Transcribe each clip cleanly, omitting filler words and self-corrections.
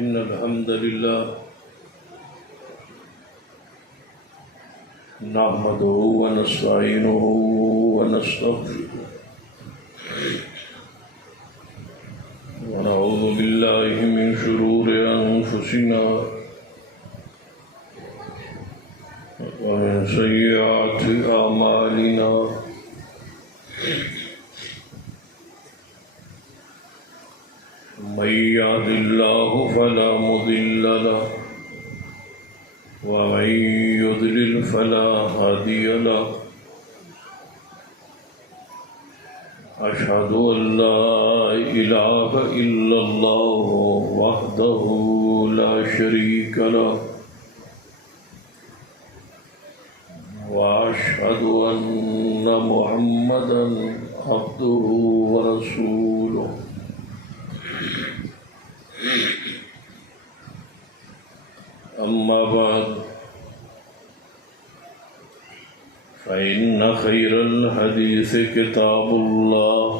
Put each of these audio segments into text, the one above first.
إن الحمد لله نحمده ونستعينه ونستغفره ونعوذ بالله من شرور أنفسنا ومن سيئات أعمالنا من يهد الله فلا مضل له ومن يضلل فلا هادي له أشهد أن لا إله إلا الله وحده لا شريك له وأشهد أن محمدا عبده ورسوله أما بعد فإن خير الحديث كتاب الله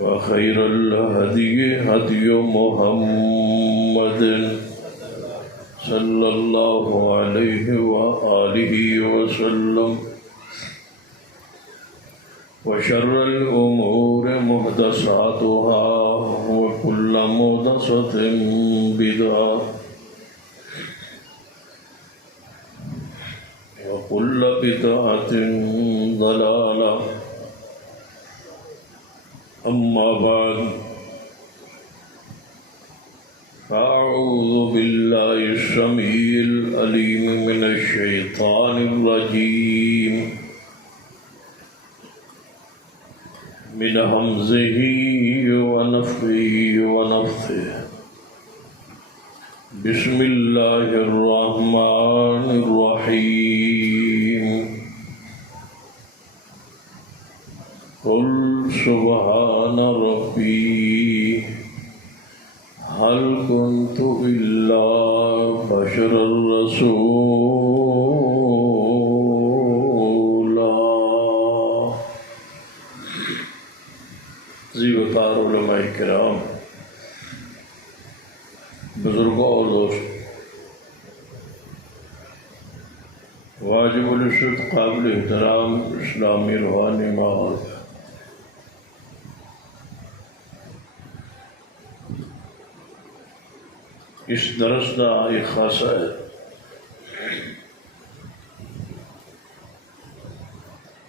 وخير الهدي هدي محمد صلى الله عليه وآله وسلم وشر الأمور محدثاتها وكل محدثة بدعة وكل بدعة ضلالة أما بعد فأعوذ بالله السميع العليم من الشيطان الرجيم من همزه ونفخه ونفثه بسم الله الرحمن الرحيم قل سبحان ربي هل كنت إلا بشرا رسولا. زیوتار علماء کرام، بزرگوں اور دوست، واجب العزت قابل احترام اسلامی روحانی ماحول، اس درس کا ایک خاصہ ہے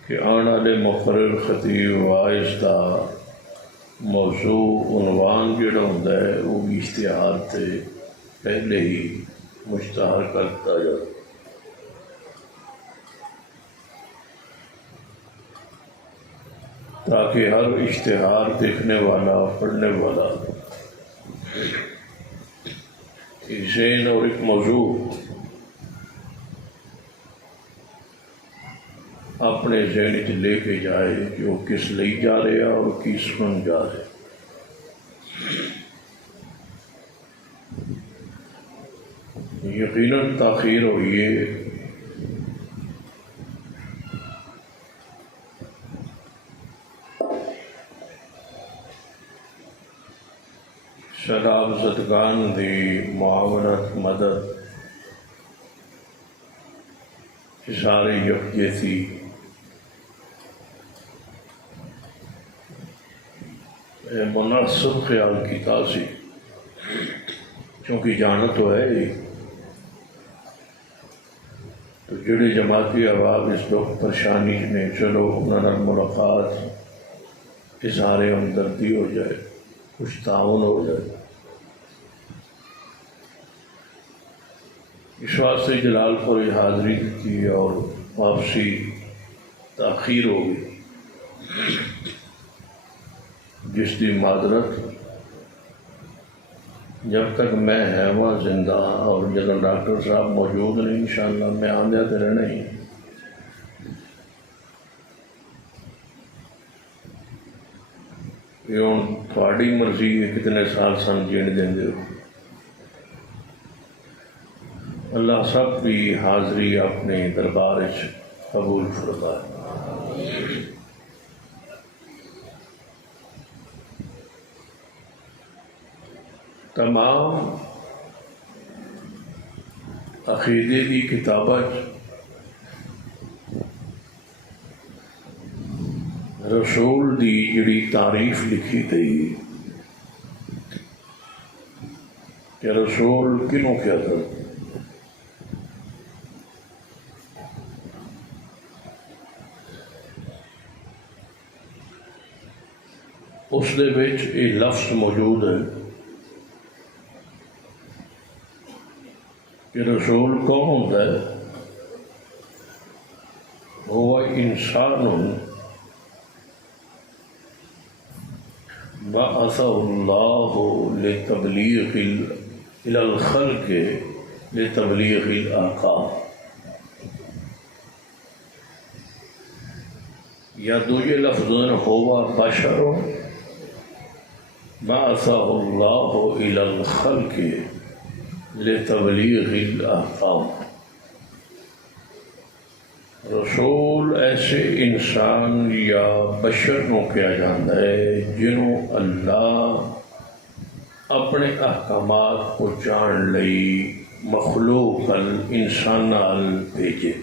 کہ آنے والے مقرر خطیب وائز کا موضوع عنوان جڑا ہوتا ہے وہ بھی اشتہار سے پہلے ہی مشتہر کرتا جاتا، تاکہ ہر اشتہار دیکھنے والا پڑھنے والا ایک ذہن اور ایک موضوع اپنے ذہن چ لے کے جائے کہ وہ کس لئی جا رہا اور کی سن جا رہے. یقیناً تاخیر ہوئی ہے، شراب زدگان دی معاونت مدد سارے یکجہتی مناسب خیال کیتا سی، کیونکہ جانا تو ہے ہی. تو جڑے جماعتی احباب اس وقت پریشانی میں، چلو انہوں نے ملاقات، اظہار ہمدردی ہو جائے، کچھ تعاون ہو جائے. اس واسطے جلال پور حاضری کی اور واپسی تاخیر ہو گئی، جس کی معذرت جب تک میں ہے وہاں زندہ اور جب ڈاکٹر صاحب موجود نہیں انشاءاللہ میں آندیا تو رہنا ہی. یہ ہوں تھوڑی مرضی ہے کتنے سال سن جین دیں ہو. اللہ سب کی حاضری اپنے دربار قبول فرمائے. تمام عقیدے کی کتابیں رسول دی جڑی تعریف لکھی گئی کہ رسول کنوں کیا تھا. اس دے وچ یہ لفظ موجود ہے کہ رسول کون ہوتا ہے؟ وہ انسان بعثہ اللہ لتبلیغ الی الخلق لتبلیغ الاحکام. یا دوسرے لفظ ہوا بشر بعثہ اللہ الی الخلق لتبلیغ الاحکام. رسول ایسے انسان یا بشر نو کیا جاتا ہے جنہوں اللہ اپنے احکامات کو جان لئی مخلوق انسان بھیجے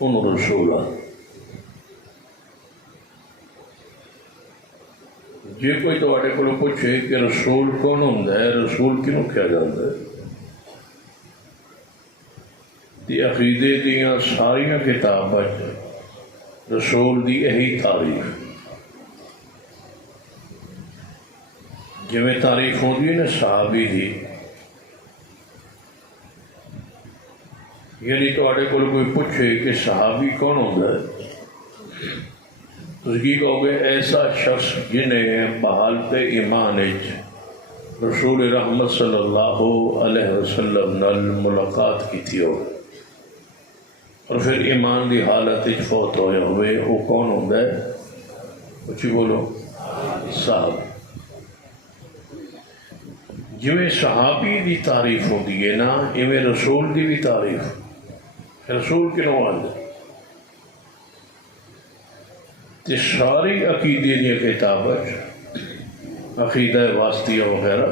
ان رسول. جی کوئی تواڈے کولوں پوچھے کہ رسول کون ہوندا ہے، رسول کنوں کیا جاتا ہے، دی عقیدے دیاں ساریاں کتاباں رسول دی یہی تعریف. جویں تعریف ہوندی ہے نا صحابی دی، یعنی تواڈے کولوں کوئی پوچھے کہ صحابی کون ہوندا ہے، تسی کہو گے ایسا شخص جنہیں بحالت ایمان رسول رحمت صلی اللہ علیہ وسلم نال ملاقات کی تھی ہو اور پھر ایمان دی حالت فوت ہوئے ہوئے. وہ کون ہوتا ہے؟ کچھ بولو. صاحب. جویں صحابی دی تعریف ہوتی ہے نا ایویں رسول دی بھی تعریف. رسول کنوں آتا ہے؟ تے ساری عقیدے دیا کتابیں عقیدہ واسطیہ وغیرہ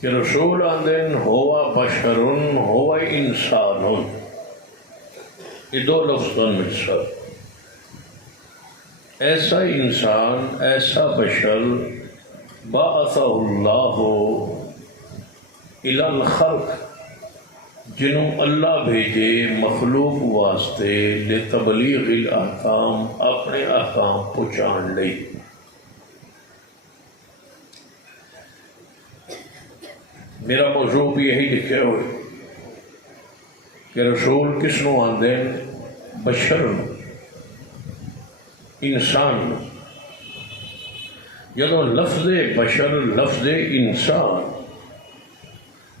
کہ رسول آندن ہوا بشرن ہوا انسانن. یہ دو لفظوں میں سر ایسا انسان ایسا بشر بعثہ اللہ الی الخلق جنہوں اللہ بھیجے مخلوق واسطے لتبلیغ الاحکام اپنے احکام پہنچان لئی. میرا موضوع بھی یہی لکھے ہوئے کہ رسول کس نو آندے؟ بشر انسان. جدو لفظ بشر لفظ انسان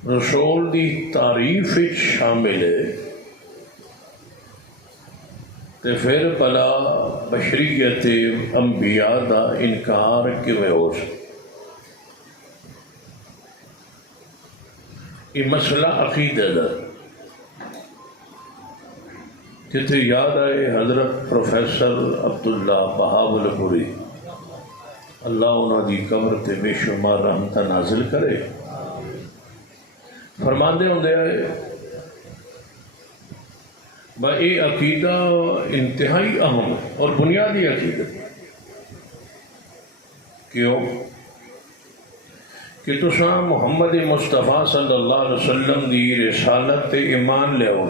رسول دی تعریف شامل ہے تو پھر بلا بشریت انبیاء دا انکار کیویں ہو سکتا؟ یہ مسئلہ عقیدہ دا. جتنے یاد آئے حضرت پروفیسر عبداللہ بہاولپوری اللہ انہاں دی قبر تے بے شمار رحمتہ نازل کرے، فرماندے ہوندے آئے یہ عقیدہ انتہائی اہم اور بنیادی عقیدہ. کیوں کہ تساں محمد مصطفیٰ صلی اللہ علیہ وسلم دی رسالت تے ایمان لے ہو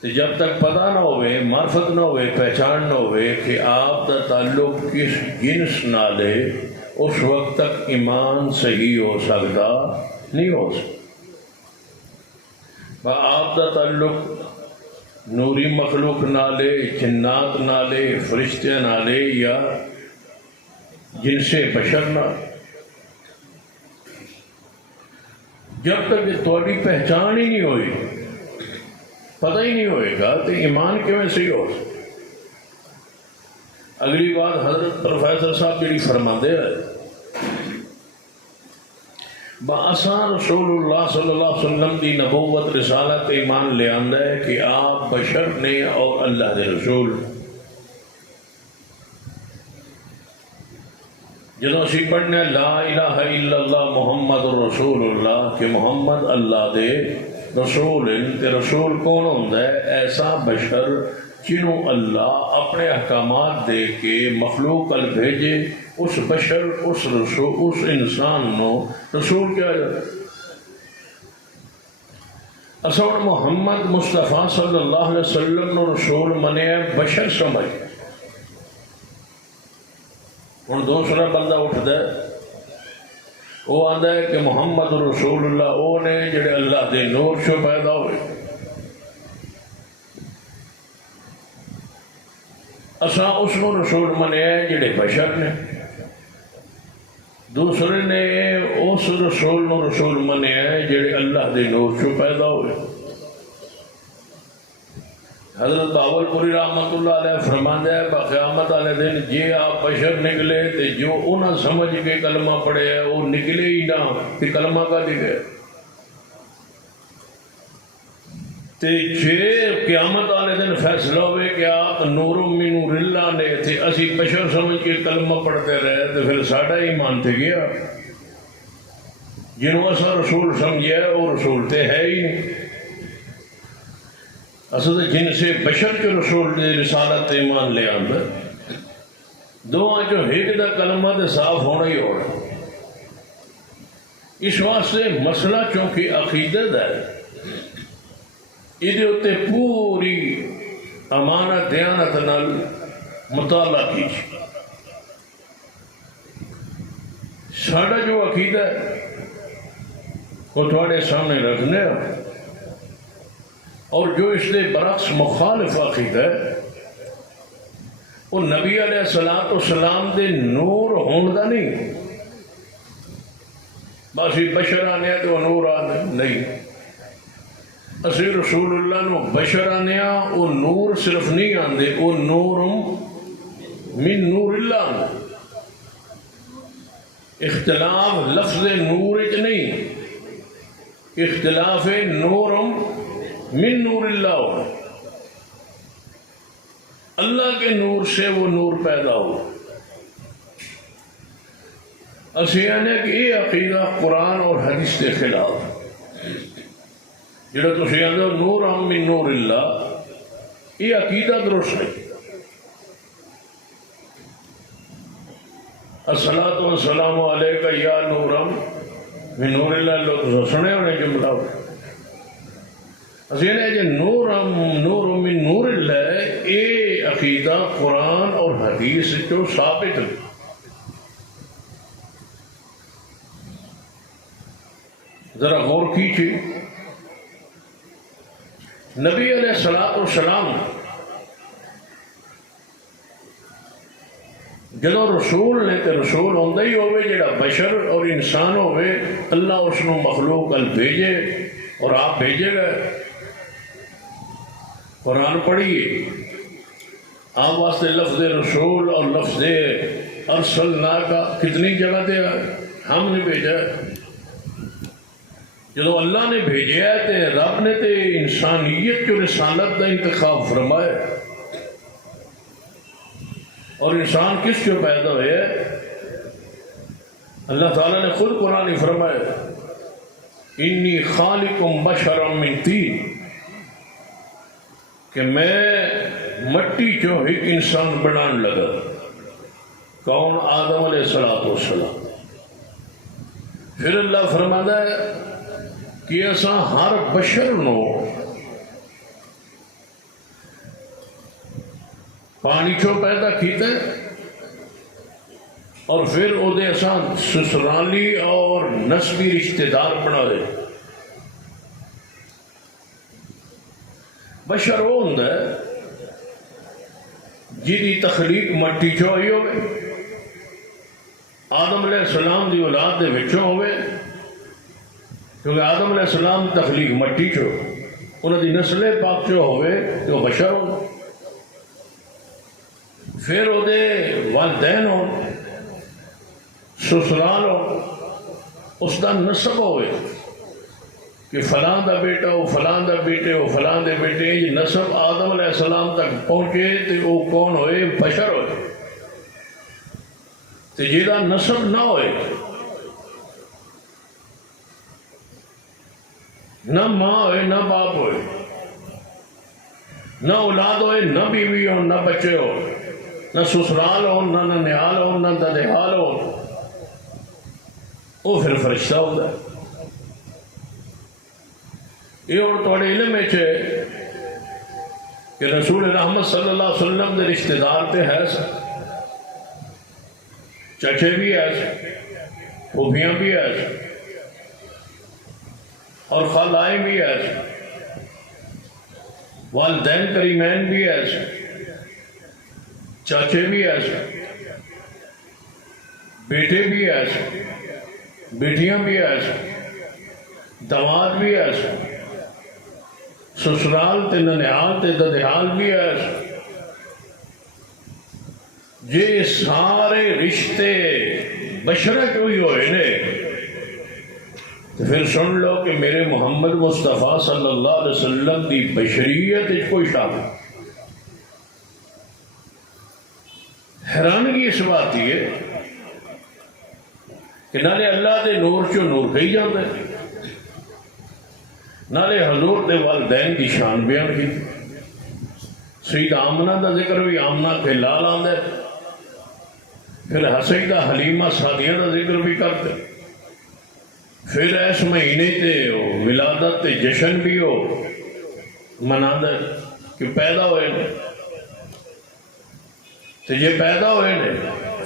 تو جب تک پتہ نہ ہوئے معرفت نہ ہوئے پہچان نہ ہوئے کہ آپ دا تعلق کس جنس نالے اس وقت تک ایمان صحیح ہو سکتا نہیں ہو سکتا. آپ دا تعلق نوری مخلوق نالے جنات نالے فرشتے نالے یا جن سے بشر نہ، جب تک کہ تھوڑی پہچان ہی نہیں ہوئی، پتہ ہی نہیں ہوئے گا تو ایمان کیوں صحیح ہو۔ اگلی بات حضرت پروفیسر صاحب جڑی فرماندے ہیں، بآسان رسول اللہ صلی اللہ علیہ وسلم کی نبوت رسالت ایمان لے آندا ہے کہ آپ بشر نے اور اللہ دے رسول۔ جدو اسی پڑھنے لا الہ الا اللہ محمد رسول اللہ کہ محمد اللہ دے رسول ہیں، تے رسول کون ہوتا ہے؟ ایسا بشر جنہوں اللہ اپنے احکامات دے کے مخلوق ال بھیجے، اس بشر اس رسول اس انسان نو رسول کیا جاتا ہے۔ اصل محمد مصطفیٰ صلی اللہ علیہ وسلم نو رسول منے بشر سمجھ۔ ہوں دوسرا بندہ اٹھتا ہے، وہ آتا ہے کہ محمد رسول اللہ وہ نے جڑے اللہ دے نور چو پیدا ہوئے۔ اساں اس کو رسول منیا جڑے بشر نے، دوسرے نے اس رسول نو رسول منیا جڑے اللہ دے نور چو پیدا ہوئے۔ حضرت باول پوری رحمت اللہ علیہ فرماندہ ہے بقیامت والے دن جے آپ بشر نکلے تے جو انہاں سمجھ کے کلمہ پڑھے ہے وہ نکلے ہی نہ تے کلمہ کا لکھے، تے جے قیامت والے دن فیصلہ ہوئے کہ آپ نور من نور اللہ نے تھے اسی بشر سمجھ کے کلمہ پڑھتے رہے تو پھر ساڈا ایمان تے گیا، جنہوں اسا رسول سمجھے وہ رسول تے ہے ہی نہیں۔ اصل جن سے بشر کے رسول نے رسالت ایمان لے آندا دعا جو ایک دا کلمہ دے صاف ہونا ہی ہونا۔ اس واسطے مسئلہ چونکہ عقیدت ہے، یہ اتے پوری امانت دیانت نال مطالعہ کیجیے۔ ساڈا جو عقیدہ ہے وہ تھوڑے سامنے رکھنے، اور جو اس کے برعکس مخالف عقیدہ ہے وہ نبی علیہ السلام دے نور ہون دا نہیں، بس بشر آنے تو وہ نور آنے نہیں۔ اسی رسول اللہ نو بشر آنے وہ نور صرف نہیں آندے، وہ نور من نور اللہ آندے۔ اختلاف لفظ نور اچ نہیں، اختلاف نور من نور اللہ ہو، اللہ کے نور سے وہ نور پیدا ہو۔ اسیانے کہ یہ عقیدہ قرآن اور حدیث کے خلاف، جڑا تسی آندے نور من نور اللہ، یہ عقیدہ درست نہیں۔ الصلاۃ والسلام علیک یا نور من نور اللہ، لوگ سنے ہونے جملہ ہو اسیانے کہ نور من نور اللہ، یہ عقیدہ قرآن اور حدیث جو ثابت ہے۔ ذرا غور کیجیے، نبی علیہ السلام جدو رسول نے تے رسول ہوندہ ہی ہوئے جڑا بشر اور انسان ہوئے، اللہ اس نو مخلوق ال بھیجے اور آپ بھیجے گئے۔ قرآن پڑھیے، آپ واسطے لفظ رسول اور لفظ ارسلنا کا کتنی جگہ دے ہم نے بھیجا ہے۔ جدو اللہ نے بھیجا ہے تے رب نے تے انسانیت جو رسالت کا انتخاب فرمایا، اور انسان کس جو پیدا ہوئے ہے؟ اللہ تعالیٰ نے خود قرآن فرمایا انی خالقم بشرا من طین، کہ میں مٹی جو ایک انسان بنان لگا، کون؟ آدم علیہ السلام۔ پھر اللہ فرماتا ہے کہ ایسا ہر بشر نو پانی چو پیدا کیتا ہے، اور پھر وہ دے ایسا سسرالی اور نسبی رشتہ دار بنا دے۔ بشر وہ ہوں جی تخلیق مٹی چو آئی ہوگی، آدم علیہ السلام دی اولاد دے وچوں ہوئے، کیونکہ آدم علیہ السلام تخلیق مٹی چو، انہوں دی نسل پاک چو ہوئے تو بشر ہو، پھر وہ دے والدین ہو، سسرال ہو، اس دا نسب ہوئے کہ فلاں دا بیٹا ہو، فلاں دا بیٹے ہو، فلاں دے بیٹے، یہ نسب آدم علیہ السلام تک پہنچے تو وہ کون ہوئے؟ بشر ہوئے۔ تو جیدہ نسب نہ ہوئے، نہ ماں ہوئے، نہ باپ ہوئے، نہ اولاد ہوئے، نہ بیوی ہو، نہ بچے ہو، نہ سسرال ہو، نہ ننیال ہو، نہ ددیال ہو، وہ پھر فرشتہ ہوتا ہے۔ یہ اور توڑے علم میں چھے کہ رسول رحمت صلی اللہ علیہ وسلم دے رشتہ دار تے ہے سا، چچے بھی ہے سا، پھوپھیاں بھی ہے سا، اور خالائیں بھی ہے سا، والدین کریمین بھی ہے سا، چاچے بھی ہے سا، بیٹے بھی ہے سا، بیٹیاں بھی ہے سا، داماد بھی ہے سا، سسرال تے ننیال تے ددیال بھی ہے سا۔ یہ سارے رشتے بشرت ہوئی ہوئے نے، تو پھر سن لو کہ میرے محمد مصطفیٰ صلی اللہ علیہ وسلم دی بشریت کوئی شامل۔ حیرانگی اس بات ہی ہے کہ نالے اللہ دے نور چو نور کہی جاتا ہے، نالے حضور دے والدین کی شان بیان کی، سید آمنہ دا ذکر بھی آمنہ کے لال آندے، پھر حسیدہ حلیمہ سعدیہ دا ذکر بھی کرتے، پھر اس مہینے تے ولادت تے جشن بھی ہو مناندے کہ پیدا ہوئے نے، تو یہ پیدا ہوئے نے،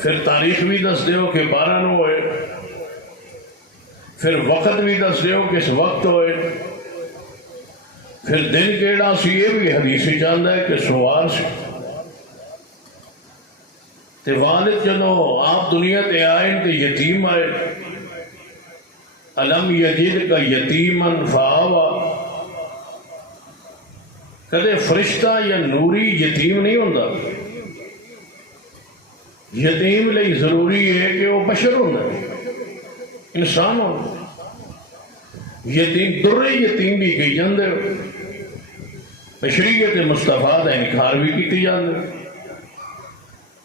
پھر تاریخ بھی دس دیو کہ 12 نو ہوئے، پھر وقت بھی دس دیو کس وقت ہوئے، پھر دن کیڑا سی یہ بھی حدیثی چاہتا ہے کہ سوار سی، تے والد جنو آپ دنیا تے آئیں تے یتیم آئے، علم یجد کا یتیمن فآوا، کدے فرشتہ یا نوری یتیم نہیں ہوتا، یتیم لئی ضروری ہے کہ وہ بشر ہوتا ہے، انسان ہوتا، یتیم در یتیم بھی کہی جاندے ہو، بشریت مصطفیٰ دا انکار بھی کیتی جاندے ہو،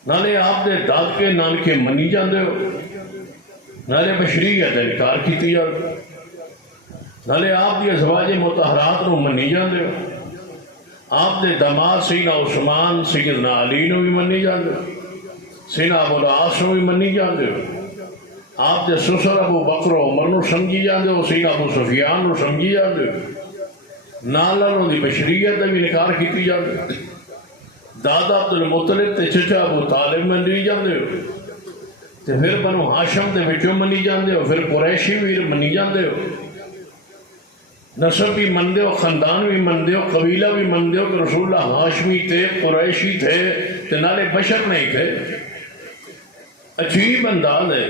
نالے آپ دے داد کے نانکے منی جاندے ہو، نالے بشریت انکار کیتی جاندے ہو، نالے آپ دی ازواج مطہرات نو منی جاندے ہو، آپ دے داماد سیدنا عثمان سیدنا علی نو بھی منی جاندے ہو، سیدنا ابو العاص نو بھی منی جاندے ہو، آپ دے سسر ابو بکر و عمر نو سمجھی جاندے ہو، سیدنا ابو سفیان نو سمجھی جاندے ہو، نالوں دی بشریت دا بھی انکار کیتی جاندے ہو، دادا عبد المطلب تے چچا ابو طالب منی جاندے ہو، تے پھر بنو ہاشم دے وچوں منی جاندے ہو، پھر قریشی بھی منی جاندے ہو، نسب بھی مندے ہو، خاندان بھی مندے ہو، قبیلہ بھی مندے ہو کہ رسول اللہ ہاشمی تھے، قریشی تھے، تے نالے بشر نہیں تھے۔ عجیب انداز ہے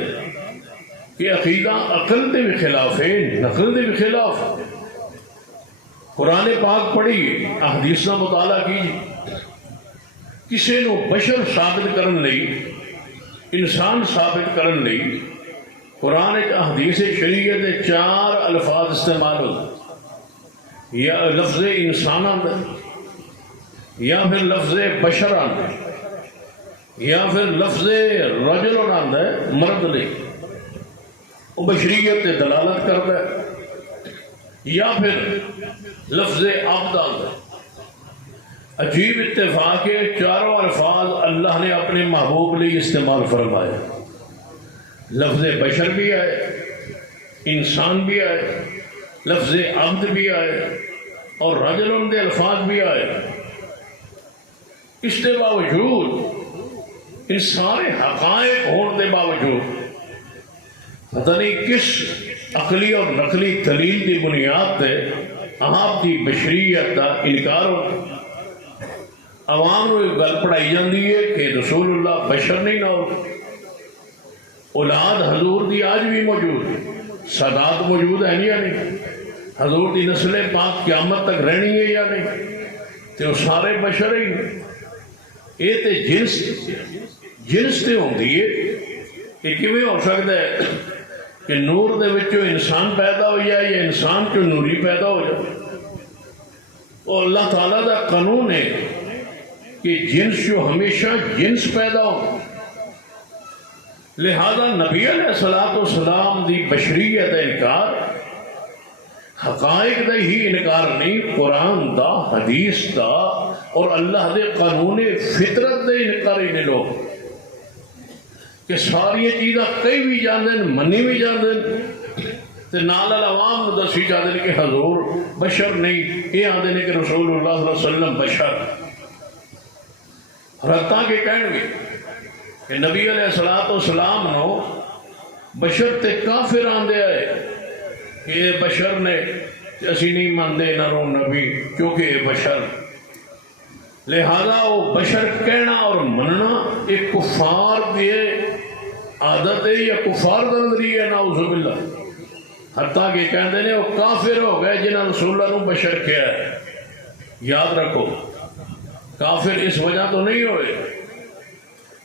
کہ عقیدہ عقل دے بھی خلاف ہے، نقل دے بھی خلاف ہے۔ قرآن پاک پڑھی، احادیث کا مطالعہ کی، کسی نو بشر ثابت کرن لئی، انسان ثابت کرن لئی قرآن احادیث شریعت 4 الفاظ استعمال ہوتے، یا لفظ انسان آندہ، یا پھر لفظ بشر آندہ، یا پھر لفظ رجل آندہ ہے مرد لئی، وہ بشریت دلالت کرتا ہے، یا پھر لفظ عبد آندہ۔ عجیب اتفاق ہے، 4 الفاظ اللہ نے اپنے محبوب لئے استعمال فرمایا، لفظ بشر بھی آئے، انسان بھی آئے، لفظ عبد بھی آئے، اور رجل دے الفاظ بھی آئے۔ اس کے باوجود، ان سارے حقائق ہونے کے باوجود، پتہ نہیں کس عقلی اور نقلی دلیل کی بنیاد پہ آپ کی بشریت کا انکار ہوتا، عوام کو ایک گل پڑھائی جاتی ہے کہ رسول اللہ بشر نہیں نہ ہوتے، اولاد حضور دی آج بھی موجود ہے، سادات موجود ہیں یا نہیں، حضور دی نسل پاک قیامت تک رہنی ہے یا نہیں، تو سارے بشر ہی یہ تے جنس تے ہوندی ہے۔ یہ کیویں ہو سکتا ہے کہ نور دے وچوں انسان پیدا ہو جائے یا انسان چوں نوری پیدا ہو جائے؟ اور اللہ تعالیٰ دا قانون ہے کہ جنس جو ہمیشہ جنس پیدا ہو، لہذا نبی علیہ السلام دی بشریت دا انکار حقائق دا ہی انکار نہیں، قرآن دا، حدیث دا اور اللہ دے قانون فطرت دے انکار ہی نہیں لوگ کہ ساری چیزاں کئی بھی جاندے منی بھی جاندے تے نال عوام نو دسی جاندے کہ حضور بشر نہیں، یہ آندے نے کہ رسول اللہ صلی اللہ علیہ وسلم بشر، رتاں کے کہن گے کہ نبی علیہ السلام نو بشر تے کافر آندے آئے کہ یہ بشر نے اسی نہیں مانتے نہ رو نبی کیونکہ یہ بشر، لہذا وہ بشر کہنا اور مننا ایک کفار کی عادت ہے یا کفار کا نظریہ ہے، نعوذ باللہ۔ حتیٰ کہ کہتے ہیں وہ کافر ہو گئے جنہاں رسول اللہ نے بشر کیا ہے۔ یاد رکھو کافر اس وجہ تو نہیں ہوئے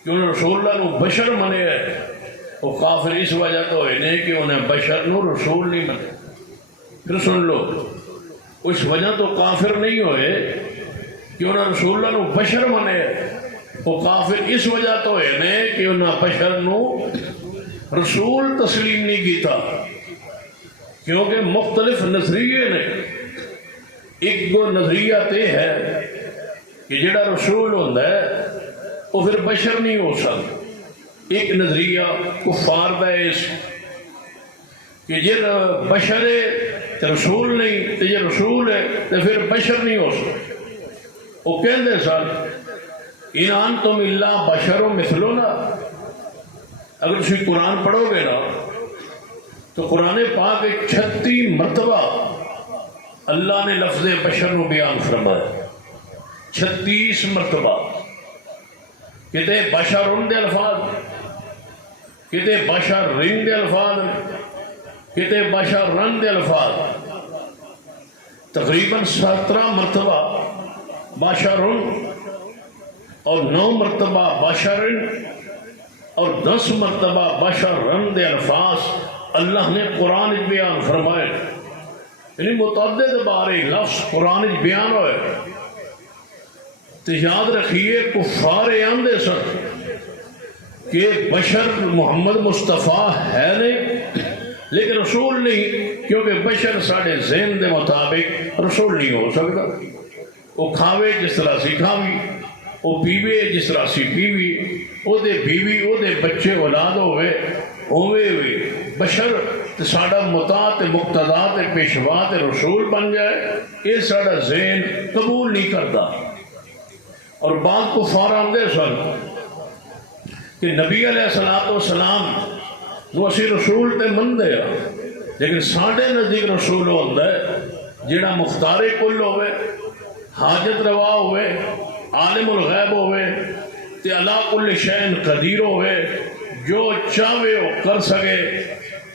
کہ انہوں نے رسول اللہ نے بشر منے ہے، وہ کافر اس وجہ تو ہوئے نہیں کہ انہیں بشر نو رسول نہیں منے۔ پھر سن لو اس وجہ تو کافر نہیں ہوئے کہ انہیں رسول اللہ نو بشر منے ہے، وہ کافر اس وجہ تو ہوئے نہیں کہ انہیں بشر نو رسول تسلیم نہیں کیتا، کیونکہ مختلف نظریے نے۔ ایک گو نظریہ تے ہے کہ جڑا رسول ہوتا ہے وہ پھر بشر نہیں ہو سکتا۔ ایک نظریہ کفار دا اس کہ جی بشر ہے تو رسول نہیں، تو جی رسول ہے تو پھر بشر نہیں ہو سکتا۔ وہ کہندے سن ان انتم الا بشر مثلنا۔ اگر تسی قرآن پڑھو گے نا تو قرآن پاک 36 مرتبہ اللہ نے لفظ بشر نو بیان فرمایا، 36 مرتبہ۔ کتے بشر دے الفاظ، کتے بشر رن دے الفاظ، کتے بشر رن دے الفاظ، تقریباً 17 مرتبہ بشر اور 9 مرتبہ بشر اور 10 مرتبہ بشر رن دے الفاظ اللہ نے قرآن بیان فرمائے۔ یعنی متعدد بارے لفظ قرآن بیان ہوئے۔ تو یاد رکھیے کفار آندے سن کہ بشر محمد مصطفیٰ ہے نہیں لیکن رسول نہیں، کیونکہ بشر ساڑھے ذہن دے مطابق رسول نہیں ہو سکتا۔ وہ کھاوے جس طرح سی کھاوی، وہ پیوے جس طرح سی پیوی، او دے بیوی او دے بچے اولاد ہوئے ہوئے بشر تے ساڑھا مطاع تے مقتدا تے پیشوا تے رسول بن جائے، یہ ساڑھا ذہن قبول نہیں کرتا۔ اور بعض کفار آندے سن کہ نبی علیہ السلام نو اسی رسول تے مندے ہیں، لیکن ساڑھے نزدیک رسول ہوتا ہے جڑا مختار کل ہوئے، حاجت روا ہوئے، عالم الغیب ہوئے، تے علا کل شین قدیر ہوئے، جو چاہے وہ کر سکے۔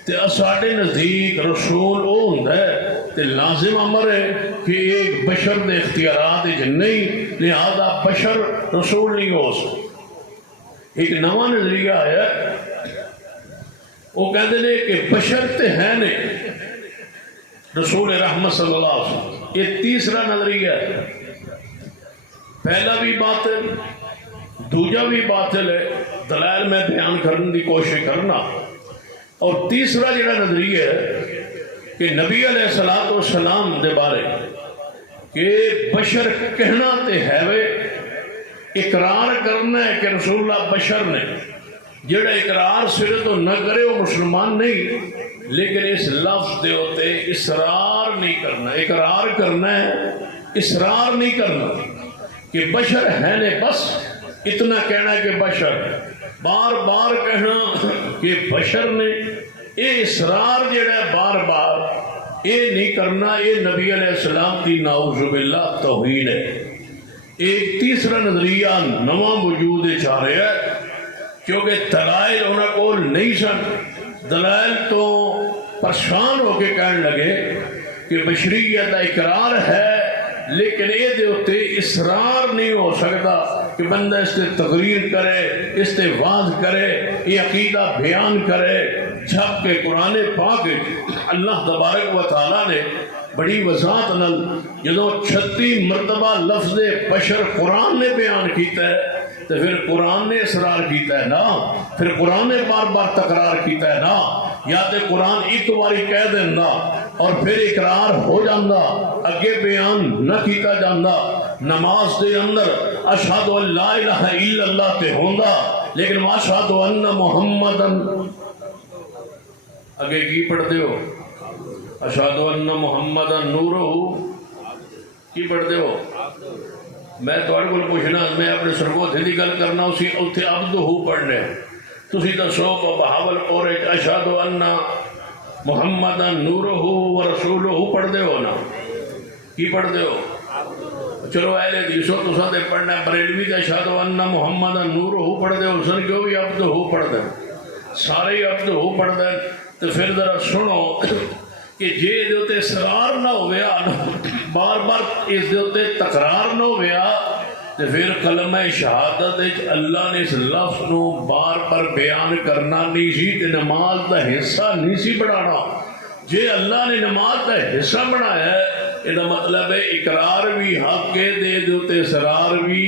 تے ساڑھے نزدیک رسول او ہوتا ہے تے لازم امر ہے کہ ایک بشر دے اختیارات نہیں، لہذا بشر رسول نہیں ہو سکتا۔ ایک نواں نظریہ ہے، وہ کہتے ہیں کہ بشر تے ہے نہیں رسول رحمت صلی اللہ علیہ وسلم۔ یہ تیسرا نظریہ ہے۔ پہلا بھی باطل، دوجا بھی باطل ہے، دلائل میں بیان کرنے کی کوشش کرنا۔ اور تیسرا جڑا نظریہ ہے کہ نبی علیہ السلام دے بارے کہ بشر کہنا تے ہے وے، اقرار کرنا ہے کہ رسول اللہ بشر نے، جڑا اقرار صرف تو نہ کرے وہ مسلمان نہیں، لیکن اس لفظ دے ہوتے اصرار نہیں کرنا۔ اقرار کرنا ہے، اصرار نہیں کرنا کہ بشر ہے نے، بس اتنا کہنا ہے کہ بشر، بار بار کہنا کہ بشر نے، یہ اصرار جڑا ہے بار بار یہ نہیں کرنا، یہ نبی علیہ السلام کی نعوذ باللہ توہین ہے۔ ایک تیسرا نظریہ نواں وجود چاہ رہا ہے کیونکہ دلائل انہوں کو نہیں سن. دلائل تو پریشان ہو کے کہنے لگے کہ بشریت کا اقرار ہے لیکن یہ اصرار نہیں ہو سکتا کہ بندہ اس سے تقریر کرے، اس سے واضح کرے، یہ عقیدہ بیان کرے. جبکہ قرآن پاک اللہ تبارک و تعالیٰ نے بڑی وضاحت نال جدو 36 مرتبہ لفظ بشر قرآن نے بیان کیتا ہے تو پھر قرآن نے اصرار کیتا ہے نا، پھر قرآن نے بار بار تکرار کیتا ہے نا. یا تو قرآن ایک باری کہہ دینا اور پھر اقرار ہو جانا، اگے بیان نہ کیتا جانا. نماز دے اندر اشہد ان لا الہ الا اللہ تے ہوندا لیکن واشہد ان محمدن اگے کی پڑھتے ہو؟ اشہد ان محمدن نورہ کی پڑھتے ہو؟ میں تھوڑے کو پوچھنا، میں اپنے سرگوتھے دی گل کرنا اسی اتھے عبدہ پڑھنے تسی دسو بہاول پورے اشہد ان محمدن نورہ و رسولہ پڑھتے ہو نا؟ کی پڑھتے ہو؟ چلو اہل حدیثو تساں تے پڑھنا بریلوی تے اشہد ان محمدن نورہ پڑھتے ہو، سن کیوں بھی عبدہ پڑھتے سارے ہی عبدہ پڑھتے. تو پھر ذرا سنو کہ جے دے تے اصرار نہ ہویا بار بار اس دے تکرار نہ ہویا تو پھر کلمہ شہادت اللہ نے اس لفظ نو بار بار بیان کرنا نہیں سی تے نماز دا حصہ نہیں سی بنانا. جے اللہ نے نماز دا حصہ بنایا ہے یہ مطلب ہے اقرار بھی حق ہے، دے تے اصرار بھی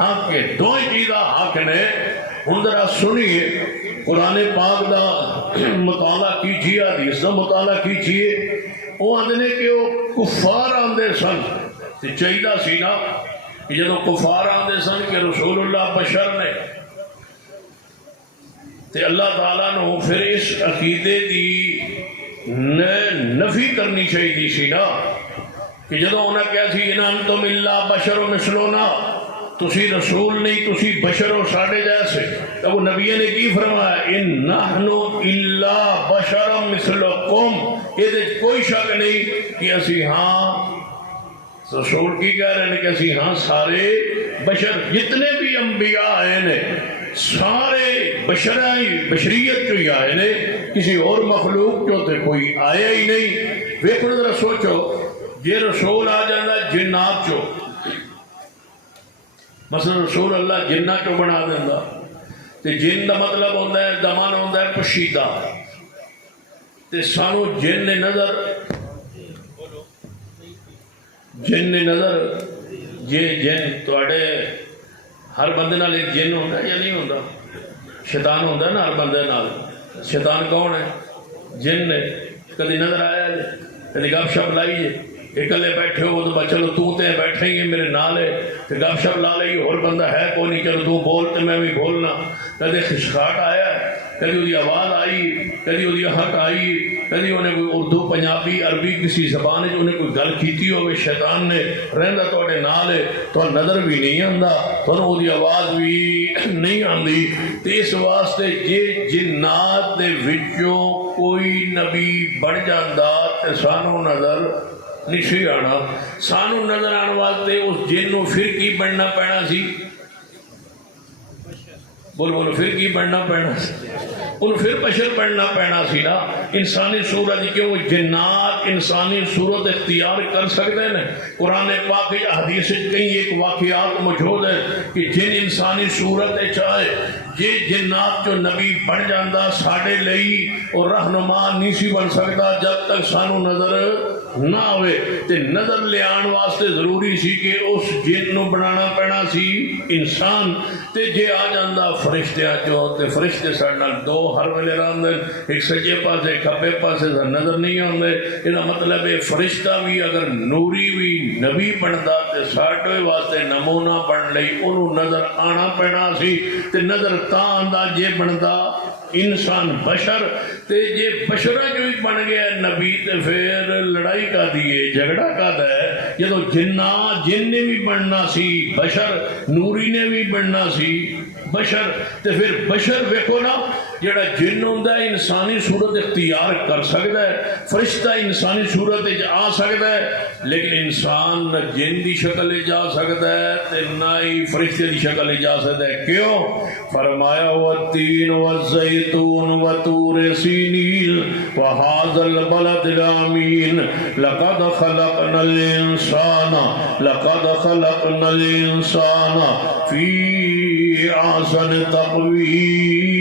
حق ہے، دو چیزاں حق نے. ہن ذرا سنیے قرآن پاک دا مطالعہ کیجیے، حدیث دا مطالعہ کیجیے. وہ آدھے کہ وہ کفار آندے سن تے چاہیدہ سی نا کہ جدو کفار آندے سن کہ رسول اللہ بشر نے تے اللہ تعالیٰ نے پھر اس عقیدے دی نفی کرنی چاہیے سی نا کہ جدو انہیں کہا سی ان انتم الا بشر مثلنا، تسی رسول نہیں تسی بشر ہو ساڑھے جیسے. تو وہ نبی نے کی فرمایا ان نحن الا بشر مثلکم، یہ کوئی شک نہیں کہ اسی ہاں رسول کی کہہ رہے ہیں کہ اسی ہاں سارے بشر جتنے بھی انبیاء آئے نے سارے بشریت جو ہی آئے نے، کسی اور مخلوق جو تے کوئی آیا ہی نہیں. ویکھو ذرا سوچو یہ رسول آ جانا جنات چو، مثلا رسول اللہ جنہ چو بنا دینا تے جن دا مطلب ہوتا ہے دمان ہوتا ہے پشیدہ تے سانو جن نظر یہ جن توڑے ہر بندے نال ایک جن ہوتا ہے یا نہیں ہوتا؟ شیطان ہوتا ہے نا ہر بندے نال. شیطان کون ہے؟ جن نے. کدی نظر آیا ہے کدی گپ شپ لائیے اکلے بیٹھے ہو تو چلو تو تے بیٹھے ہی میرے نال ہے تو گپ شپ لا لئی اور بندہ ہے کوئی نہیں چلو تو بول تو میں بھی بولنا. کدی خشخاٹ آیا ہے، کدی وہ آواز آئی، کدی وہ حق آئی، کدی انہیں کوئی اردو پنجابی عربی کسی زبان انہیں کوئی گل کیتی ہوئے شیطان نے رہندا توڑے نال ہے تو نظر بھی نہیں آندا تو وہ آواز بھی نہیں آندی. تو اس واسطے جے جنات دے وچوں کوئی نبی بڑھ جاندا تے سانو نظر نہیں سی آنا. سانو نظر آنے واسطے اس جن نو پھر کی بننا پینا سی؟ بولو پھر کی بننا پینا سی؟ انہوں پھر بشر بننا پینا سی نا. انسانی صورت کہ وہ جنات انسانی صورت اختیار کر سکتے ہیں. قرآن پاک یا حدیث کہیں ایک واقعات موجود ہے کہ جن انسانی صورت چاہے یہ جنات جو نبی بن جاندہ ساڑھے لئی اور رہنما نہیں سی بن سکتا جب تک سانو نظر نہ ہوئے. تے نظر لے آن واسطے ضروری سی کہ اس جن نو بنانا پینا سی انسان. تے جے آ جاندہ فرشتے آجو تے فرشتے ساڑھنا دو ہر ویلے راندن، ایک سجے پاسے کھبے پاسے نظر نہیں آندے. یہ مطلب ہے فرشتہ بھی اگر نوری بھی نبی بندا تے ساڑھے واسطے نمونہ بن لئی انہوں نظر آنا پینا سی. تے نظر تا آندہ جے بندا انسان بشر تے یہ بشرہ جو ہی بن گیا نبی تے پھر لڑائی کا دیئے جھگڑا کا دے. یہ تو جن نے بھی بننا سی، بشر نوری نے بھی بننا سی، بشر تے پھر بشر ویکھو نا جڑا جن ہوندا ہے انسانی صورت اختیار کر سکتا ہے، فرشتہ انسانی صورت آ سکتا ہے، لیکن انسان نہ جن دی شکل جا سکتا ہے تے نہ ہی فرشتے دی شکل جا سکتا ہے۔ کیوں؟ فرمایا والتین والزیتون وطور سینین وہذا البلد الامین لقد خلقنا الانسان فی احسن تقویم۔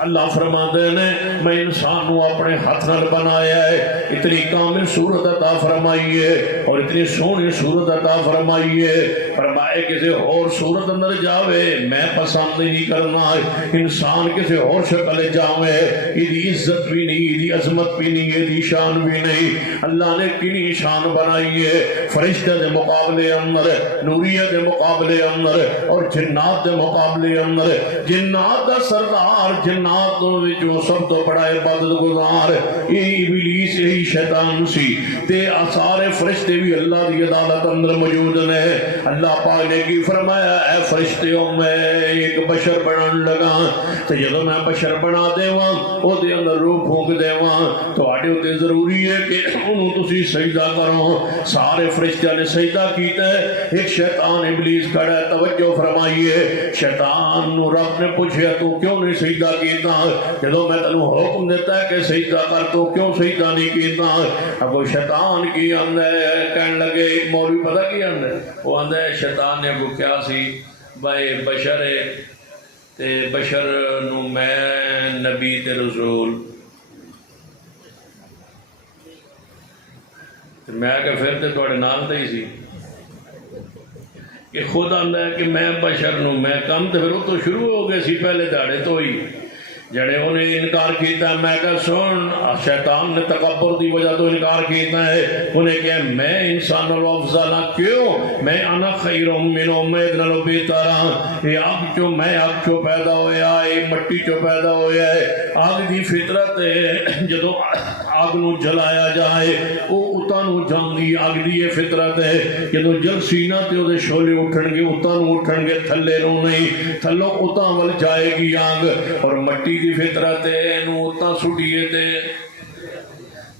اللہ فرماتے ہیں میں انسان کو اپنے ہاتھ نال بنایا ہے، اتنی کامل صورت عطا فرمائی ہے اور اتنی سونی صورت عطا فرمائی ہے، فرمائے کسی اور صورت اندر جاوے میں پسند نہیں کرنا، انسان کسی اور شکل جاوے ایدی عزت بھی نہیں، ایدی عظمت بھی نہیں، ایدی شان بھی نہیں۔ اللہ نے کنی شان بنائی ہے فرشتے دے مقابلے اندر، نوریت دے مقابلے اندر اور جنات دے مقابلے اندر۔ جنات دا سردار، جنات جو سب تو بڑا عبادت گزار یہی ابلیس، یہی شیطان سی، تے سارے فرشتے بھی اللہ دی عدالت اندر موجود نے۔ اللہ پاک نے کی فرمایا اے فرشتیوں میں ایک بشر بنان لگا، تے جدوں میں بشر بنا دیواں او دے اندر روح پھونک دیواں تواڈے تے ضروری ہے کہ انہوں تسی سجدہ کرو۔ سارے فرشتیاں نے سجدہ کیتا ہے، ایک شیطان ابلیس کھڑا ہے۔ توجہ فرمائیے، شیطان نو رب نے پوچھا تو کیوں نہیں سجدہ کیتا؟ جدو میں تنوں حکم دیتا ہے کہ سجدہ کر تو کیوں سجدہ نہیں کیتا؟ اب وہ شیطان کی آندہ ہے، کہنے لگے ایک مولوی پتہ کی آندہ ہے، وہ آندہ ہے شیطان نے کو کیا سی بھائی بشر ہے تے بشر نو میں نبی تے رسول، میں کہ پھر تے توڑے نام تے ہی سی کہ خود آندہ ہے کہ میں بشر نو میں کم تے پھر وہ تو شروع ہو گئے سی پہلے داڑے تو ہی جڑے انہیں انکار کیتا ہے۔ میں کہا سن، شیطان نے تکبر دی وجہ تو انکار کیتا ہے، انہیں کہا میں انسان نالو افضل ہاں، کیوں؟ میں انا خیر من امید نالو بہتر ہاں، یہ آگ چو میں آگ چو پیدا ہویا ہے، یہ مٹی چو پیدا ہویا ہے۔ آگ دی فطرت ہے، جدو آگ نو جلایا جائے وہ اتا نو جان دی آگ دی یہ فطرت ہے، جدو جل سینہ تے وہ دے شولے اٹھن گے اتا نو اٹھن گے، تھلے نو نہیں، تھلو اتا ول جائے گی آگ۔ اور مٹی دی فطرت ہے نو اتا سٹیے تے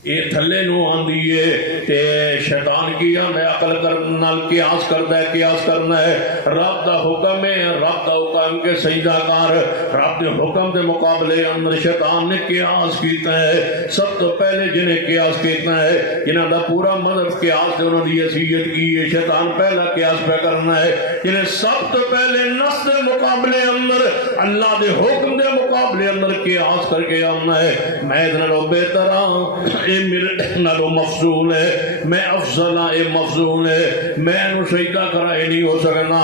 یہ تھلے نو آندی ہے تے شیطان کی آندہ ہے عقل کرنا قیاس کرنا ہے، قیاس کرنا ہے۔ رب دا حکم ہے، رب دا حکم کے سجدہ کار، رب دے حکم دے مقابلے اندر شیطان نے قیاس کیتا ہے۔ سب تو پہلے جنہیں قیاس کیتا ہے، جنہاں دا پورا مذہب قیاس دے انہوں نے حیثیت کی ہے، شیطان پہلا قیاس پہ کرنا ہے، جنہیں سب تو پہلے نص دے مقابلے اندر اللہ دے حکم دے مقابلے اندر قیاس کر کے آنا ہے۔ میں اتنا لو بہتر ہاں، اے میرے نالو مفضول ہے، میں افضل ہاں، اے مفضول ہے، میں انہوں سجدہ کرا ہی نہیں ہو سکنا۔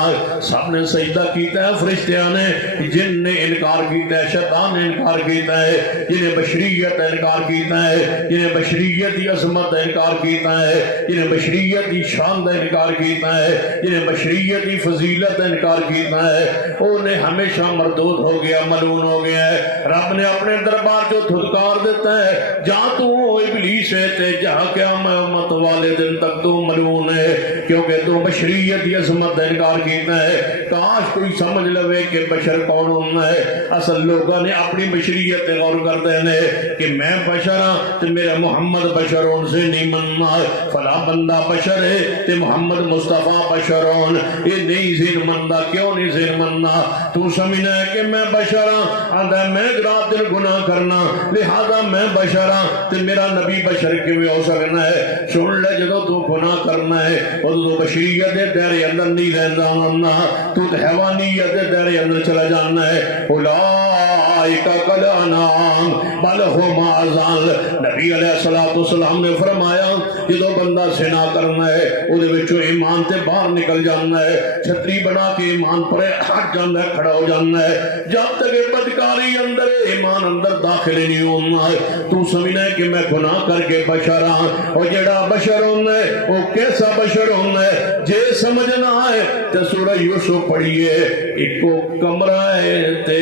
سب نے سجدہ کیتا ہے، فرشتیاں نے، جن نے انکار کیتا ہے، شیطان نے انکار کیتا ہے، جنہیں بشریت انکار کیتا ہے، جنہیں بشریت دی عظمت انکار کیتا ہے، جنہیں بشریت دی شان انکار کیتا ہے، جنہیں بشریت دی فضیلت انکار کیتا ہے، انہیں ہمیشہ مردود ہو گیا، ملعون ہو گیا ہے۔ رب نے اپنے دربار جو دھدکار دیتا ہے، جہاں تو ابلیس ہے تے جہاں قیامت والے دن تک تو ملعون ہے، کیونکہ تو بشریت دی عظمت انکار کیتا ہے۔ کاش کوئی سمجھ لوے کہ بشر کون ہونا ہے۔ اصل لوگوں نے اپنی بشریت غور کر دینے کہ میں بشر ہاں تے میرا محمد بشر ان سے نہیں مننا، فلا بندہ بشر ہے تے محمد مصطفیٰ بشر ہون، یہ نہیں ذہن مندہ۔ کیوں نہیں ذہن مندہ؟ تو سمجھنا ہے کہ میں بشر ہاں، آدھا میں رات دن گناہ کرنا، لہذا میں بشر ہاں تے میرا نبی بشر کیوں ہو سکنا ہے؟ سن لے جدو تو گناہ کرنا ہے وہ تو بشریت دے دائرے اندر نہیں رہنا ہونا، تو حیوانیت دے دائرے اندر چلا جانا ہے۔ اولئک کالانعام بل ھم اضل۔ نبی علیہ السلام نے فرمایا جدو بندہ زنا کرنا ہے وہ دے وچوں ایمان تے باہر نکل جانا ہے، چھتری بنا کے ایمان پر ہٹ جانا ہے، کھڑا ہو جانا ہے، جب تک بدکاری اندر ایمان اندر داخل نہیں ہونا ہے۔ تو سمجھنا ہے کہ میں گناہ کر کے بشر ہاں، اور جڑا بشر ہونا ہے وہ کیسا بشر ہونا ہے جے سمجھنا ہے تو سورہ یوسف پڑھیے، ایک کو کمرہ ہے تے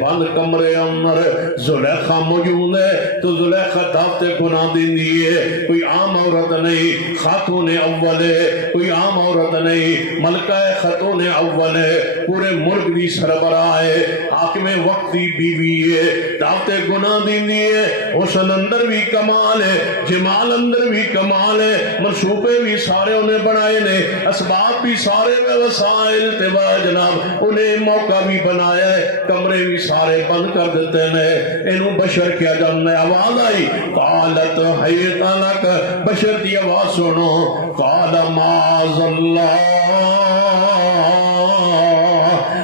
بند کمرے کمرے اندر زلیخا موجود ہے تو زلیخا دعوت گناہ دیندی ہے، کوئی عام عورت نہیں، خاتون اول ہے، کوئی عام عورت نہیں، ملکہ خاتون اول ہے، پورے ملک دی سربراہ ہے، حاکم وقت دی بیوی ہے، دعوت گناہ دیندی ہے، حسن اندر بھی کمال ہے، جمال اندر بھی کمال ہے، منصوبے بھی سارے انہیں بنائے نے، اسباب بھی سارے وسائل تبا جناب انہیں موقع بھی بنایا ہے، کمرے بھی سارے بند کر دیتے ہیں، انہوں بشر کیا جاننا ہے۔ آواز آئی قالت حیت لک، بشر دی آواز سنو، قال معاذ اللہ،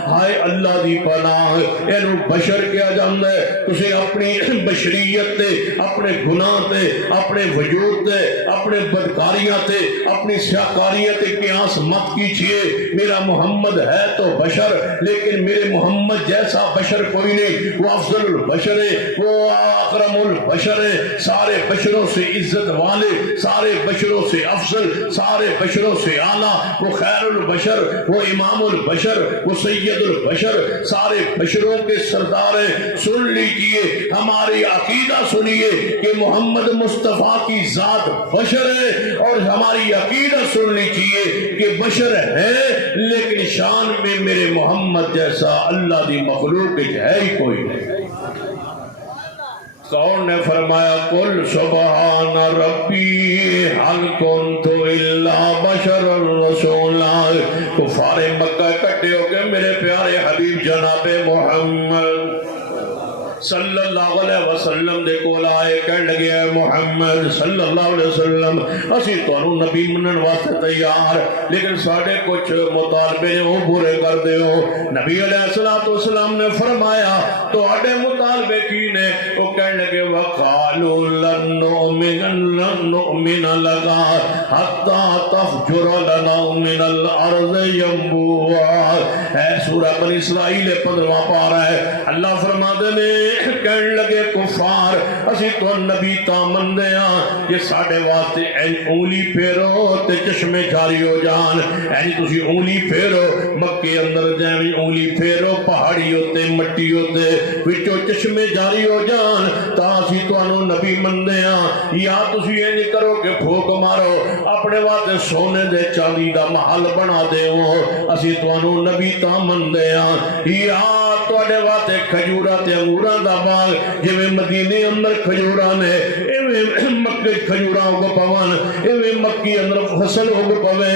ہائے اللہ دی پناہ، انہوں بشر کیا جاننا ہے۔ تسے اپنی بشریت تے، اپنے گناہ تے، اپنے وجود تے، اپنے بدکاریاں تے، اپنی سیاکاریاں تے قیاس مت کیجئے۔ میرا محمد ہے تو بشر، لیکن میرے محمد جیسا بشر کوئی نہیں، وہ افضل البشر ہے، وہ اکرم البشر ہے، سارے بشروں سے عزت والے، سارے بشروں سے افضل، سارے بشروں سے اعلیٰ، وہ خیر البشر، وہ امام البشر، وہ سید البشر، سارے بشروں کے سردار ہیں۔ سن لیجئے، ہماری عقیدہ سنیے کہ محمد مصطفیٰ کی ذات بشر ہے، اور ہماری عقیدہ سن لیجئے کہ بشر ہے لیکن شان میں میرے محمد جیسا اللہ دی مخلوق ہے ہی کوئی نہیں۔ کون نے فرمایا قل سبحان ربی حل کنت الا بشر رسولا، کفار مکہ اکٹھے ہو کے میرے پیارے حبیب جناب محمد صلی اللہ علیہ وسلم دے کول آئے، کہنے لگے اے محمد صلی اللہ علیہ وسلم، اسی تانوں نبی منن واسطے تیار، لیکن ساڈے کچھ مطالبے نے وہ پورے کر دیو۔ نبی علیہ السلام نے فرمایا تواڈے مطالبے کی نے؟ وہ کہنے لگے وقالوا لن نؤمن لك حتى تفجر لنا من الارض ينبوعا۔ اے سورہ بنی اسرائیل 15واں پارہ ہے، اللہ فرماتے نے کہنے لگے کفار اسی تو نبی تامن دیاں کہ ساڑھے واسطے انگلی پھیرو تے چشمے جاری ہو جان، اینی تسی انگلی پھیرو مکے اندر جائیں، انگلی پھیرو پہاڑی ہوتے مٹی ہوتے وچو چشمے جاری ہو جان تا اسی تو انو نبی من دیاں، یا تسی اینی کرو کہ پھوک مارو اپنے واسطے سونے دے چاندی دا محل بنا دے ہو، اسی تو انو نبی تامن دیاں، یا تواڈے واسطے کھجورا تے انگوراں دا باغ جویں مدینے اندر کھجوراں نے ایویں مکے کھجوراں اگ پون، ایویں مکی اندر فصل اگ پوے،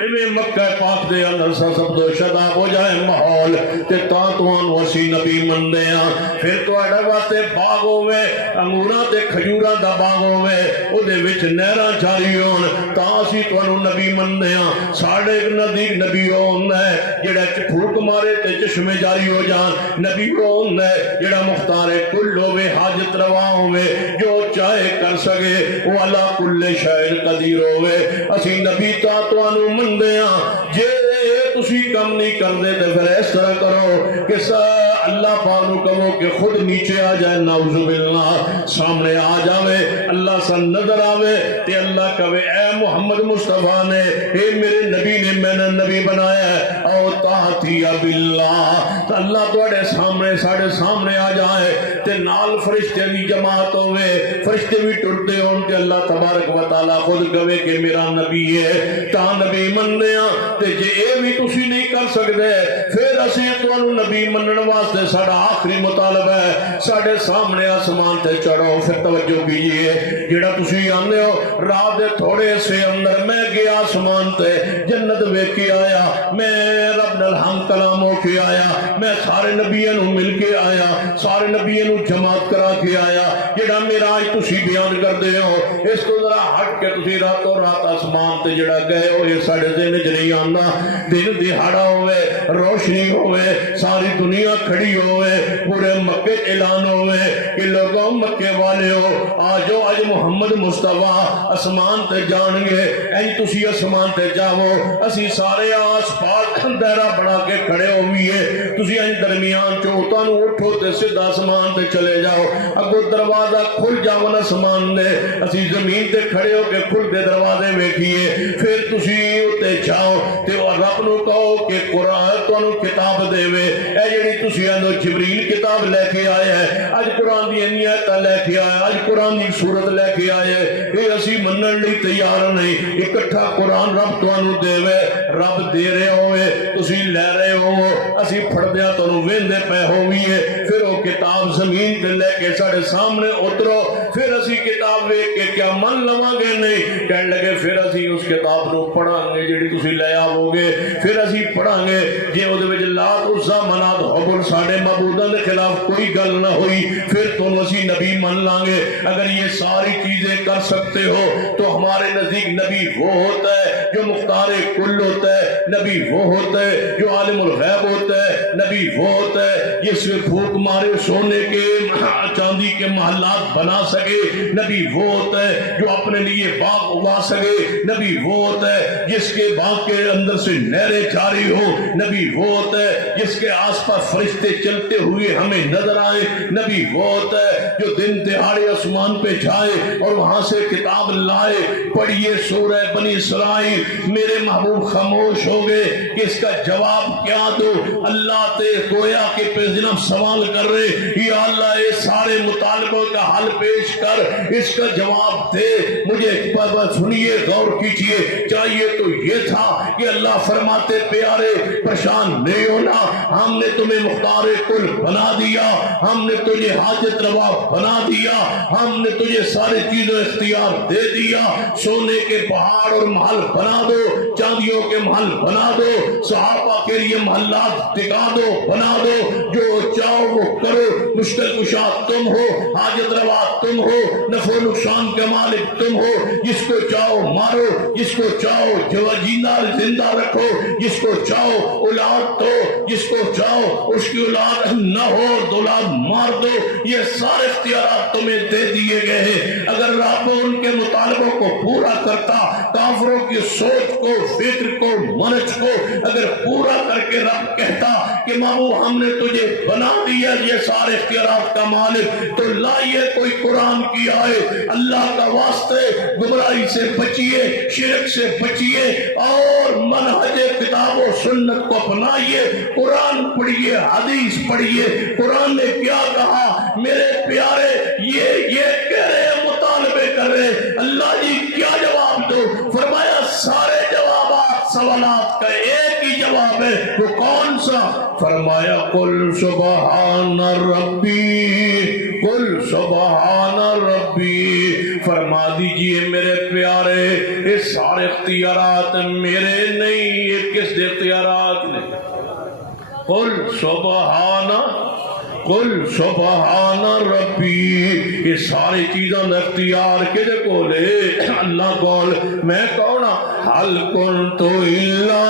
ایویں مکہ پاک دے اندر سب دو شدا ہو جائے ماحول تے تا توان وسی نبی من دیاں، پھر تواڈے واسطے باغ ہوے انگوراں تے کھجوراں دا باغ ہوے او دے وچ نہراں جاری ہون تا اسی تانوں نبی من دیاں۔ ساڈے نزدیک نبی ہوندا ہے جڑا پھوک مارے تے چشمے جاری ہو جان، نبی ہوندا ہے جڑا مختار کل ہوے حاجت روا ہوے جو چاہے کر سکے، وہ اللہ کل شے قدیر ہوے، اسی نبی تا تانوں من دیاں۔ جے تسی کم نہیں کردے تے پھر اس طرح کرو کہ اللہ پاک نو کہو کہ خود نیچے آ جائے، نعوذ باللہ سامنے آ جاوے، اللہ سے نظر آوے تے اللہ کہے اے محمد مصطفیٰ نے، اے میرے نبی نے میں نے نبی بنایا ہے، او تاتی باللہ، تو اللہ تواڈے سامنے ساڈے سامنے آ جائے تے نال فرشتے دی جماعت ہوے، فرشتے بھی ٹرتے ہون تے اللہ تبارک و تعالی خود کہے کہ میرا نبی ہے تا نبی مننے تے جے اے بھی تسی نہیں کر سکدے پھر اسی تانوں نبی منن واسطے ساڈا آخری مطالبہ ہے، ساڈے سامنے آسمان تے چڑھو۔ پھر توجہ کیجئے، جڑا تسی آندے ہو رات دے تھوڑے سے اندر میں گیا آسمان تے جنت ویکھ کے آیا، میں رب نال ہم کلام ہو کے آیا، میں سارے نبیوں نو مل کے آیا، سارے نبیوں نو جماعت کرا کے آیا، جڑا معراج تسی بیان کردے ہو اس کو ذرا ہٹ کے تسی راتوں رات آسمان تے جڑا گئے ہو یہ ساڈے ذہن وچ نہیں آندا، دن دہاڑا ہوئے روشنی ہوئے ساری دنیا کھڑی ہوئے پورے مکے اعلان ہوئے کہ لوگوں مکے والے ہو آجو اج محمد مصطفیٰ اسمان تے جان گے، این تسی اسمان تے جاؤ، اسی سارے آس پاس دائرہ بنا کے کھڑے ہوئیے، تسی این درمیان چوتاں نو اٹھو تے سدھا اسمان تے چلے جاؤ، اگو دروازہ کھل جاون اسمان دے، اسی زمین تے کھڑے ہو کے کھل دے دروازے ویکھیے، پھر تسی اتے جاؤ تے رب نو کہو کہ قرآن تو تانوں کتاب دے اے جڑی تسی اندر جبریل کتاب لے کے آئے ہیں اج قرآن دی انیتاں لے کے آئے اج قرآن دی صورت لے کے آئے اے اسی منن لئی تیار نہیں اکٹھا قرآن رب تانوں دے رب دے رہے ہوئے تسی لے رہے ہو اسی پھڑدیاں تانوں ویندے پے ہوئیے پھر وہ کتاب زمین تے لے کے ساڑے سامنے اترو پھر اسی کتاب ویکھ کے کیا من لواں گے نہیں کہن لگے پھر اسی اس کتاب نو پڑھاں گے جڑی تسی لے آو گے پھر اسی پڑھاں گے جے او دے وچ لات عزا منات حبل ساڈے معبوداں دے خلاف کوئی گل نہ ہوئی پھر تم اسی نبی من لیں گے اگر یہ ساری چیزیں کر سکتے ہو تو ہمارے نزدیک نبی وہ ہوتا ہے جو مختار کل ہوتا ہے نبی وہ ہوتا ہے جو عالم الغیب ہوتا ہے نبی وہ ہوتا ہے جس میں پھوک مارے سونے کے چاندی کے محلات بنا سکے نبی وہ ہوتا ہے جو اپنے لیے باغ اگا سکے نبی وہ ہوتا ہے جس کے باغ کے اندر سے نہریں جاری ہو نبی وہ ہوتا ہے جس کے آس پاس فرشتے چلتے ہوئے ہمیں نظر آئے نبی وہ ہوتا ہے جو دن دہاڑے آسمان پہ جائے اور وہاں سے کتاب لائے پڑھیے سورہ بنی اسرائیل میرے محبوب خاموش ہو گئے کہ اس کا جواب کیا دو اللہ تے گویا کے پہ جناب سوال کر رہے یا اللہ یہ سارے مطالبوں کا حل پیش کر اس کا جواب دے مجھے سنیے غور کیجئے چاہیے تو یہ تھا کہ اللہ فرماتے پیارے پریشان نہیں ہونا ہم نے تمہیں مختار کل بنا دیا ہم نے تجھے حاجت روا بنا دیا ہم نے تجھے ساری چیزوں اختیار دے دیا سونے کے پہاڑ اور محل بنا دو چاندیوں کے محل بنا دو صحابہ کے لیے محلات ٹکا دو بنا دو جو چاہو وہ کرو مشکل کشا تم ہو حاجت روا تم ہو نفع و نقصان کے مالک تم ہو جس کو چاہو مارو جس کو چاہو زندہ رکھو جس کو چاہو اولاد دو جس کو چاہو اس کی اولاد نہ ہو اولاد مار دو یہ سارے اختیارات تمہیں دے دیے گئے ہیں اگر رب ان کے مطالبوں کو پورا کرتا کافروں کی سوچ کو فکر کو منج کو اگر پورا کر کے رب کہتا کہ مامو ہم نے تجھے بنا دیا یہ سارے اختیارات کا مالک تو لائیے کوئی قرآن کی آئے اللہ کا واسطے گمراہی سے بچیے شرک سے بچیے اور منہج کتاب و سنت کو اپنائیے قرآن پڑھیے حدیث پڑھیے قرآن نے کیا کہا میرے پیارے یہ کہہ رہے ہیں مطالبے کر رہے اللہ جی کیا جواب دو فرمایا سارے جوابات سوالات کا ایک ہی جواب ہے وہ کون سا فرمایا قل سبحان ربی قل سبحان ربی فرما دیجئے میرے پیارے یہ سارے اختیارات میرے نہیں یہ کس دے اختیارات نے قل سبحان ربی یہ ساری چیزاں اختیار کے دے کولے اللہ کول میں کونا حل کنتو الا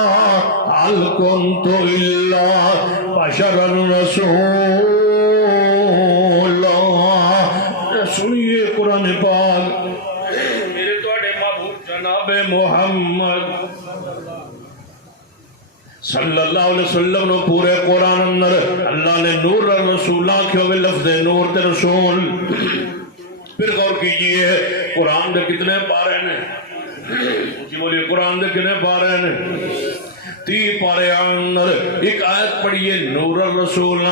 بشرا رسولا سنیے قرآن پاک میرے توڑے محبوب جناب محمد صلی اللہ علیہ وسلم نے پورے قرآن اندر اللہ نے نور رسول آنکھوں میں لفظ نور تے رسول پھر غور کیجئے قرآن دے کتنے پارے ہیں جی بولیے قرآن دے کتنے پارے ہیں 30 پارے اندر ایک آیت پڑھیے نور الرسول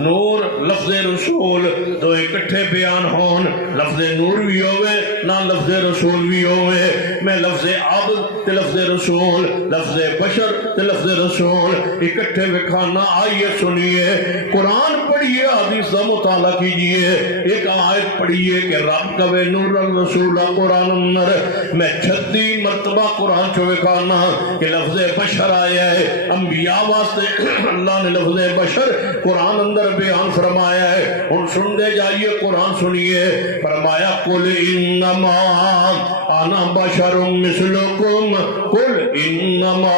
نور لفظ رسول دو اکٹھے بیان ہون لفظ نور بھی ہوئے نہ لفظ رسول بھی ہوئے میں لفظ عبد تے لفظ رسول لفظ بشر تے لفظ رسول اکٹھے وکھانا آئیے سنیے قرآن پڑھیے حدیث کا مطالعہ کیجئے ایک آیت پڑھیے کہ رب کا بے نور الرسول قرآن اندر میں 36 مرتبہ قرآن چو وکھانا کہ لفظ بشر آئے ہے انبیاء واسطے اللہ نے لفظ بشر قرآن اندر بیان فرمایا ہے ان سن دے جائیے قرآن سنیے فرمایا قل انما انا بشر مثلکم قل انما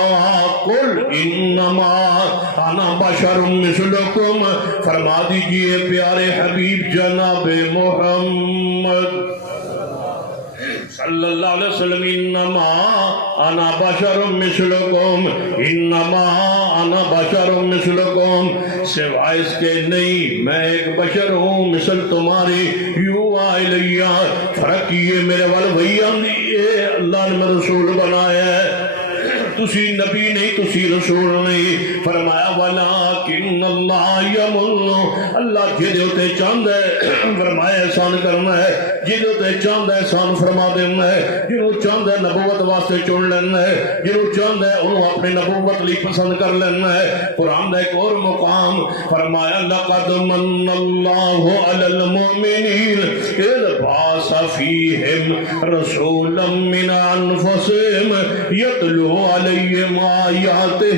انا بشر مثلکم فرما دیجئے پیارے حبیب جناب محمد صلی اللہ علیہ وسلم انما انا بشر مثلکم انما انا بشر مثلکم سوائے اس کے نہیں میں ایک بشر ہوں مثل تمہاری یوحا الیہ فرق یہ میرے والے وہی اللہ نے میں رسول بنایا ہے تسی نبی نہیں تسی رسول نہیں فرمایا ولیکن اللہ یمن اللہ جدے ہوتے چاند ہے فرمایا احسان کرنا ہے جدے ہوتے چاند ہے احسان فرما دینا ہے جنہوں چاند ہے نبوت واسطے چن لینا ہے جنہوں چاند ہے انہوں اپنے نبوت لی پسند کر لینا ہے قرآن دا ایک اور مقام فرمایا لقد من اللہ علی المؤمنین اذ بعث فیہم رسولا من انفسہم یتلو علیہم آیاتہ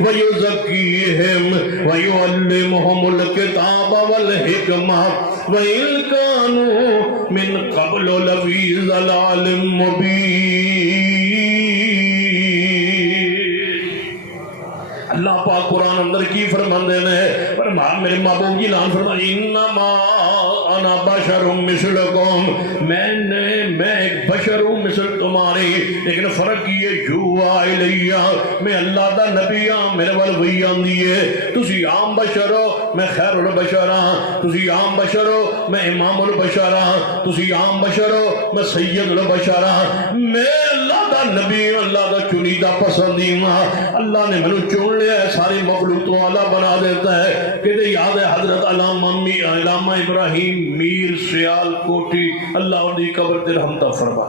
ویزکیہم ویعلمہم الکتاب والحکمہ وَإِن كَانُوا مِن قَبْلُ لَفِي ضَلَالٍ مُبِينٍ اللہ پاک قرآن اندر کی فرماندے نے فرمایا میرے محبوب کی لان فرمایا انما انا بشر مثلکم میں ایک بشر ہوں مثل تمہاری لیکن فرق یہ یوحا الیہ میں اللہ دا نبی ہاں میرے وال وحی آندی ہے تسی عام بشر ہو میں خیر البشر ہاں تسی عام بشر ہو میں امام البشر ہاں تسی عام بشر ہو میں سید البشر ہاں میں اللہ دا نبی ہوں اللہ دا چنیدہ پسندی ہوں اللہ نے منو چن لیا ہے ساری مخلوق تو اعلیٰ بنا دیتا ہے کہ یاد ہے حضرت علامہ ابراہیم میر سیال کوٹی اللہ اور دی قبر تے رحمتہ فرما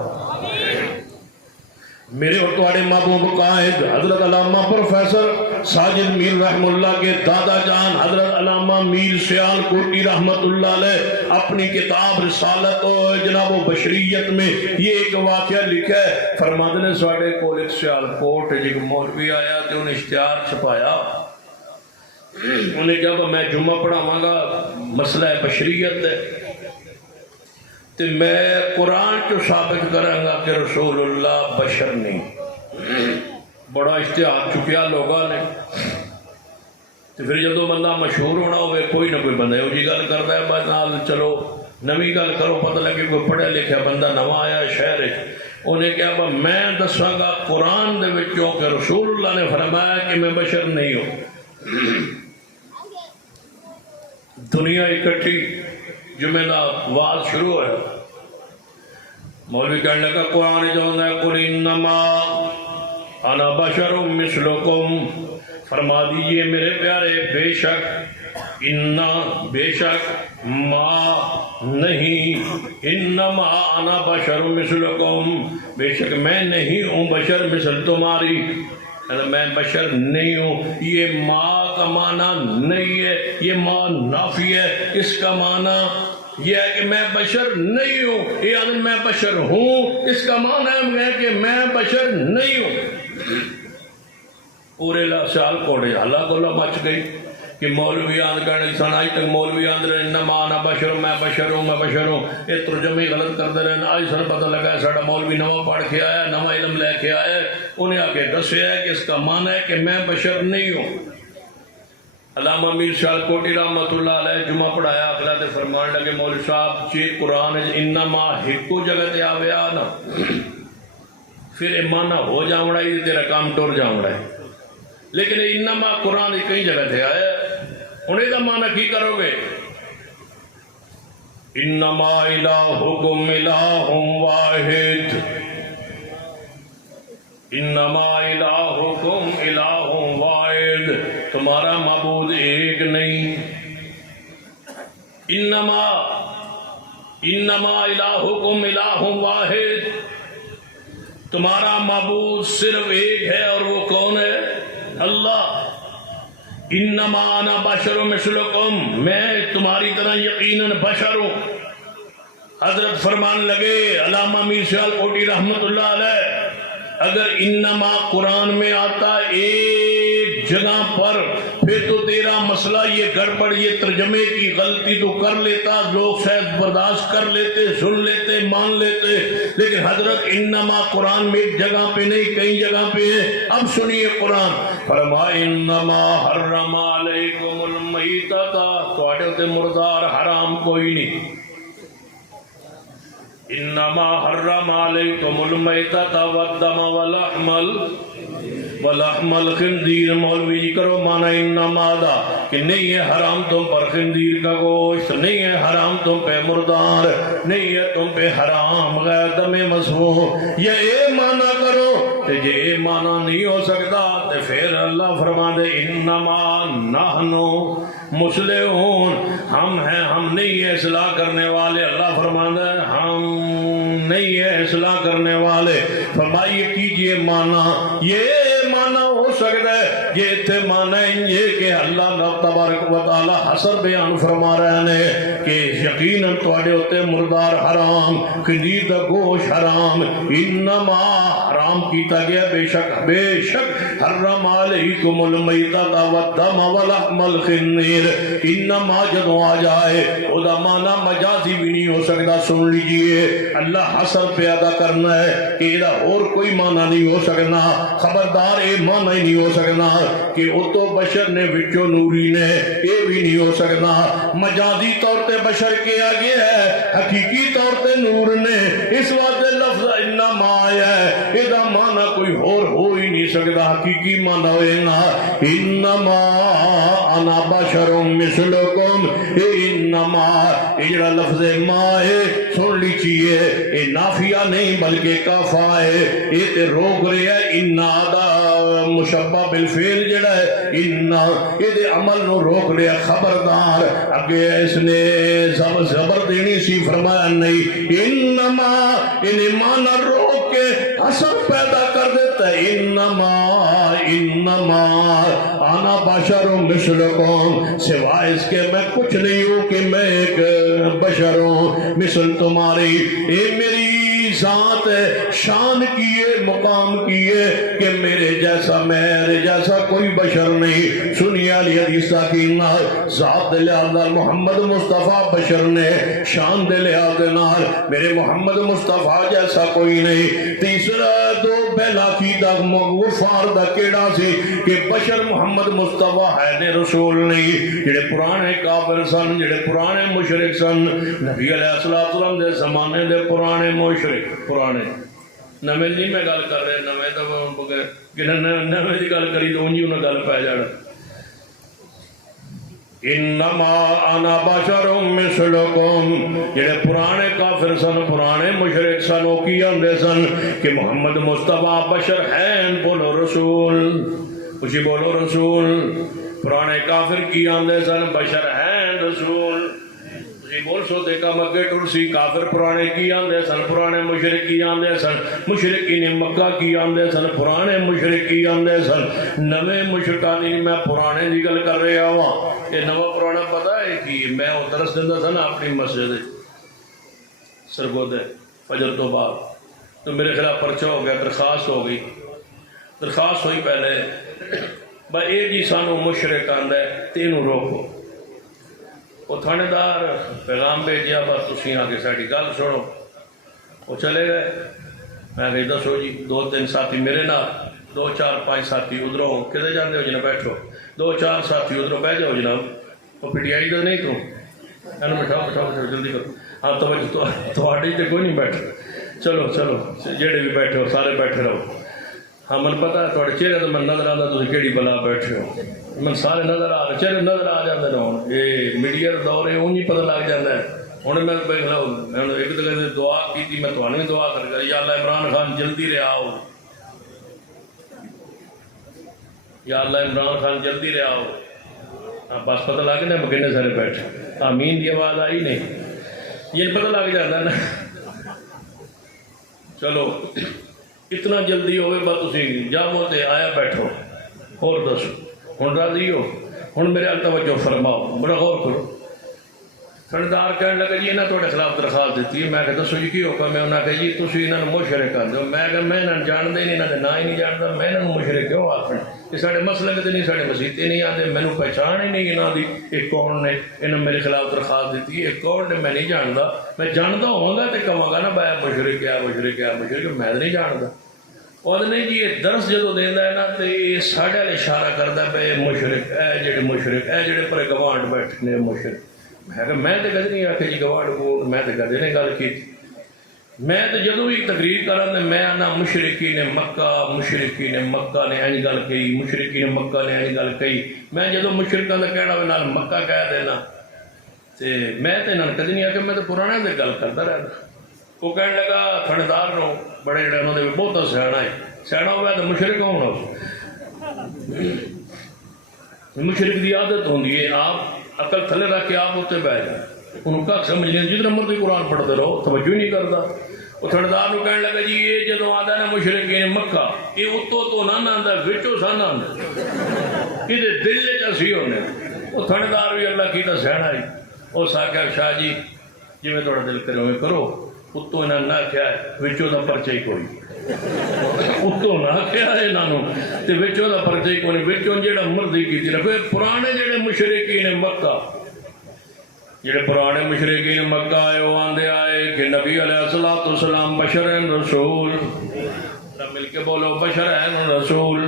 میرے اور تواڑے محبوب قائد حضرت علامہ پروفیسر ساجد میر رحم اللہ کے دادا جان حضرت علامہ میر سیال کوٹی رحمت اللہ علیہ اپنی کتاب رسالت و جناب و بشریت میں یہ ایک واقعہ لکھا ہے فرماتے نے سواڑے کول ایک سیال کوٹ جب مولوی آیا تو انہیں اشتہار چھپایا انہیں کہا میں جمعہ پڑھاواں گا مسئلہ بشریت ہے تو میں قرآن جو ثابت کروں گا کہ رسول اللہ بشر نہیں بڑا اشتہار چکیا لوگوں نے تو پھر جدو بندہ مشہور ہونا ہوئے کوئی نہ کوئی بندہ جی گل کرتا ہے بس نال چلو نویں گل کرو پتہ لگے کوئی پڑھے لکھا بندہ نواں آیا شہر انہیں کہا میں دساں گا قرآن دے وچوں کہ رسول اللہ نے فرمایا کہ میں بشر نہیں ہوں دنیا اکٹھی جمعہ دا واز شروع ہے مولوی کہنے لگا قرآن جو ہے قل انما انا بشر مثلکم فرما دیجئے میرے پیارے بے شک انا بے شک ما نہیں انما انا بشر مثلکم بے شک میں نہیں ہوں بشر مثل تمہاری میں بشر نہیں ہوں یہ ما کا معنی نہیں ہے یہ ما نافی ہے اس کا معنی یہ ہے کہ میں بشر نہیں ہوں یہ میں بشر ہوں اس کا معنی ہے کہ میں بشر نہیں ہوں پورے سال کوڑے اللہ کو مچ گئی کہ مولوی آن کرنے سن آج تک مولوی آن رہے انما انا بشر میں بشر ہوں یہ ترجمے غلط کرتے رہے آج سن پتہ لگا ہے ساڑا مولوی نواں پڑھ کے آیا نواں علم لے کے آیا انہیں آ کے دسیا ہے کہ اس کا معنی ہے کہ میں بشر نہیں ہوں علامہ میر سیال کوٹی رحمت اللہ علیہ جمعہ پڑھایا اگلا تے فرمان لگے مولوی صاحب چی قرآن انما ہکو جگہ تے آوے آنا پھر معنی ہو جاؤں رہا تیرا کام ٹور جاؤں رہا لیکن انما قرآن کئی جگہ تے آیا انہیں دا معنی کی کرو گے انما الہکم الہ واحد انما الہکم الہ واحد تمہارا معبود ایک نہیں انما الہکم الہ واحد تمہارا معبود صرف ایک ہے اور وہ کون ہے اللہ انما انا بشر مثلکم میں تمہاری طرح یقیناً بشر ہوں حضرت فرمان لگے علامہ میر سیال کوٹی رحمت اللہ علیہ اگر انما قرآن میں آتا ایک جگہ پر پھر تو تیرا مسئلہ یہ گڑبڑ یہ ترجمے کی غلطی تو کر لیتا لوگ شاید برداشت کر لیتے سن لیتے مان لیتے لیکن حضرت انما قرآن میں ایک جگہ پہ نہیں کئی جگہ پہ ہے اب سنیے قرآن فرمایا انما حرم علیکم المیتۃ تواڈے تے مردار حرام کوئی نہیں انما حرم علیکم المیتۃ والدم ولحم الخنزیر مولوی جی کرو معنی انما دا کہ نہیں ہے حرام تم پر خنزیر کا گوشت نہیں ہے حرام تم پہ مردار نہیں ہے تم پہ حرام غیر دم مسفوح یہ اے معنی کرو تے جے اے معنی نہیں ہو سکتا تے پھر اللہ فرما دے انما نحنو مصلحون، ہم ہیں، ہم نہیں ہے اصلاح کرنے والے۔ اللہ فرماتا ہے ہم نہیں ہے اصلاح کرنے والے۔ فرمائیے کیجئے معنی، یہ معنی ہو سکتا ہے یہ اتنے معنی یہ کہ اللہ تبارک و تعالی حسر بیان فرما رہے ہیں کہ یقیناً تواڈے اتے مردار حرام، خنزیر دا گوشت حرام، انما حرام کیتا گیا بے شک حرم علیکم المیتۃ والدم ولحم الخنزیر۔ انما جدوں آ جائے او دا معنی مجازی بھی نہیں ہو سکتا۔ سن لیجئے اللہ حسر پیدا کرنا ہے کہ ادا اور کوئی معنی نہیں ہو سکنا۔ خبردار اے معنی نہیں ہو سکنا کہ او تو بشر نے وچوں نوری نے، اے بھی نہیں ہو سکنا۔ مجازی طور تے بشر کیا گیا ہے، حقیقی طور تے نور نے۔ اس واسطے لفظ انما آیا ہے، ادا معنی کوئی اور ہو ہی نہیں سکتا۔ حقیقی معنی ہوئے نا انما انا بشر مثلکم، انما اجڑا لفظ ما ہے سن لیجئے، اے نافیہ نہیں بلکہ کافا ہے۔ اے تے روک رہے ہے انا دا مشبہ بالفعل جڑا ہے انا، اے دے عمل نو روک رہے ہے۔ خبردار اگے اس نے زبر دینی سی، فرمایا نہیں انما، انہیں مانا روک کے حسن پیدا کر دیتا ہے۔ انما انا بشر مثلکم، سوائے اس کے میں کچھ نہیں ہوں کہ میں ایک بشر ہوں مثل تمہاری۔ اے میری ذات ہے، شان کیے، مقام کیے کہ میرے جیسا، میرے جیسا کوئی بشر نہیں۔ سنیے علی حدیث کی ذات دے لحاظ محمد مصطفیٰ بشر نے، شان دے لحاظ نال میرے محمد مصطفیٰ جیسا کوئی نہیں۔ تیسرا دو پہلا کی دا غفار دا کیڑا سی کہ بشر محمد مصطفیٰ ہے نے رسول نہیں۔ جڑے پرانے کافر سن، جڑے پرانے مشرک سن، نبی علیہ السلام دے زمانے دے پرانے مشرک، پرانے نویں نہیں میں گل کر رہے، نویں تو نویں دی گل کری تو انجی انہیں گل پہ جانا۔ انما انا بشر مثلکم، جڑے پرانے کافر سن، پرانے مشرک سن، وہ کی آندے سن کہ محمد مصطفیٰ بشر ہیں، بولو رسول، اسی بولو رسول۔ پرانے کافر کی آندے سن بشر ہیں رسول، اسی بول سو دیکھا مکہ ٹرسی۔ کافر پرانے کی آندے سن، پرانے مشرک کی آندے سن، مشرقین مکہ کی آندے سن، پرانے مشرک کی آندے سن۔ نویں مشرکانی میں پرانے دی گل کر رہا ہوں۔ یہ نواں پرانا پتہ ہے کہ میں وہ درس دینا تھا نا اپنی مسجد سرگودے فجر تو بعد، تو میرے خلاف پرچہ ہو گیا، درخواست ہو گئی، درخواست ہوئی پہلے بھائی اے جی سانو مشرک آندا ہے تینوں روکو۔ وہ تھانے دار پیغام بھیجیا، بس تسی آ کے ساڈی گل سنو۔ وہ چلے گئے، میں کہ دسو جی، دو تین ساتھی میرے نال، دو چار پانچ ساتھی ادھروں، کدھر جاندے ہو جناب بیٹھو، دو چار ساتھی ادھروں بہ جاؤ جناب، وہ پی ٹی آئی تو نہیں تو بٹھاؤ جلدی کرو۔ ہاں تھوڑی تے کوئی نہیں بیٹھ، چلو جہے بھی بیٹھے ہو سارے بیٹھے رہو۔ ہاں من پتا ہے تھوڑے چہرے تو من نظر آتا تھی کہڑی بلا بیٹھے ہو، من سارے نظر آ رہے، چہرے نظر آ جاتے ہیں۔ ہوں یہ میڈیا کا دور ہے، انہیں پتہ لگ جاتا ہے۔ ہوں میں ایک دفعہ دعا کی تھی، میں تمہیں بھی دعا کر یا اللہ عمران خان جلدی رہا ہو، یا اللہ عمران خان جلدی رہا ہو۔ بس پتہ لگ گیا کنے سارے بیٹھے، آمین کی آواز آئی نہیں، یہ پتہ لگ جاتا ہے نا۔ چلو اتنا جلدی ہوئے بات تسی جاؤ تے آیا بیٹھو، اور دسو ہوں راضی ہو؟ ہوں میرے ال توجہ فرماؤ، بڑا غور کرو۔ تھندار کہنے لگا جی انہیں تھوڑے خلاف درخواست دیتی ہے۔ میں کہ دسو جی کی حکم ہے؟ انہیں کہ جی تسی انہوں نے مشرک آتے ہو۔ میں کہ میں انہوں جانتے نہیں، انہوں نے نہ ہی نہیں جانتا، میں انہوں مشرک کیوں آخر؟ یہ سارے مسلک تے نہیں، سارے مسیتے نہیں آتے، مینوں پہچان ہی نہیں انہوں دی، ایک کون نے انہوں میرے خلاف درخواست دیتی ہے، ایک کون نے میں نہیں جانتا۔ میں جانتا ہوں گا تو کہوں گا نا بھائی مشرک کیا مشرک کیا مشرک، میں نہیں جانتا۔ اور نہیں جی یہ درس جدو دینا ہے نا تو یہ ساڑھے والے اشارہ کرتا پہ مشرک، اے جڑے مشرک، اے جڑے پر گوانڈ بیٹھنے مشرک۔ میں تو کدی نہیں آخیا جی گوانڈ کو، میں تو کدی نہیں گل کی۔ میں تو جدو بھی تقریر کرا تو میں آنا مشرقین مکہ، مشرقین مکہ نے این گل کہی، مشرقین مکہ نے این گل کہی۔ میں جدو مشرکاں دا کہنا نال مکہ کہہ دینا تے میں تو انہوں نے کدی نہیں آخیا، میں تو پرانے دے گل کرتا رہتا۔ وہ کہنے لگا تھندار نو بڑے جڑے انہوں نے بہت سیاح ہے، سیاح ہوا تو مشرق ہونا مشرق کی عادت ہوتی ہے آپ عقل تھلے رکھ کے آپ اتنے بہ جائیں انہوں کا سمجھ لیں جتنا مرضی قرآن پڑھتے رہو توجہ ہی نہیں کرتا وہ تھڑدار نو کہنے لگا جی یہ جدو آتا نا مشرقین مکہ یہ اتو تو نہ آتا وچوں سن آتا یہ دل چی ہونے وہ تھڑدار بھی اللہ کی تو سہنا ہی اس آخیا شاہ جی جی میں تھوڑا دل کرو کرو اتو انہوں نے نہ کیا وچوں کا پرچہ ہی کوئی اتو نہ کیا ہے انہوں تے وچوں کا پرچہ ہی کوئی وچوں جہاں مرضی کی رکھو پرانے جہے مشرقین مکہ جڑے پرانے مشرقین مکہ آئے وہ آندے آئے کہ نبی علیہ السلام بشر رسول مل کے بولو بشر رسول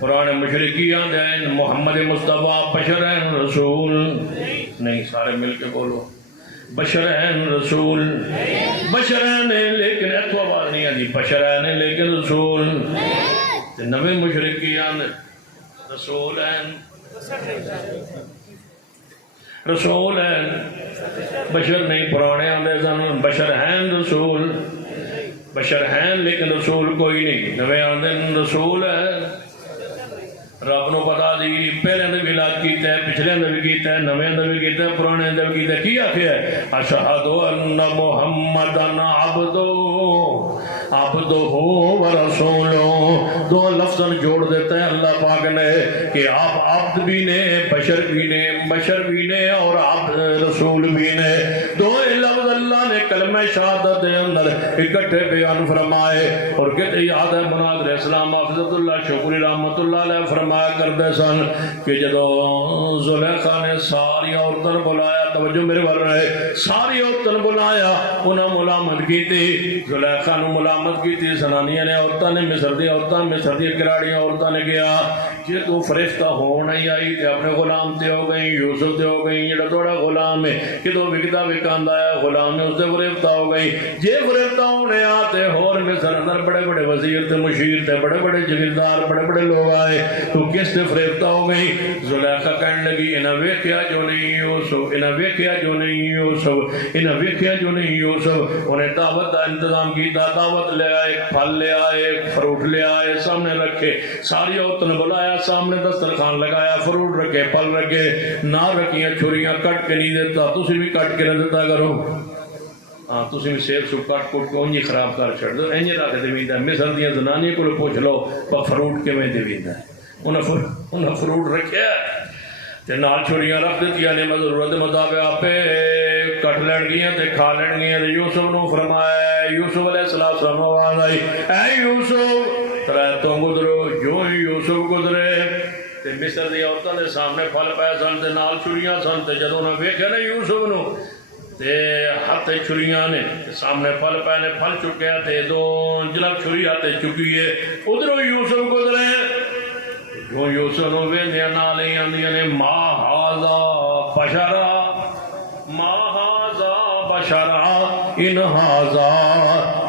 پرانے مشرقی آندے آئے محمد مصطفیٰ بشر رسول نہیں سارے مل کے بولو بشر رسول بشر لیکن اتو آواز نہیں آتی بشر لیکن رسول نوے مشرقی آندے رسول رسول ہیں بشر نہیں پرانے آندے سن بشر ہیں رسول بشر ہیں لیکن رسول کوئی نہیں نوے آندے رسول ہے رب نو پتا دی پہلے نے بھی لاج کیتا ہے پچھلے نے بھی کیتا ہے نوے نے بھی کیتا ہے پرانے نے بھی کیتا ہے کی آخیا ہے اشہد ان محمدن عبدہ و رسولہ دو لفظ جوڑ دیتا ہے اللہ پاک نے کہ آپ عبد بھی نے بشر بھی نے اور عبد رسول بھی نے دو لفظ اللہ نے کلمہ شہادت دے اندر اکٹھے بیان فرمائے اور کہتے یاد ہے مناد علیہ السلام حافظ اللہ شکری رحمت اللہ علیہ فرمایا کرتے سن کہ جدو زلیخا نے ساری عورتوں بلایا توجہ میرے بل رہے ساری عورتوں بلایا انہوں ملامت کی تھی زلیخا نے ملامت کی تھی زنانیاں نے عورتوں نے مصر دی کراڑیاں عورتوں نے کیا جی تو فرشتہ ہو نہیں آئی تے اپنے غلام تے ہو گئی یوسف تے ہو گئی جڑا تھوڑا غلام ہے کہ تو وکدا وکاندا ہے غلام نے اس سے فرشتہ ہو گئی جے فرشتہ ہونے آتے اور مصر اندر بڑے بڑے وزیر تے مشیر تے بڑے بڑے جگیردار بڑے بڑے لوگ آئے تو کس سے فرشتہ ہو گئی زلیخا کہنے لگی انہاں ویکھیا جو نہیں یوسف انہاں ویکھیا جو نہیں یوسف انہاں ویکھیا جو نہیں یوسف انہیں دعوت کا انتظام کیتا دعوت لے آئے پھل لے آئے فروٹ لے آئے سامنے رکھے ساری عورتوں نے بلایا سامنے دسترخوان لگایا فروٹ رکھے پھل رکھے نہ رکھیاں چھریاں کٹ کے نہیں دیتا تسی بھی کٹ کے نہ دیتا کرو ہاں تسی بھی سیب سو کٹ کٹ کو انجی خراب کر چھڑ دو انجی رکھ دیویندا مصر دیاں زنانیاں کو پوچھ لو پر فروٹ کیویں دیویندا انہاں فروٹ رکھیا تے نال چھریاں رکھ دتیاں نے ضرورت مطابق آپے کٹ لین گیاں تے کھا لین گیاں تے یوسف نو فرمایا یوسف علیہ السلام آواز آئی اے یوسف ترائتوں گزرو جو ہی یوسف گزرے تے مصر دی عورتاں دے سامنے پھل پائے سن تے نال چھریاں سن تے جدوں انہاں ویکھیا نا یوسف نو تے ہاتھ چھریاں نے سامنے پھل پائے نے پھل چکیا تے دو جناب چھری ہاتھ چکی ہے ادھروں یوسف گزرے جو یوسف نو ویندیاں نال ہی آندیاں نے ما ھذا بشرا ما ھذا بشرا ان ھذا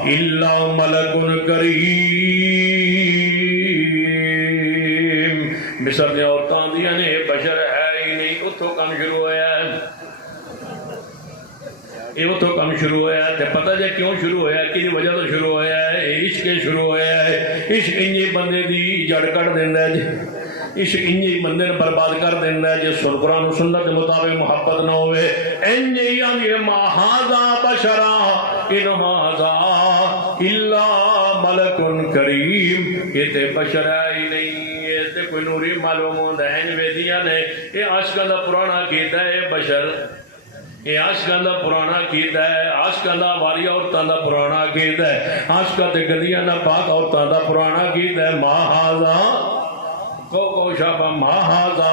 الا ملک کریم مصر دی عورتاں آندیاں نے بشر ہے ہی نہیں اتھوں کم شروع ہوا ہے یہ اتھوں کم شروع ہوا ہے تے پتہ جے کیوں شروع ہوا ہے کسی وجہ تو شروع ہوا ہے عشق شروع ہوا ہے عشق انجی بندے دی جڑ کٹ دیندا ہے عشق انجی بندے نے برباد کر دیندا ہے جے سن قرآن و سنت کے مطابق محبت نہ ہوئے انجی آندی ما ھذا بشرا ان ھذا الا ملک کریم یہ تے بشر ہے ہی نہیں یہ تے کوئی نوری معلوم ہوندا ہے ان ویدیاں نے یہ عاشقاں دا پرانا عقیدہ ہے بشر یہ عاشقاں دا پرانا عقیدہ ہے عاشقاں دا واری عورتاں دا پرانا عقیدہ ہے عاشقاں تے گدیاں دا پاک عورتاں دا پرانا عقیدہ ہے ما ھذا کو شابہ ما ھذا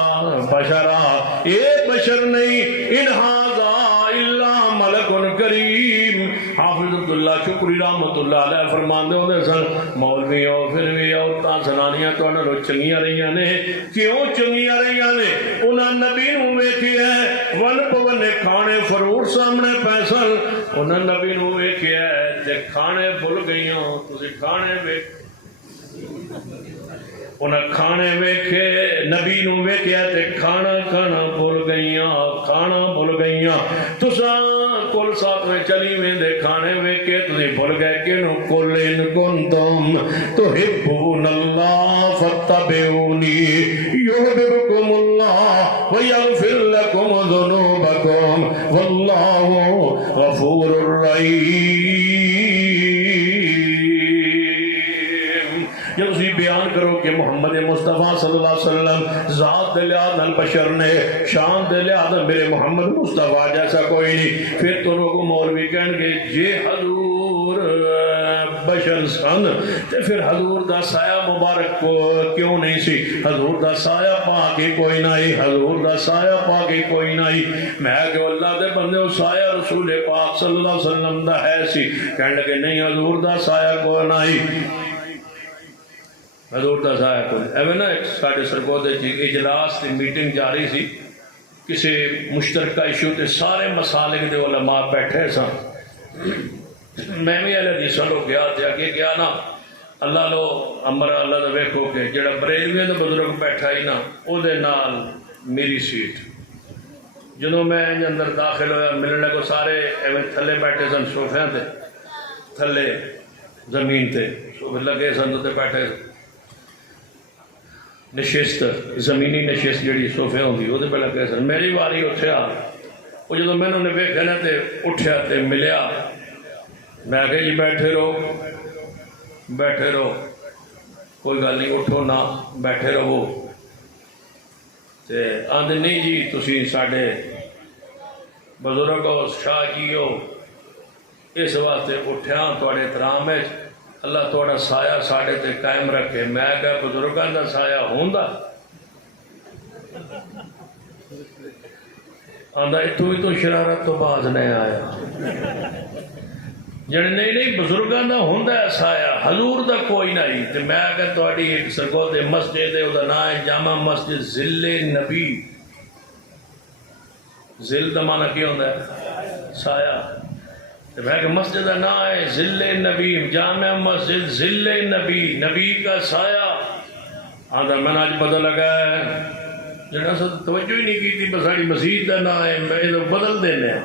بشرا یہ بشر نہیں ان ھذا الا ملک کریم حافظ عبداللہ شکری رحمت اللہ علیہ فرماندے ہوندے سن مولوی ہو پھر بھی عورتاں زنانیاں تہاڈے نال چنگیاں رہیاں نے کیوں چنگیاں رہیاں نے انہاں نبی نو ویکھیا ون پونے کھانے فروٹ سامنے پے سن انہاں نبی نو ویکھیا تے کھانے بھول گئیاں تسی کھانے ویکھ انہاں کھانے ویکھے نبی نو ویکھیا تے کھانا کھانا بھول گئیاں تساں کول ساتھ میں چلی میں دے کھانے میں کہ تُہیں بھول گئے کہ نو قُلْ إِن كُنْتُمْ تُحِبُّونَ اللَّهَ فَاتَّبِعُونِي يُحْبِبْكُمُ اللَّهُ وَيَغْفِرْ لَكُمْ ذُنُوبَكُمْ وَاللَّهُ غَفُورٌ رَحِيمٌ۔ جب اسی بیان کرو کہ محمد مصطفیٰ صلی اللہ علیہ وسلم ذات دے لحاظ نال بشر نے، شان دے لحاظ میرے محمد مصطفیٰ جیسا کوئی نہیں، پھر تو لوگوں مولوی کہن گے یہ حضور بشر سن تے پھر حضور دا سایہ مبارک کیوں نہیں سی؟ حضور دا سایہ پا کے کوئی نہیں، حضور دا سایہ پا کے کوئی نہیں۔ میں کہ اللہ دے بندے ہو سایہ رسول پاک صلی اللہ علیہ وسلم دا ہے سی، کہنے لگے نہیں حضور دا سایہ کوئی نہیں، حضور دا سایہ کوئی نہیں۔ ایویں نا ایک ساڑھے سرگودے جی اجلاس تے میٹنگ جاری سی، کسی مشترکہ ایشو تے سارے مسالک دے علماء بیٹھے سن، میں بھی اہل حدیث لو گیا تے اگے گیا نا، اللہ لو امر اللہ دا ویکھو کہ جڑا بریلویاں دا بزرگ بیٹھا ہی نا او دے نال میری سیٹ، جدوں میں اندر داخل ہویا ملن لگو سارے ایویں تھلے بیٹھے سن صوفیاں تے، تھلے زمین تے صوفے لگے سن تے بیٹھے نشست زمینی نشست جڑی صوفے ہوندی وہ پہ لگے سن۔ میری واری اٹھیا، وہ جدوں میں انہوں نے ویکھیا نا تے اٹھیا تے ملیا، میں کہ جی بیٹھے رہو بیٹھے رہو، کوئی گل نہیں، اٹھو نہ بیٹھے رہو تے آندے نہیں جی تسی ساڈے بزرگ ہو شاہ جی ہو اس واسطے اٹھیا تواڈے احترام وچ، اللہ تھوڑا سایہ ساڑھے تے قائم رکھے۔ میں کہا بزرگاں دا سایہ ہوندا؟ آندا اتو ہی تو شرارت تو باز نہیں آیا، جڑے نہیں بزرگاں دا ہوندا ہے سایہ، حضور دا کوئی نہیں۔ تے میں کہا تواڈی ایک سرگودے مسجد ہے، او دا نام ہے جامع مسجد ذل نبی۔ ذل دا معنی کی ہوندا ہے؟ سایہ۔ میں کہ مسجد کا نام ہے ذل نبی، جامع مسجد ذل نبی، نبی کا سایہ۔ آدھا میں نے آج پتہ لگا ہے جنہاں سے توجہ ہی نہیں کی تھی، بس ساری مسجد کا نام ہے، میں یہ بدل دینے ہیں۔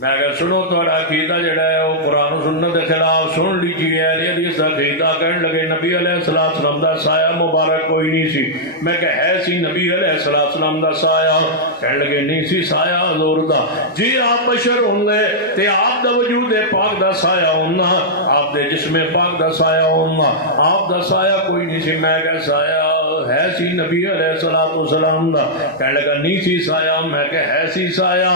میں کہا سنو تھوڑا عقیدہ جڑا ہے وہ قرآن و سنت کے خلاف، سن لیجیے اہل حدیث دا عقیدہ کہنے لگے نبی علیہ السلام دا سایہ مبارک کوئی نہیں سی۔ میں کہ ہے سی نبی علیہ السلام دا سایہ؟ کہنے لگے نہیں سی سایہ حضور دا۔ جی آپ بشر ہوں گے تے آپ دا وجود پاک دا سایہ ہونا، آپ دے جسم پاک دا سایہ ہونا، آپ دا سایہ کوئی نہیں سی۔ میں کہ سایہ ہے سی نبی علیہ السلام دا؟ کہنے لگا نہیں سی سایہ۔ میں کہ ہے سی سایہ،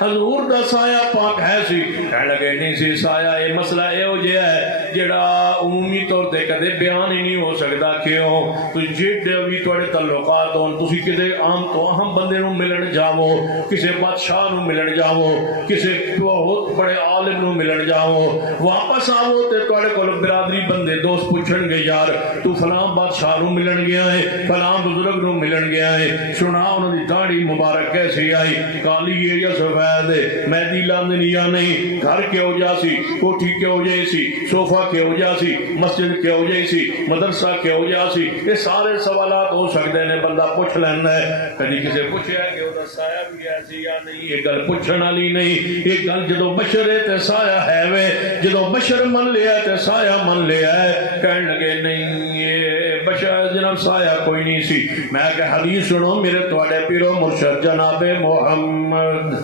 حضور دا سایہ پاک ہے سی؟ کہنے لگے نہیں سی سایہ۔ یہ مسئلہ یہ ہو جائے ہے جڑا عمومی طور تے کدے بیان ہی نہیں ہو سکتا، کیوں؟ تو جڑے بھی تھوڑے تعلقات ہون، تسی کدے عام تو اہم بندے نو ملن جاؤ، کسی بادشاہ نو ملن جاؤ، کسی بہت بڑے عالم نو ملن جاؤ، واپس آؤ تے تھوڑے کول برادری بندے دوست پوچھن گے یار تو فلاں بادشاہ نو ملن گیا ہے، فلاں بزرگ نو ملن گیا ہے، سنا انہوں دی داڑھی مبارک کیسی آئی، کالی ہے یا سفید ہے، مہدی لاندنی یا نہیں، گھر کیوں جا سی، کوٹھی کیوں جائے سی، صوفہ کیوں جا سی، مسجد کیوں جائے سی، مدرسہ کیوں جا سی، یہ سارے سوالات ہو سکتے ہیں، بندہ پوچھ لینا ہے۔ کدی کسی پوچھا کہ وہ سایہ بھی ایسی یا نہیں، یہ گل پوچھن والی نہیں، یہ گل جدو بشر ہے تے سایہ ہے وے، جدو بشر من لیا تے سایہ من لیا ہے۔ کہنے لگے نہیں یہ بشر جناب سایہ کوئی نہیں سی۔ میں کہ حدیث سنو میرے تواڈے پیرو مرشد جناب محمد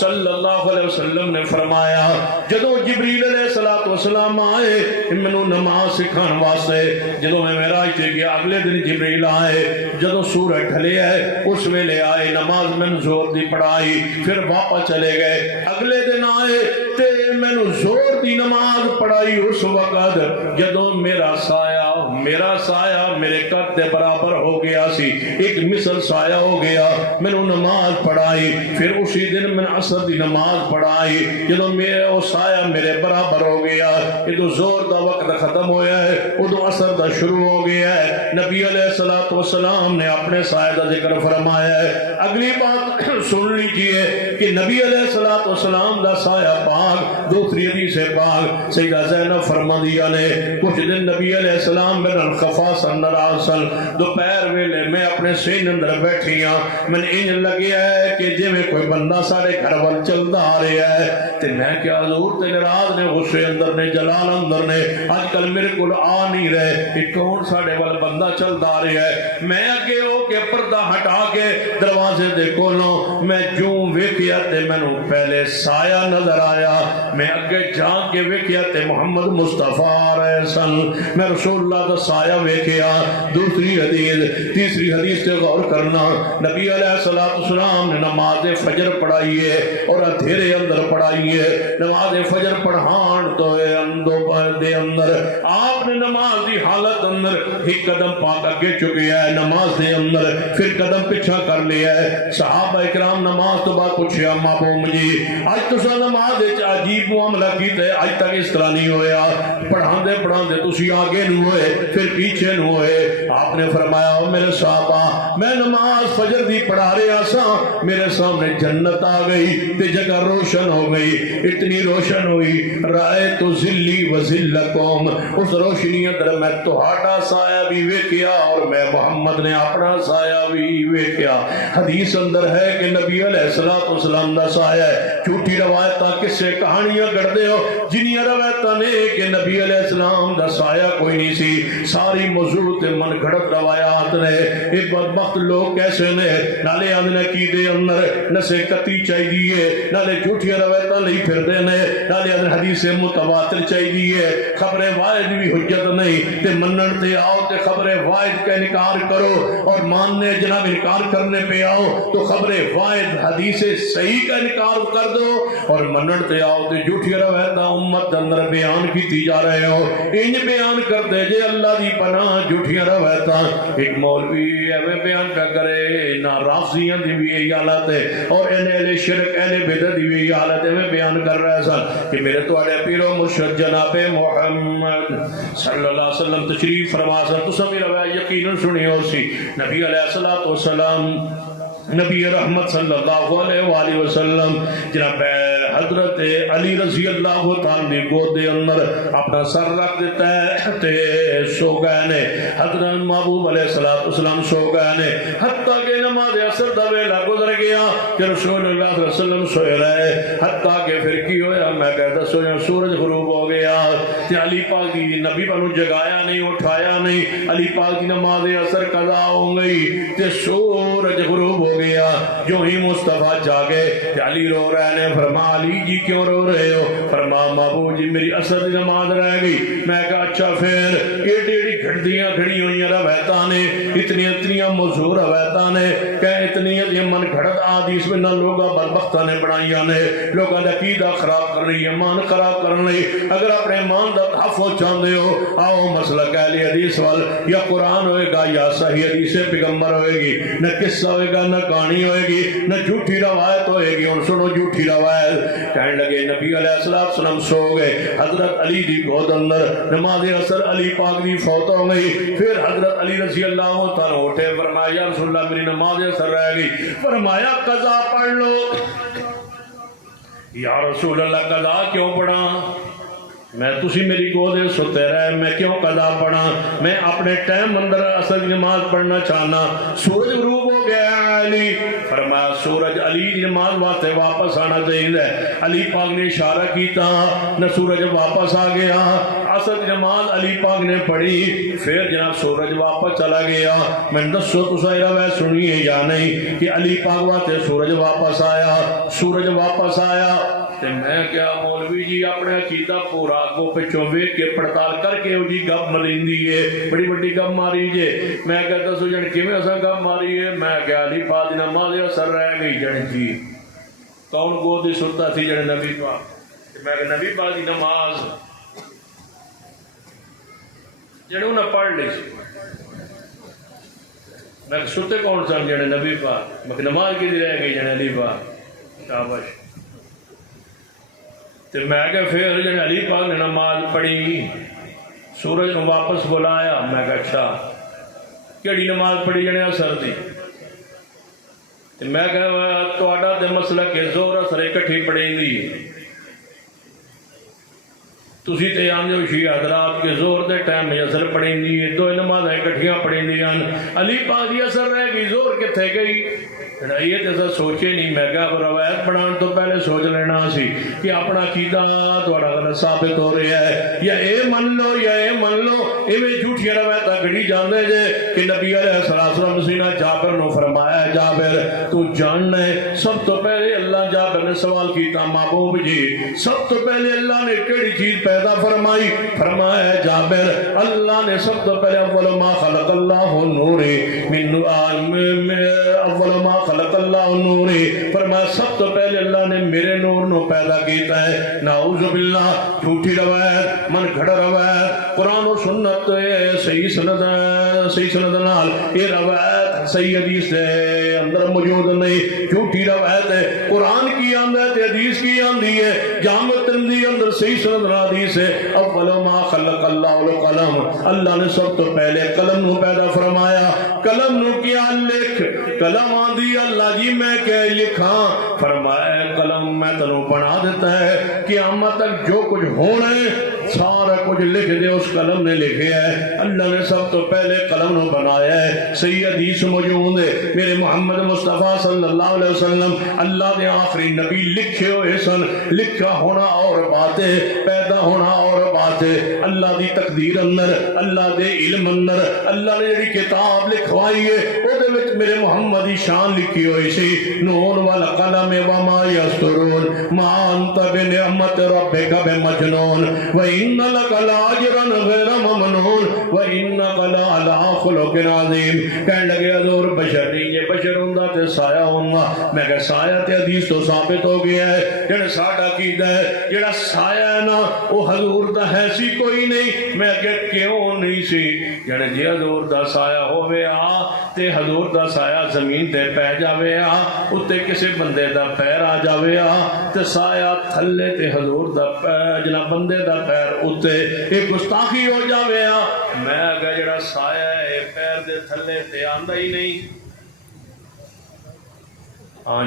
صلی اللہ علیہ وسلم نے فرمایا جدو جبریل علیہ السلام آئے مینوں نماز سکھان واسطے، جدو میں معراج تے گیا اگلے دن جبریل آئے، جدو سورج ڈھلے ہے اس ویلے آئے، نماز میں زور دی پڑھائی، پھر واپس چلے گئے، اگلے دن آئے تے میں زور دی نماز پڑھائی، اس وقت جدو میرا سایہ میرے قد دے برابر ہو گیا سی، ایک مثل سایہ ہو گیا، میں نے نماز پڑھائی، پھر اسی دن میں عصر دی نماز پڑھائی، جدو میرا سایہ میرے برابر ہو گیا، یہ تو زور دا وقت ختم ہویا ہے، ادو عصر دا شروع ہو گیا ہے، نبی علیہ الصلوۃ والسلام نے اپنے سائے کا ذکر فرمایا ہے۔ اگلی بات سن لیجئے کہ نبی علیہ الصلوۃ والسلام دا سایہ پاک، دوسری حدیث پاک سیدہ زینب فرماندیاں نے کچھ دن نبی علیہ السلام بن الخفاص النراسل دوپہر ویلے میں اپنے سین اندر بیٹھی ہاں، میں انج لگیا ہے کہ جی میں کوئی بندہ سارے گھر وال چلدا آ رہا ہے تے میں کیا حضور تے ناراض نے، غصے اندر نے، جلال اندر نے، اج کل میرے کول آ نہیں رہے کہ کون ساڈے وال بندہ چلدا آ رہا ہے۔ میں اگے ہو کے پردہ ہٹا کے دروازے دے کولوں میں جوں ویکھیا تے مینوں پہلے سایہ نظر آیا، میں اگے جا کے ویکھیا تے محمد مصطفیٰ آ رہے سن، میں رسول اللہ دا سایہ ویکھیا۔ دوسری حدیث، تیسری حدیث تے غور کرنا، نبی علیہ الصلوۃ والسلام نے نماز فجر پڑھائی ہے اور اندھیرے اندر پڑھائی ہے۔ نماز فجر پڑھان تو دے اندر آپ نے نماز دی حالت اندر ایک قدم پاک اگے چکے ہے نماز دے اندر، پھر قدم پیچھا کر لیا ہے۔ صحابہ اکرام نماز تو بعد پوچھیا محبوب جی اج تساں نماز وچ عجیب معاملہ کیتا ہے، اج تک اس طرح نہیں ہویا، پڑھاندے پڑھاندے تسی آگے نہ ہوئے پھر پیچھے نہ ہوئے۔ آپ نے فرمایا او میرے صحابہ میں نماز فجر دی پڑھا رہا سا، میرے سامنے جنت آ گئی تے جگہ روشن ہو گئی، اتنی روشن ہوئی رأیت ذلی و ذلکم، اس روشنی اندر میں تہاڈا سایہ بھی ویکھیا اور میں محمد نے اپنا سایہ بھی ویکھیا۔ حدیث اندر ہے کہ نبی علیہ الصلوۃ والسلام دا سایہ ہے۔ جھوٹی روایتاں قصے کہانیاں گڑھدے ہو، جنیاں روایتاں نے کہ نبی علیہ السلام دا سایہ کوئی نہیں سی، ساری موضوع تے من گھڑت روایات نے۔ ایک بدبخت لوگ کیسے نے نالے آندے عقیدے اندر نسے کتی چاہیے، نالے جھوٹیاں روایتاں لئی پھردے نے، نالے آندے حدیث متواتر چاہیے، خبر واحد بھی حجت نہیں تے منن تے آؤ تے خبر واحد کا انکار کرو اور ماننے جناب انکار کرنے پہ آؤ تو خبر واحد حدیث صحیح کا انکار کر دو اور منن تے آؤ تے جھوٹیاں روایتاں امت اندر بیان کیتی جا رہے ہو، انج بیان کر دے جے اللہ دی پناہ جھوٹیاں روایتاں۔ ایک مولوی ایویں بیان پہ کرے نہ رافضیاں دی بھی یہی حالت ہے اور اہل شرک اہل بدعت دی بھی یہی حالت ہے، میں بیان کر رہا سن کہ میرے تواڈے پیر و مرشد جناب محمد صلی اللہ علیہ وسلم تشریف فرما سن، تو سب روایت یقیناً سنی ہو سی۔ نبی علیہ الصلوۃ والسلام نبی رحمت صلی اللہ علیہ وآلہ وسلم جناب حضرت علی رضی اللہ تعالیٰ دی گود دے اندر اپنا سر رکھ دیتا ہے تے سو گئے نے، حضرت محبوب علیہ السلام سو گئے نے، حتیٰ کہ نماز عصر دا ویلا گزر گیا کہ رسول اللہ صلی اللہ علیہ وسلم سوئے رہے، حتیٰ کہ پھر کی ہویا میں کہتا سویا سورج غروب ہو گیا تے علی پاک دی نبی بنو جگایا نہیں اٹھایا نہیں، علی پاک دی نماز عصر قضا ہو گئی تے سورج غروب ہو گیا۔ جو ہی مصطفیٰ جاگے علی رو رہے نے، فرما علی جی کیوں رو رہے ہو؟ فرما محبوب جی میری عصر دی نماز رہ گئی۔ میں کہا اچھا پھر ایڈی گھڑیاں کھڑی ہوئی روایتاں نے، اتنی موضوع روایتاں نے کہ اتنی من گھڑت آدیس میں نہ لوگاں بدبختاں نے بنائیاں نے، لوگاں دا عقیدہ خراب کر رہی ہے، ایمان خراب کر رہی۔ اگر اپنے ایمان دا تحفظ چاہتے ہو آؤ مسئلہ اہل حدیث وال، یا قرآن ہوئے گا یا صحیح حدیث پیغمبر ہوئے گی، نہ قصہ ہوئے گا نہ کہانی ہوئے گی نہ جھوٹی روایت ہوئے گی۔ اور سنو جھوٹی روایت، کہنے لگے نبی علیہ السلام سو گئے، حضرت علی دی گود اندر نماز عصر علی پاک دی فوت ہو گئی، پھر حضرت علی رضی اللہ تعالیٰ اٹھے، فرمایا یا رسول اللہ میری نماز عصر رہ گئی، فرمایا قضا پڑھ لو۔ یا رسول اللہ قضا کیوں پڑھا؟ میں تسی میری گودے ستے رہے، میں کیوں قضا پڑھا؟ میں اپنے ٹائم اندر عصر کی نماز پڑھنا چاہنا۔ سورج غروب ہو گیا علی، فرمایا سورج علی کی نماز واسطے واپس آنا چاہیے۔ علی پاک نے اشارہ کیتا، نہ سورج واپس آ گیا، عصر کی نماز علی پاک نے پڑھی، پھر جناب سورج واپس چلا گیا۔ میں دسو تسا روایت سنیے یا نہیں کہ علی پاک واسطے سورج واپس آیا، سورج واپس آیا تے میں کیا مولوی جی اپنے عقیدہ پورا کو پچھوں ویکھ کے پڑتال کر کے او جی گپ ملیندی ہے، بڑی بڑی گپ ماری جے۔ میں کہتا سو جن کیویں اساں گپ ماری ہے؟ میں کہا علی پاک دی نماز عصر رہ گئی جن جی کون گودی سنتا تھی جن نبی پاک؟ میں کہ نبی پاک دی نماز جن انہیں پڑھ لی سی۔ میں ستے کون سن جن نبی پاک؟ میں کہ نماز کی دی رہ گئی جن علی پاک؟ شاباش۔ تو میں کہ پھر جن علی پاک نے نماز پڑھی، سورج نے واپس بلایا، میں کہ اچھا کیڑی نماز پڑھی جانے اثر دی میں کہا تہاڈا تے مسئلہ کہ زور اثر اکٹھی پڑھیں دی تسی تے آندے ہو شیعہ حضرات کے زور دے ٹائم میں اثر پڑھیں دی دو نمازیں اکٹھیاں پڑھیں دی علی پاک دی اثر رہ گئی زور کتھے گئی یہ تو سوچے نہیں میں کہا روایت بنان تو پہلے سوچ لینا سی کہ اپنا عقیدہ تھوڑا غلط ثابت ہو رہا ہے یا اے من لو یا اے من لو ایویں جھوٹیاں روایتاں گھڑی جاندے جے کہ نبی علیہ الصلوۃ والسلام جابر نو فرمایا جابر تو جاننا ہے سب تو پہلے اللہ جابر نے سوال کیتا محبوب جی سب تو پہلے اللہ نے کیڑی چیز پیدا فرمائی فرمایا جابر اللہ نے سب تو پہلے اول ما خلق اللہ نور من اول ما خلق اللہ نور فرمایا سب تو پہلے اللہ نے میرے نور نو پیدا کیتا ہے نعوذ باللہ جھوٹی روایت من گھڑا روایت قرآن و سنت صحیح سند نال یہ روایت صحیح حدیث ہے اندر موجود نہیں جھوٹی روایت ہے قرآن کی آندہ ہے حدیث کی آندھی ہے جامع ترمذی اندر صحیح سند حدیث ہے اول ما خلق اللہ القلم اللہ نے سب تو پہلے قلم نو پیدا فرمایا قلم نو کیا لکھ قلم آندھی اللہ جی میں کیا لکھاں فرمایا قلم میں تنو بنا دیتا ہے قیامت تک جو کچھ ہونا ہے سارا کچھ لکھ دے اس قلم نے لکھے ہے اللہ نے سب تو پہلے قلم نو بنایا ہے صحیح حدیث موجود ہے میرے محمد مصطفیٰ صلی اللہ علیہ وسلم اللہ نے آخری نبی لکھے ہوئے سن لکھا ہونا اور بات ہے پیدا ہونا اور بات ہے اللہ دی تقدیر اندر اللہ دے علم اندر اللہ نے جڑی کتاب لکھوائی ہے او دے وچ میرے محمد دی شان لکھی ہوئی سی نون والقلم وما یسطرون ما انت بنعمت ربک بمجنون وَإِنَّ لَكَ لَأَجْرًا غَيْرَ مَمْنُونٍ وَإِنَّكَ لَعَلَىٰ خُلُقٍ عَظِيمٍ کہنے لگے حضور بشر نہیں یہ بشر ہوندہ تے سایہ ہوندہ میں کہ سایہ تے حدیث تو ثابت ہو گیا ہے جڑا ساڑھا عقیدہ ہے جڑا سایہ ہے نا وہ حضور دا ہے سی کوئی نہیں میں کہ کیوں نہیں سی جڑا جی حضور دا سایہ ہوئے تے حضور دا سایہ زمین تے پہ جاوے اتے کسے بندے دا پیر آ جاوے تے سایہ تھلے تے حضور دا جنا بندے دا پیر اتے ایک گستاخی ہو جاوے میں اگر جڑا سایہ ہے پیر دے تھلے تے آندہ ہی نہیں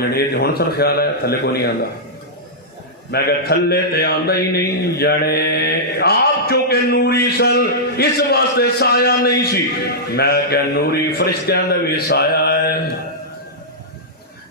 جڑے ہون سر خیال ہے تھلے کو نہیں آندہ میں کہ تھلے تے آندہ ہی نہیں جڑے آپ چونکہ نوری سن اس واسطے سایہ نہیں سی میں کہ نوری فرشتیاں دا بھی سایہ ہے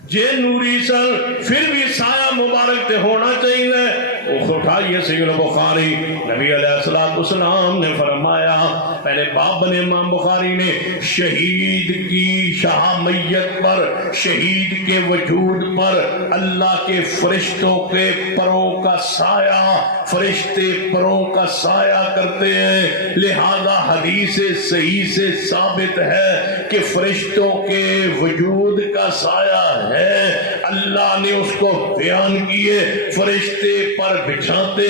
جے نوری سن پھر بھی سایہ مبارک تے ہونا چاہیے وہ اٹھائیے صحیح بخاری نبی علیہ السلام نے فرمایا پہلے باب بنے امام بخاری نے شہید کی شہامیت پر شہید کے وجود پر اللہ کے فرشتوں کے پروں کا سایہ فرشتے پروں کا سایہ کرتے ہیں لہذا حدیث صحیح سے ثابت ہے کہ فرشتوں کے وجود کا سایہ ہے اللہ نے اس کو بیان کیے فرشتے پر بچھاتے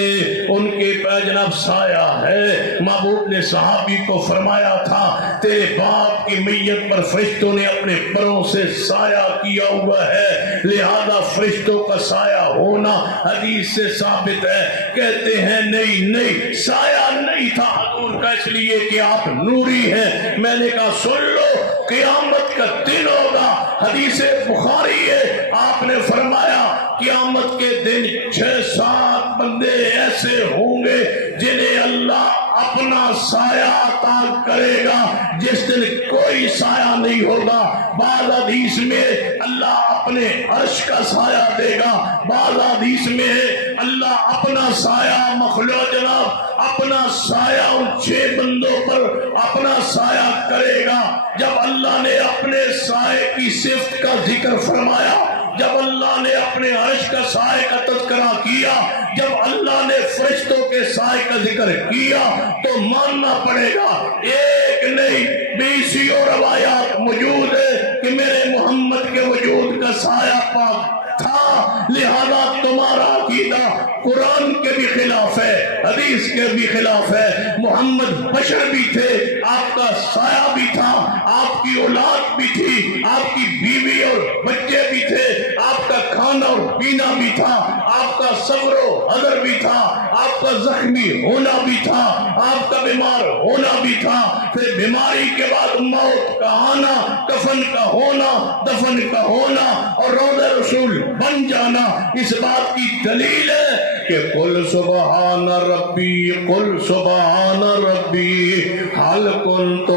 ان کے پہ جناب سایہ ہے محبوب نے صحابی کو فرمایا تھا تیرے باپ کی میت پر فرشتوں نے اپنے پروں سے سایہ کیا ہوا ہے لہذا فرشتوں کا سایہ ہونا حدیث سے ثابت ہے کہتے ہیں نہیں سایہ نہیں تھا حضور کا اس لیے کہ آپ نوری ہیں میں نے کہا سن لو قیامت کا دن ہوگا حدیث بخاری ہے آپ نے فرمایا قیامت کے دن 6-7 بندے ایسے ہوں گے جنہیں اللہ اپنا سایہ عطا کرے گا جس دن کوئی سایہ نہیں ہوگا بعض حدیث میں اللہ اپنے عرش کا سایہ دے گا بعض حدیث میں اللہ اپنا سایہ مخلوق جناب اپنا سایہ ان 6 بندوں پر اپنا سایہ کرے گا جب اللہ نے اپنے سائے کی صفت کا ذکر فرمایا جب اللہ نے اپنے عرش کا سائے کا تذکرہ کیا جب اللہ نے فرشتوں کے سائے کا ذکر کیا تو ماننا پڑے گا ایک نہیں 20 اور روایات موجود ہے کہ میرے محمد کے وجود کا سایہ پاک تھا لہذا تمہارا عقیدہ قرآن کے بھی خلاف ہے حدیث کے بھی خلاف ہے محمد بشر بھی تھے آپ کا سایہ بھی تھا آپ کی اولاد بھی تھی آپ کی بیوی اور بچے بھی تھے آپ کا کھانا اور پینا بھی تھا، آپ کا صبر و حضر بھی تھا، آپ کا زخمی ہونا بھی تھا، آپ کا بیمار ہونا بھی تھا، پھر بیماری کے بعد موت کا آنا، کفن کا ہونا، دفن کا ہونا اور روضہ رسول بن جانا اس بات کی دلیل ہے کہ قل سبحان ربی، قل سبحان ربی حل کنت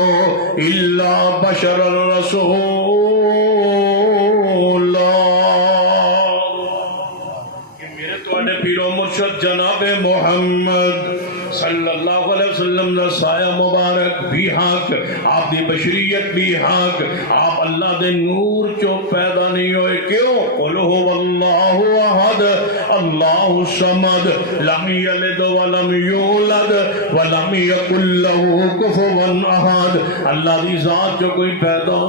الا بشر الرسول۔ پیرو مرشد جناب محمد صلی اللہ علیہ وسلم دا سایہ مبارک بھی حق، آپ دی بشریت بھی حق، آپ اللہ دے نور چو پیدا نہیں ہوئے، کیوں؟ قل هو اللہ احد اللہ الصمد لم یلد ولم یولد ولم یکن له کفوا احد۔ اللہ دی ذات جو کوئی پیدا،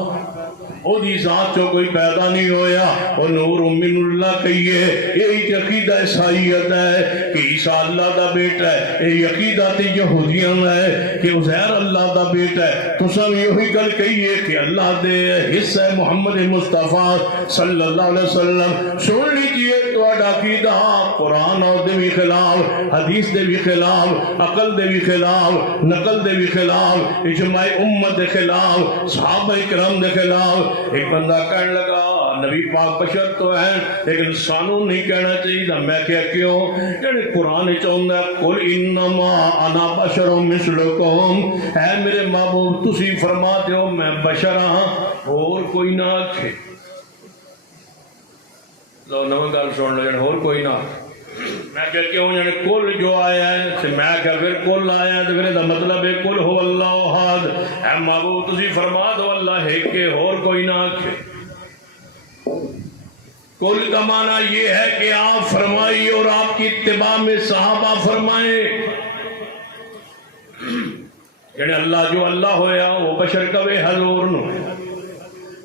او دی ذات جو کوئی پیدا نہیں ہویا، او نور من اللہ کہیے، یہی عقیدہ عیسائیت ہے کہ عیسیٰ اللہ دا بیٹا ہے، یہی عقیدہ یہودیاں ہے کہ عزیر اللہ دا بیٹا ہے، تو سب یہی گل کہیے کہ اللہ دے حصہ محمد مصطفیٰ صلی اللہ علیہ وسلم۔ سن لیجئے تو عقیدہ قرآن اور دے بھی خلاف، حدیث دے بھی خلاف، عقل دے بھی خلاف، نقل دے بھی خلاف، اجماع امت دے خلاف، صحابہ کرام دے خلاف۔ ایک بندہ کہنے لگا نبی پاک بشر تو ہے لیکن سانو نہیں کہنا چاہیے، میں کیا کیوں؟ یعنی قرآن چاہتا ہے قل انما انا بشر مثلکم، اے میرے محبوب تسی فرماتے ہو میں بشر ہاں اور کوئی نہ آکھے۔ لو نو گل سن لو، یعنی اور کوئی نہ میں کیا کیوں؟ یعنی کل جو آیا ہے میں کیا پھر کل آیا ہے تو پھر دا مطلب ہے کل ہو اللہ احد، اے محبوب تسی فرما دو اللہ ہے کہ اور کوئی نہ آکھے۔ کل کا معنی یہ ہے کہ آپ فرمائیے اور آپ کی اتباع میں صحابہ فرمائیں، یعنی اللہ جو اللہ ہویا وہ بشر کبے حضور نو،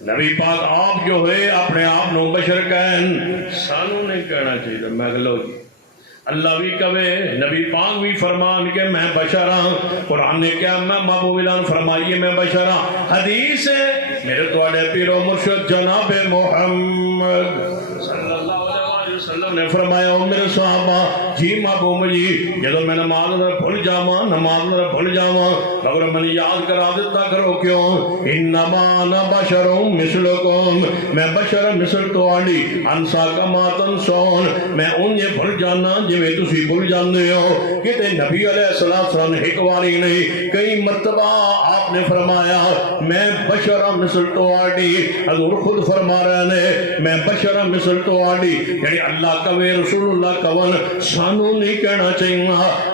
نبی پاک آپ جو ہوئے اپنے آپ نو بشر کہن، سانو نہیں کہنا چاہیے۔ میں لو جی اللہ بھی کہے، نبی پاک بھی فرمان کہ میں بشر ہوں، قرآن نے کیا میں محبوب اعلان فرمائیے میں بشر ہوں۔ حدیث ہے میرے توڑے پیرو مرشد جناب محمد صلی اللہ علیہ وسلم نے فرمایا او میرے صحابہ جی محبوب جی جدو میں نماز بھول جاواں، نماز بھول جاواں مگر میں یاد کرا دیتا کرو، کیوں؟ انما انا بشر مثلکم، میں بشر مثل تواڈی، انسا کما تنسون، میں انجے بھول جانا جویں تسی بھول جاندے ہو۔ کتے نبی علیہ السلام نے ایک باری نہیں کئی مرتبہ آپ نے فرمایا میں بشر مثل تواڈی، حضور خود فرما رہے ہیں میں بشر مثل تواڈی، یعنی اللہ کہے رسول اللہ کون، سانو نہیں کہنا چاہیے۔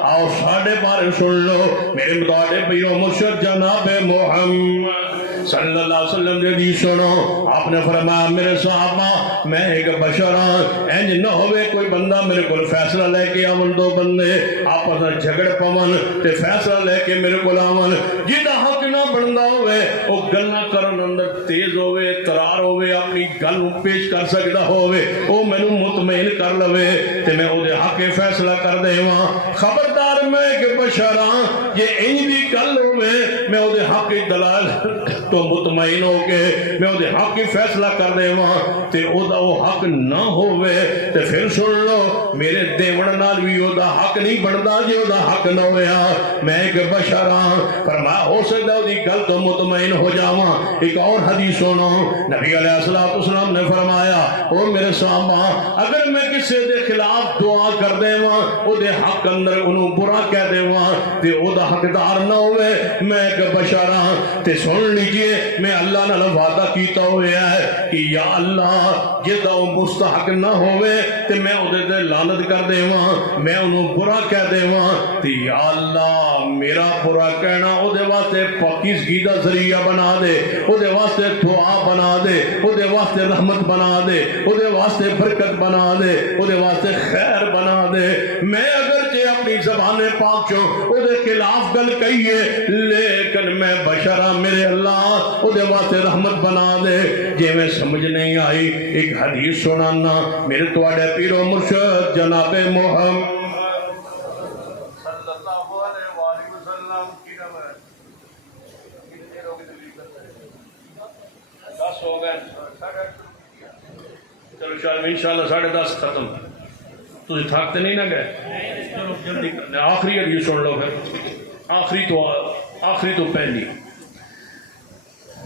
آؤ ساڑھے بارے سن لو میرے مدعے پیرو مرشد جناب محمد صلی اللہ علیہ وسلم نے دی سنو، آپ نے فرمایا میرے صحابہ میں ایک بشر ہوں، انج نہ ہوئے کوئی بندہ میرے کو فیصلہ لے کے آمن، دو بندے آپس میں جھگڑ پون تے فیصلہ لے کے میرے کو آمن، جیدہ حق نہ بندا ہوئے وہ گلنا کرن اندر تیز ہوئے، ترار ہوئے، اپنی گل پیش کر سکتا ہوئے، وہ میں مطمئن کر لوے تے میں او دے حق فیصلہ کر دے وہاں۔ خبردار میں ایک بشر ہوں، یہ انج دی گل ہوئے میں او دے حق دلال تو مطمئن ہو کے میں او دے حق کی فیصلہ کر دے وہاں تے او دا وہ حق نہ ہوئے تے پھر سن لو میرے دیوڑ نال بھی او دا حق نہیں بڑھدا جے او دا حق نہ ہویا۔ میں ایک بشر ہاں، فرمایا ہو سکتا او دی گل تو مطمئن ہو جاواں۔ ایک اور حدیث سنو، نبی علیہ السلام نے فرمایا او میرے صحابہ اگر میں کسی دے خلاف دعا کر دے وہاں او دے حق اندر انہوں برا کہہ دے وہاں تے او دا حقدار نہ ہوئے، میں ایک بشر ہاں تے سن لیجئے میں اللہ نے وعدہ کیتا ہویا ہے کہ یا اللہ جدا وہ مستحق نہ ہوئے تے میں او دے لعنت کر دے وہاں، میں انہوں برا کہہ دے وہاں تے یا اللہ میرا برا کہنا او دے واسطے پاکیزگی دا ذریعہ بنا دے، او دے واسطے دعا بنا دے، او دے واسطے رحمت بنا دے، او دے واسطے برکت بنا دے، او دے واسطے خیر بنا دے۔ میں اگرچہ اپنی زبان پاک چوں او دے خلاف گل کہیے لیکن میں بشرہ میرے اللہ او دے واسطے رحمت بنا دے۔ جے میں سمجھ نہیں آئی ایک حدیث سنانا میرے توڑے پیرو مرشد جناب محمد صلی اللہ علیہ وسلم کی نمائے کتنے لوگ دلیل کرتے ہیں 10 ہو گئے چلو شاید انشاءاللہ 10:30 ختم. تھی تھک تو نہیں نہ گئے؟ چلو جلدی کرنے. آخری حدیث سن لو پھر، آخری تو پہلی.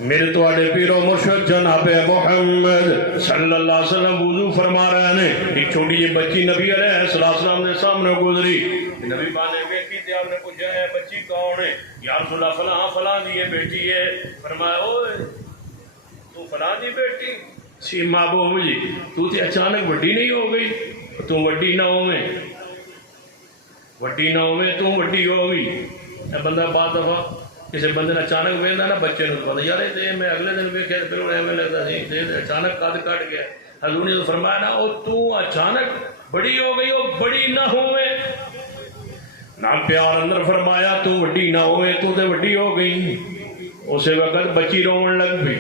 میرے توڑے پیر و مرشد جناب محمد صلی اللہ علیہ وسلم وضو فرما رہے ہیں. ایک چھوٹی یہ بچی نبی علیہ السلام نے سامنے گزری. نبی بانے بیٹی تھے، آپ نے پوچھا ہے بچی کون ہے؟ یا رسول اللہ فلاں فلاں دی یہ بیٹی ہے. فرمایا اوے تو فلاں دی بیٹی سی محبوب جی تو تے اچانک وڈی نہیں ہو گئی؟ تو وڈی نہ ہوئے تو وڈی ہو گئی. بندہ بعض دفعہ کسی بندے نے اچانک ویلدا نا بچے نوں پتہ یار یہ میں اگلے دن ویکھیا بالکل ایویں لگدا سی تے اچانک قد کٹ گیا. حضور نے فرمایا نا او تو اچانک بڑی ہو گئی، او بڑی نہ ہوئے. نہ پیار اندر فرمایا تو وڈی نہ ہوئے، تو تے وڈی ہو گئی. اسی وقت بچی رون لگ پئی،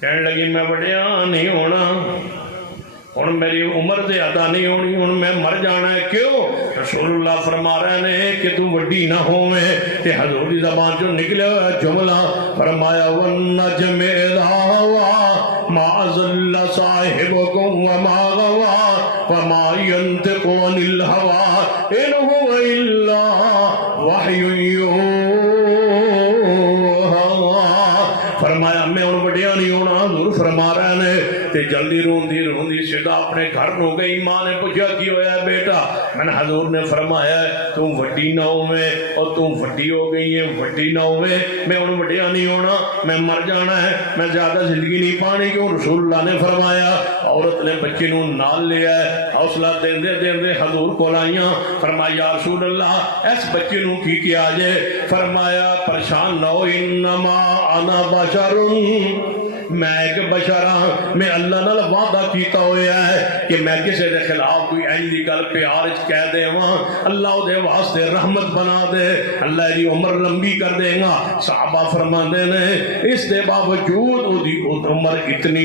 کہنے لگی میں وڈیا نہیں ہونا، ہن میری عمر زیادہ نہیں ہونی، ہن میں مر جانا ہے. کیوں؟ رسول اللہ فرما رہے ہیں کہ تو وڈی نہ ہوئے. تے حضور دی زبان چوں نکلیا ہوا جملہ فرمایا والنجم اذا ہوا ما ضل صاحبکم وما غوا وما ينطق عن الهوى ان هو الا وحی یوحی. فرمایا میں ہن وڈیا نہیں ہونا. حضور فرما رہے ہیں تے جلدی روندی سیدھا اپنے گھر نو گئی. ماں نے پوچھا کی ہویا ہے بیٹا؟ میں نے حضور نے فرمایا تم وڈی نہ ہوئے اور تم وڈی ہو گئی ہے، وڈی نہ ہوئے. میں ان وڈیا نہیں ہونا، میں مر جانا ہے، میں زیادہ زندگی نہیں پانی. کیوں؟ رسول اللہ نے فرمایا. عورت نے بچے نو نال لیا ہے، حوصلہ دے حضور کو لائیاں. فرمایا یا رسول اللہ اس بچے نو کی کیا جائے؟ فرمایا پریشان نہ ہو، انما انا بشر، میں ایک بشر ہاں. میں اللہ نال وعدہ کیتا ہویا ہے کہ میں کسی دے خلاف کوئی این دی گل پیار وچ کہہ دے واں اللہ دے واسطے رحمت بنا دے، اللہ دی عمر لمبی کر دے گا. صحابہ فرماندے نے اس دے باوجود او دی عمر اتنی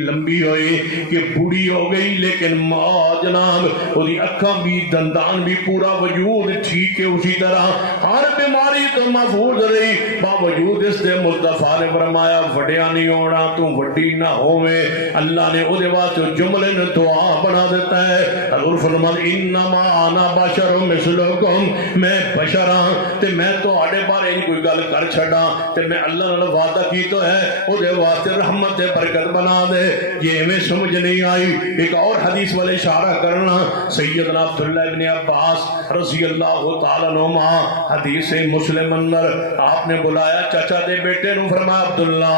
لمبی ہوئی کہ بوڑھی ہو گئی، لیکن ماں جناب او دی اکھاں بھی دندان بھی پورا وجود ٹھیک ہے اسی طرح، ہر بیماری تو محفوظ رہی. باوجود اس دے مصطفیٰ نے فرمایا وڈیا نہیں ہونا، تو وڈی نہ ہوئے. اللہ نے او دے واسطے جملے نے دعا بنا دیتا ہے. حضور فرماتے انما انا بشر مثلکم، میں بشر ہاں تے میں تواڈے بارے کوئی گل کر چھڈاں تے میں اللہ نے وعدہ کیتا ہے او دے واسطے رحمت تے برکت بنا دے. یہ ایویں سمجھ نہیں آئی. ایک اور حدیث والے اشارہ کرنا، سیدنا عبداللہ ابن عباس رضی اللہ تعالیٰ عنہما، حدیث مسلم اندر آپ نے بلایا چچا دے بیٹے نو. فرمایا عبداللہ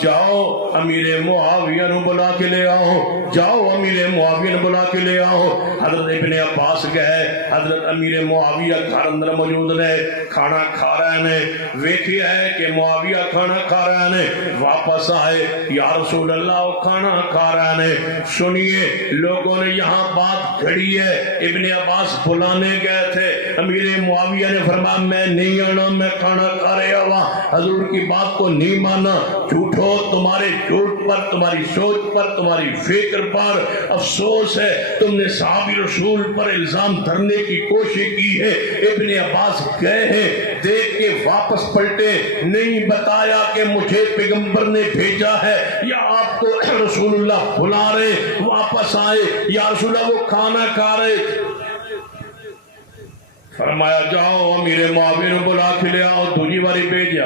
جاؤ امیر معاویہ نو بلا کے لے آؤ، جاؤ امیر معاویہ نو بلا کے لے آؤ. حضرت ابن عباس گئے، حضرت امیر معاویہ گھر اندر موجود رہے، کھانا کھا رہے ہیں. ویکھیا ہے کہ معاویہ کھانا کھا رہے ہیں، واپس آئے یا رسول اللہ وہ کھانا کھا رہے ہیں. سنیے لوگوں نے یہاں بات گھڑی ہے، ابن عباس بلانے گئے تھے. امیر معاویہ نے فرمایا میں نہیں آنا، میں کھانا کھا رہا ہوا، حضور کی بات کو نہیں مانا. جھوٹو تمہارے جھوٹ پر، تمہاری سوچ پر، تمہاری فکر پر افسوس ہے. تم نے صحابی رسول پر الزام دھرنے کی کوشش کی ہے. ابن عباس گئے ہیں، دیکھ کے واپس پلٹے، نہیں بتایا کہ مجھے پیغمبر نے بھیجا ہے یا آپ کو رسول اللہ بلا رہے. واپس آئے یا رسول اللہ وہ کھانا کھا رہے. فرمایا جاؤ امیر معاویہ نے بلا کے لے آؤ. دوسری باری بھیجا،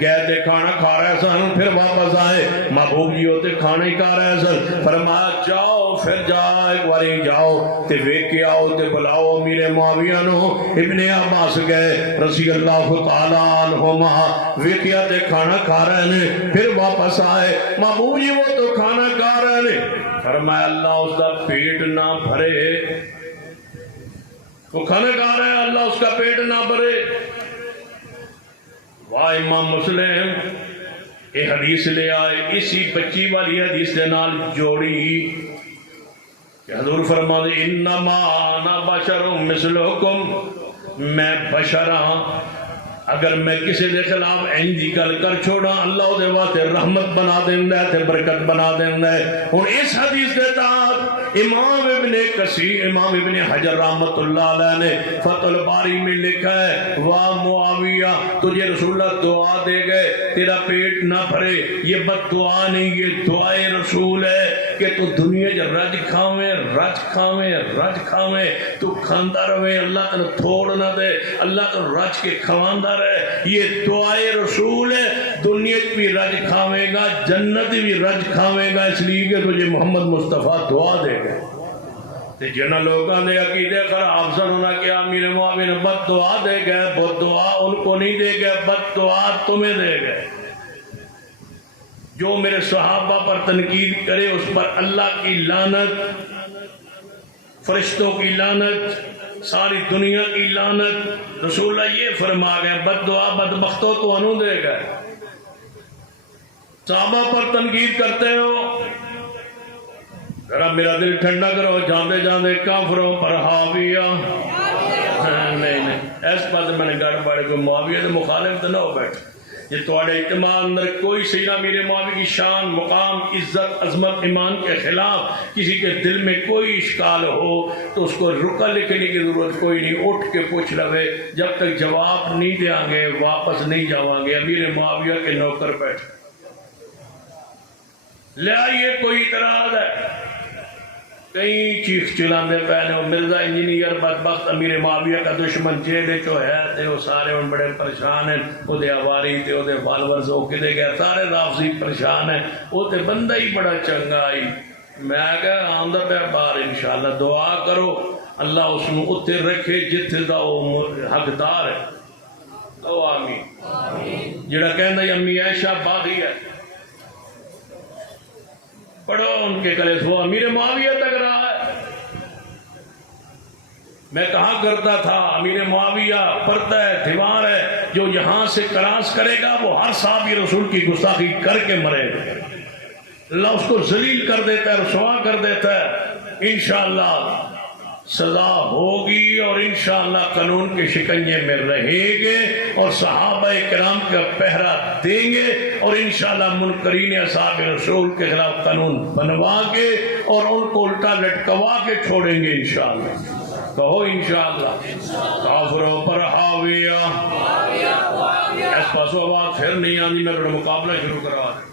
گئے تھے کھانا کھا رہے سن، پھر واپس آئے محبوب جی ہوتے کھانا ہی کھا رہے سن. فرمایا جاؤ، پھر جا ایک باری جاؤ تے ویکھ کے آؤ تے بلاؤ امیر معاویہ نو. ابن عباس گئے رضی اللہ تعالیٰ عنہما، ویکھیا تے کھانا کھا رہے ہیں، پھر واپس آئے محبوب جی وہ تو کھانا کھا رہے ہیں. فرمایا اللہ اس کا پیٹ نہ بھرے، وہ کھانا کھا رہے ہیں، اللہ اس کا پیٹ نہ بھرے. واہ امام مسلم یہ حدیث لے آئے اسی بچی والی حدیث دے نال جوڑی کہ حضور فرماتے انما انا بشر مثلکم، میں بشر ہاں. اگر میں کسی دے خلاف این دی گل کر چھوڑا اللہ دے واسطے رحمت بنا دیندا ہے تے برکت بنا دیندا ہے۔ ہن اس حدیث دے تحت امام ابن حجر رحمت اللہ علیہ نے فتح الباری میں لکھا ہے واہ معاویہ تجھے رسول اللہ دعا دے گئے تیرا پیٹ نہ بھرے، یہ بد دعا نہیں، یہ دعائے رسول ہے کہ تو دنیا جو رج کھاویں تو کھاندا رہے، اللہ تن تھوڑ نہ دے، اللہ تن رج کے کھواندا رہے، یہ دعائے رسول ہے۔ دنیا بھی رج کھاویں گا، جنت بھی رج کھاویں گا، اس لیے کہ تجھے محمد مصطفیٰ دعا دے گئے۔ جنہ لوگوں نے عقیدے خراب سن انہوں نے کیا امیر معاویہ نے بد دعا دے گئے، بد دعا ان کو نہیں دے گئے، بد دعا تمہیں دے گئے۔ جو میرے صحابہ پر تنقید کرے اس پر اللہ کی لعنت، فرشتوں کی لعنت، ساری دنیا کی لعنت۔ رسول اللہ یہ فرما گئے بد دعا بدبختوں تو انہوں دے گئے۔ صحابہ پر تنقید کرتے ہو، ذرا میرا دل ٹھنڈا کرو، جاندے جاندے کافروں پر حاویہ نہیں ایس پاس میں نے گڑ بڑھ کو معاویہ سے مخالف تو نہ ہو بیٹھے۔ یہ تھوڑے اجتماع اندر کوئی سیدھا میرے معاویہ کی شان، مقام، عزت، عظمت، ایمان کے خلاف کسی کے دل میں کوئی اشکال ہو تو اس کو رکا لکھنے کی ضرورت کوئی نہیں، اٹھ کے پوچھ لوے، جب تک جواب نہیں دیں گے واپس نہیں جاؤں گے۔ امیر معاویہ کے نوکر بیٹھ لے آئیے، کوئی اعتراض ہے؟ کئی چیخ چلاندے پہنے وہ مرزا انجینئر بدبخت امیر معاویہ کا دشمن جیلے چو ہے تے وہ سارے ان بڑے پریشان ہیں، وہ دے آواری تے وہ دے فالورز ہو کے دے گئے، سارے رافضی پریشان ہیں، وہ تے بندہ ہی بڑا چنگا آئی۔ میں کہا آمدہ پہ بار انشاءاللہ دعا کرو اللہ اس نے اتھے رکھے جتھے دا وہ حقدار ہے۔ تو آمین۔ جڑا کہندہ یہ امی عائشہ باغی ہے، پڑھو ان کے کلے سو امیر معاویہ تک رہا ہے۔ میں کہاں کرتا تھا امیر معاویہ پردہ ہے، دیوار ہے، جو یہاں سے کراس کرے گا وہ ہر صحابی رسول کی گستاخی کر کے مرے گا، اللہ اس کو ذلیل کر دیتا ہے، رسوا کر دیتا ہے۔ انشاءاللہ سزا ہوگی اور انشاءاللہ قانون کے شکنجے میں رہیں گے اور صحابہ کرام کا پہرا دیں گے اور انشاءاللہ منکرین اصحاب رسول کے خلاف قانون بنوا کے اور ان کو الٹا لٹکوا کے چھوڑیں گے انشاءاللہ۔ کہو انشاءاللہ۔ کافروں پر حاویہ، اس پاسو آواز پھر نہیں آنی، میں مقابلہ شروع کرا دیں،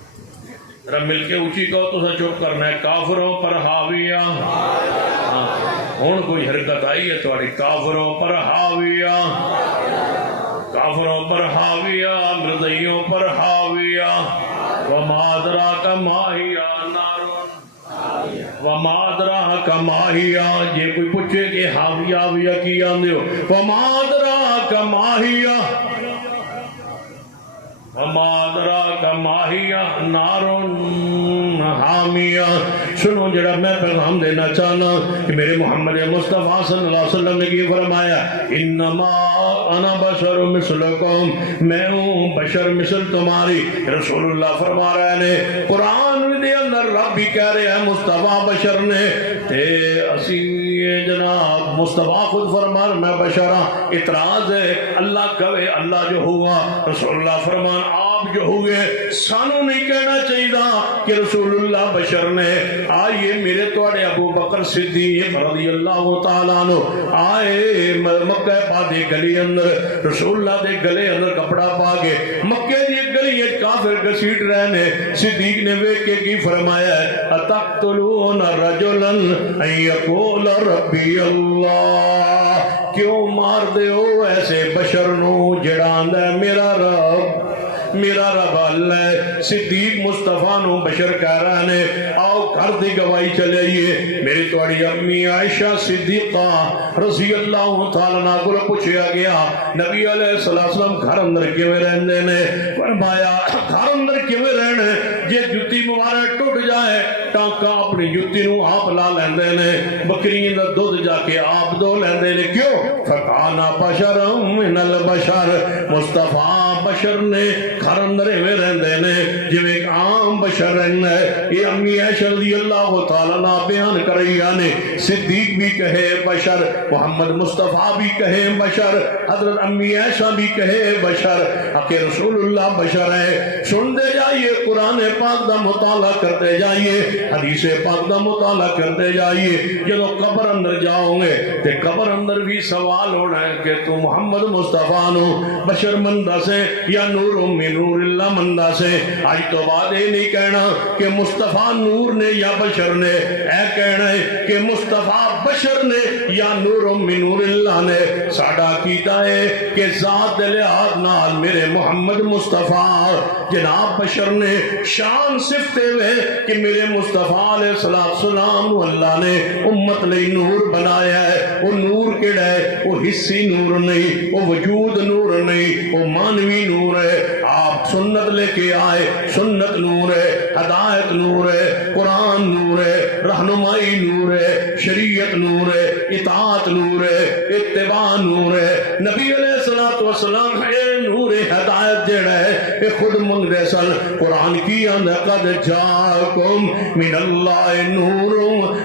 ذرا مل کے اونچی کہو تو چپ کرنا ہے۔ کافروں پر حاویہ، ہوں کوئی حرکت آئی ہے تھوڑی۔ کافروں پر حاویہ، کافروں پر حاویہ، مرضیوں پر حاویہ، وما ادراک ما ہی نارون، وما ادراک ما ہی، یہ کوئی پوچھے کہ حاویہ حاویہ کی آندے ہو، وما ادراک ما ہی، وما ادراک ما ہی نارون حامیہ۔ سنو جڑا میں پیغام دینا چاہنا کہ میرے محمد مصطفیٰ صلی اللہ علیہ وسلم نے یہ فرمایا انما انا بشر مثلکم، میں ہوں بشر مثل تمہاری۔ رسول اللہ فرما رہے ہیں قرآن دے اندر رب بھی کہہ رہے ہیں مصطفیٰ بشر نے تے اسی جناب مصطفیٰ خود فرما رہے میں بشر ہاں۔ اعتراض ہے اللہ کہے اللہ جو ہوا، رسول اللہ فرمان آپ جو ہوئے، سانو نہیں کہنا چاہیے کہ رسول اللہ بشر نے۔ آئیے میرے توڑے ابو بکر صدیق رضی اللہ تعالیٰ عنہ آئے مکہ پا دے گلی اندر، رسول اللہ دے گلے اندر کپڑا پا کے مکہ دی گلی کافر گسیٹ رہنے، صدیق نے ویک کے کی فرمایا ہے اتقتلون رجلا ان یقول ربی اللہ، کیوں مار دے ہو ایسے بشر نو جڑان دے میرا رب، میرا رب اللہ ہے۔ صدیق مصطفیٰ نو بشر کہہ رہا ہے، آؤ گھر دی گواہی چلائیے۔ میری توڑی امی عائشہ صدیقہ رضی اللہ تعالیٰ عنہ کو پوچھا گیا نبی علیہ السلام گھر اندر کیویں رہندے نے؟ فرمایا گھر اندر کیویں رہنے، جے جتی مبارک ٹوٹ جائے ٹانکا اپنی جتی نو آپ لا لیندے نے، بکریاں دا دودھ جا کے آپ دو لیندے نے، کیوں؟ فکانا بشر من البشر، مصطفیٰ بشر نے گھر اندر میں رہندے نے جو ایک عام بشر رہنا ہے۔ یہ امی عائشہ رضی اللہ تعالیٰ نے بیان کریا نے صدیق بھی کہے بشر محمد مصطفیٰ بھی کہے بشر حضرت امی عائشہ بھی کہے بشر کہ رسول اللہ بشر ہے سن دے جائیے قرآن پاک دا مطالعہ کرتے جائیے حدیث پاک دا مطالعہ کرتے جائیے جب قبر اندر جاؤ گے تے قبر اندر بھی سوال ہونا ہے کہ تو محمد مصطفیٰ نو بشر مندہ سے یا نور من نور اللہ مندہ سے آج تو بعد یہ نہیں کہنا کہ مصطفیٰ نور نے یا بشر نے اے کہنا ہے کہ مصطفیٰ بشر نے یا نور من نور اللہ نے ساڑھا کیتا ہے کہ ذات لحاظ نال میرے محمد مصطفیٰ جناب بشر نے شان صفتے ہوئے کہ میرے مصطفیٰ علیہ السلام اللہ نے امت لئی نور بنایا ہے وہ نور کیڑا ہے وہ حصی نور نہیں وہ وجود نور نہیں وہ مانوی نور ہے آپ سنت لے کے آئے سنت نور ہے ہدایت نور ہے قرآن نور ہے رہنمائی نور ہے شریعت نور ہے اطاعت نور ہے اتباع نور ہے نبی علیہ السلام ہے نور ہدایت جڑا ہے کہ خود منگ دے سن قرآن کی قد جاکم من اللہ نور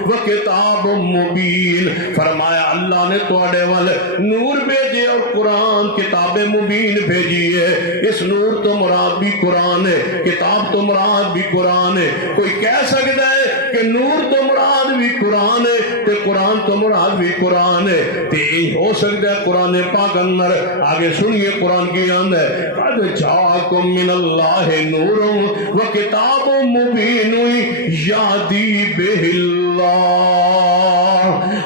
و کتاب مبین فرمایا اللہ نے توڑے وال نور بھیجے اور قرآن کتاب مبین بھیجی ہے اس نور تو مراد بھی قرآن ہے کتاب تو مراد بھی قرآن ہے کوئی کہہ سکتا ہے کہ نور تو مراد بھی قرآن ہے تے قرآن تو مراد بھی قرآن ہے تے ہو سکتا ہے قرآن پاک اندر آگے سنیے قرآن کی آند ہے قد جاکم من اللہ نور و کتاب مبین یہدی بہ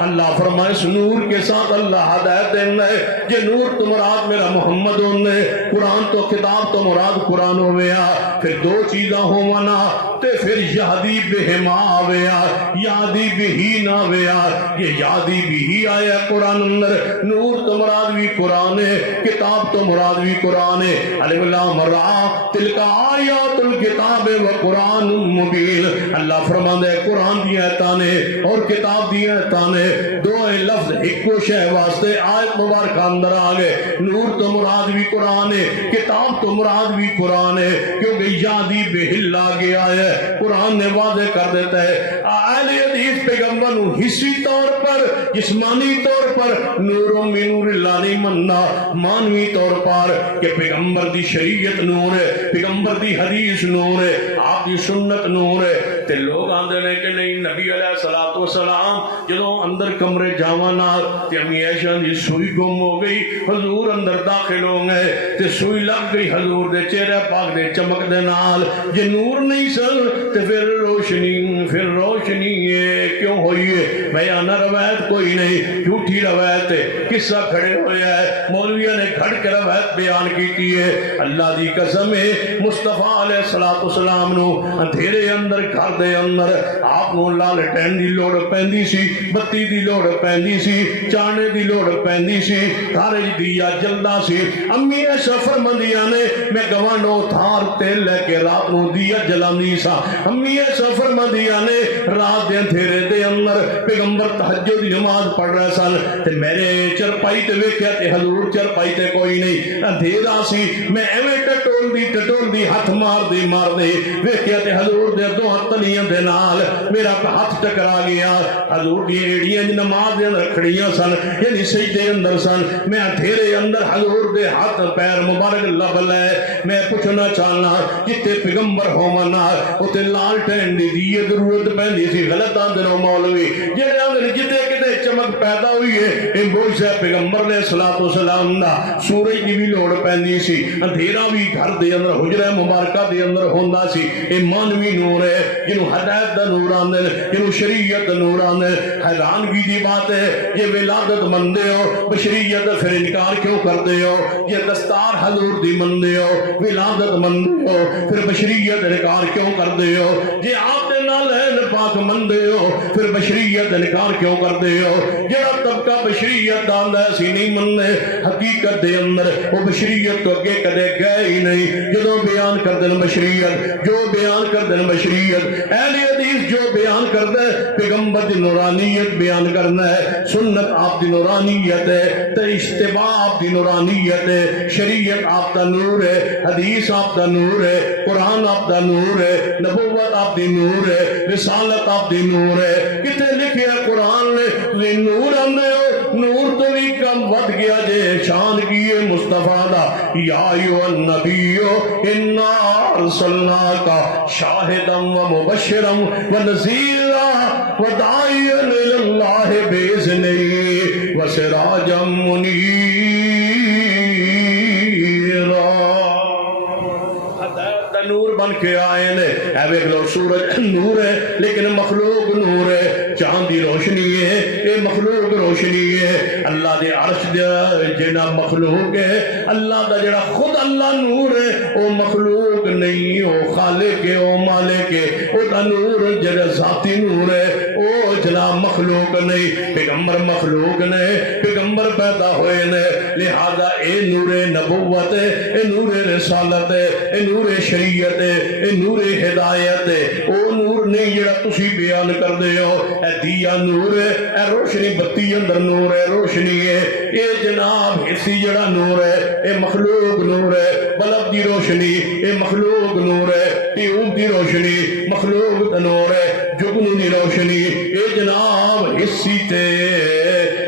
اللہ فرمائے اس نور کے ساتھ اللہ ہدایت دینا ہے یہ نور تو مراد میرا محمد ہونے قرآن تو کتاب تو مراد قرآن ہویا پھر دو چیزاں ہونا تے پھر یہدی بہما آویا یادی بہی نہ آویا یہ یادی بہی آیا قرآن اندر نور تو مراد بھی قرآن ہے کتاب تو مراد بھی قرآن ہے علیہ اللہ مرآ تلک آیات الکتاب و قرآن مبین اللہ فرماندہ ہے قرآن دی آیتانے اور کتاب دی آیتانے دو لفظ ایک کو شہ واسطے آیت مبارکہ اندر آگے نور تو مراد بھی قرآن ہے کتاب تو مراد بھی قرآن ہے کیونکہ یادی بہل آگے آیا ہے قرآن نے واضح کر دیتا ہے اہل حدیث پیغمبر نو حصی طور پر جسمانی طور پر نور من نور اللہ نہیں مننا مانوی طور پر کہ پیغمبر دی شریعت نور ہے پیغمبر دی حدیث نور ہے آپ دی سنت نور ہے تے لوگ آندے نے کہ نہیں نبی علیہ السلام جدوں اندر کمرے جاوانا تے امی عائشہ دی سوئی گم ہو گئی حضور اندر داخل ہو گئے تے سوئی لگ گئی حضور دے چہرے پاک دے چمک دے نال جے نور نہیں سن تے پھر روشنی کیوں ہوئی ہے بیانہ روایت کوئی نہیں جھوٹی روایت ہے قصہ کھڑے ہویا ہے مولویہ نے گھڑ کے روایت بیان کی ہے اللہ دی قسم ہے مصطفیٰ علیہ السلام نو اندھیرے اندر گھر دے اندر آپ نو لالٹین دی لوڑ پیندی سی بتی دی لوڑ پیندی سی چانے دی لوڑ پیندی سی کارج دیا جلدا سی امی ایسا فرمندیاں نے میں گوانو تھار تیل لے کے رات نو دیا جلاندی سا امی ایسا فرمندیاں نے رات دے اندھیرے دے اندر پیغمبر تہجد دی نماز پڑھ رہے سن تے میرے چرپائی تے ویکھیا تے حضور چرپائی تے کوئی نہیں اندھیرا سی میں ایویں ٹٹول دی ہاتھ مار دے ویکھیا تے حضور دے دو ہاتھ تلیاں دے نال میرا ہاتھ ٹکرا گیا حضور دی ایڑیاں نماز دے اندر کھڑیاں سن یعنی سجدے اندر سن میں اندھیرے اندر حضور دے ہاتھ پیر مبارک لب لے میں پوچھنا چاہنا جتے پیغمبر ہومنا اوتے لالٹین دی دیے ضرورت پیندی سی غلط آندے نو مولوی جڑے آندے جتے کتے چمک پیدا ہوئی ہے اے موجزہ پیغمبر علیہ السلام دا سورج دی بھی لوڑ پیندی سی اندھیرا بھی گھر دے اندر حجرہ مبارکہ دے اندر ہوندا سی اے مانوی نور ہے جنہوں ہدایت دا نور آندے جنہوں شریعت دا نور آندے حیرانگی دی بات ہے یہ ولادت مندے ہو بشریت پھر انکار کیوں کرتے ہو یہ دستار حضور دی مندے ہو ولادت مندے ہو پھر بشریت انکار کیوں کرتے ہو یہ آپ دے نال ہے پاک مندے ہو پھر بشریت انکار کیوں کرتے ہو جڑا طبقہ بشریت داندا ہے سی نہیں مندے حقیقت دے اندر وہ بشریت تو اگے کدے گئے ہی نہیں جدوں بیان کر دن بشریت جو بیان کر دن بشریت اہل حدیث جو بیان کر دے پیغمبر دی نورانیت بیان کرنا ہے سنت آپ دی نورانیت ہے تے اجتباع آپ دی نورانیت ہے شریعت آپ دا نور ہے حدیث آپ دا نور ہے قرآن آپ دا نور ہے نبوت آپ دی نور ہے رسالت آپ دی نور ہے کتے لکھیا قرآن نے تسی نور آندے ہو نور تو بھی کم ود گیا جے شان کیے مصطفیٰ دا یا ایوہ النبیو انا ارسلناکا شاہدا و مبشرا و نذیرا و داعیا الاللہ باذنہ و سراجا منیرا نور بن کے آئے نے اے ویکھ لو سورج نور ہے لیکن مخلوق نور ہے چاند دی روشنی ہے اے مخلوق روشنی ہے اللہ دے عرش دے جنا مخلوق ہے اللہ دا جڑا خود اللہ نور ہے او مخلوق نہیں او خالق ہے او مالک ہے او دا نور جڑا ذاتی نور ہے او جناب مخلوق نہیں پیغمبر مخلوق نہیں پیغمبر پیدا ہوئے نے لہذا اے نور نبوت ہے اے نور رسالت ہے اے نور شریعت ہے اے نور ہدایت ہے او نور نہیں جڑا تسی بیان کر دے ہو اے دیا نور ہے اے روشنی بتی اندر نور ہے روشنی ہے اے جناب اسی جڑا نور ہے اے مخلوق نور ہے بلب دی روشنی اے مخلوق نور ہے ٹیوب دی روشنی مخلوق نور ہے جگنو دی روشنی اے جناب اسی تے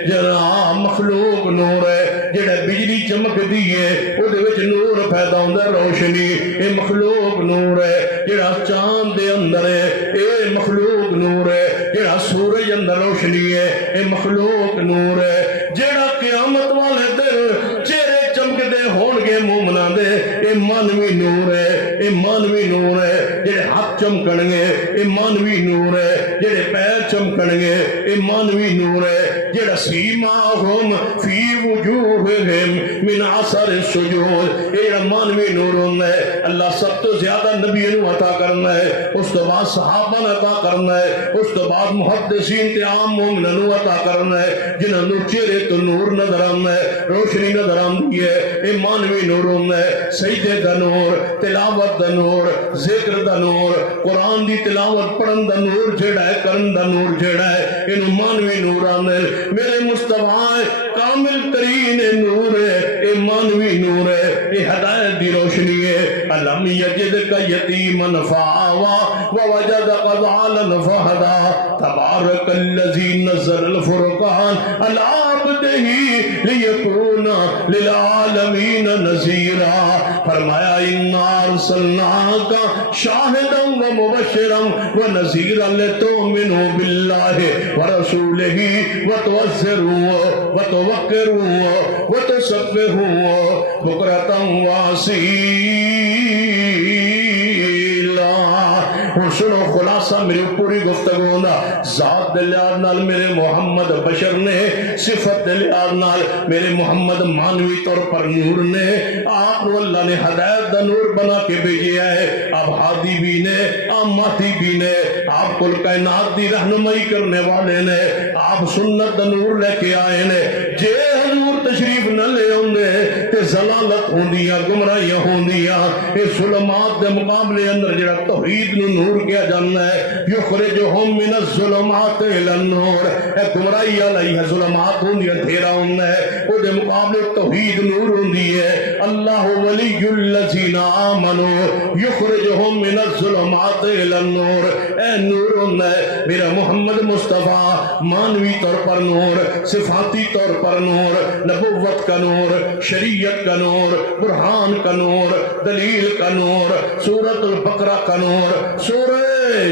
جناب مخلوق نور ہے جڑا بجلی چمک دیئے او دے وچ نور پیدا ہوندا روشنی اے مخلوق نور ہے جڑا چاند دے اندر ہے اے مخلوق نور ہے جڑا سورج اندر روشنی ہے اے مخلوق نور ہے جڑا قیامت والے دن چہرے چمکدے ہونگے مومناں دے اے مانوی نور ہے اے مانوی نور ہے جڑے ہاتھ چمکنگے اے مانوی نور ہے جڑے پیر چمکنگے اے مانوی نور ہے جڑا سیماہم فی وجوہہم من اثر السجود اے مانوی نور ہے اللہ سب تو زیادہ نبی نو عطا کرنا ہے اس تو بعد صحابہ نے عطا کرنا ہے اس تو بعد محدثین تے عام مومنوں نو عطا کرنا ہے جنہاں نو چہرے تو نور نظر آنا ہے روشنی نظر آندی ہے اے مانوی نور ہے سجدے دا نور تلاوت دا نور ذکر دا نور قرآن دی تلاوت پڑھن دا نور جڑا ہے کرن دا نور جڑا ہے انہوں مانوی نور آنے میرے مصطفیٰ کامل ترین نور ہے اے مانوی نور ہے اے ہدایت دی روشنی ہے علم یجد کا یتیمن فآوا ووجدک ضالا فہدا تبارک الذی نزل الفرقان علی عبدہ لیکون للعالمین نذیرا فرمایا انا ارسلناک شاہدا و مبشرا و نذیرا لتؤمنوا باللہ ورسولہ وتوزروا وتوقروا وتسبحوا بکرۃ واصیلا سنو خلاصہ میری پوری گفتگو دا ذات دلیار نال میرے محمد بشر نے صفت دلیار نال میرے محمد مانوی طور پر نور نے آپ کو اللہ نے ہدایت دا نور بنا کے بھیجیا ہے آپ ہادی بھی نے آپ ماتی بھی نے آپ کل کائنات دی رہنمائی کرنے والے نے آپ سنت دا نور لے کے آئے نے جے حضور تشریف نہ لے ہوندے تے ضلالت ہوندیاں گمراہیاں ہوندیاں اس ظلمات دے مقابلے اندر جڑا توحید نو نور کیا جاننا ہے یخرجہم من الظلمات الی النور اے گمراہی علیہ ظلمات ہوندی اندھیرا ہوندہ ہے او دے مقابلے توحید نور ہوندی ہے اللہ ولی الذین آمنوا یخرجہم من الظلمات الی النور اے نور ہوندہ ہے میرا محمد مصطفیٰ مانوی طور پر نور صفاتی طور پر نور نبوت کا نور شریعت کا نور برہان کا نور دلیل کا نور سورۃ البقرہ کا نور سورہ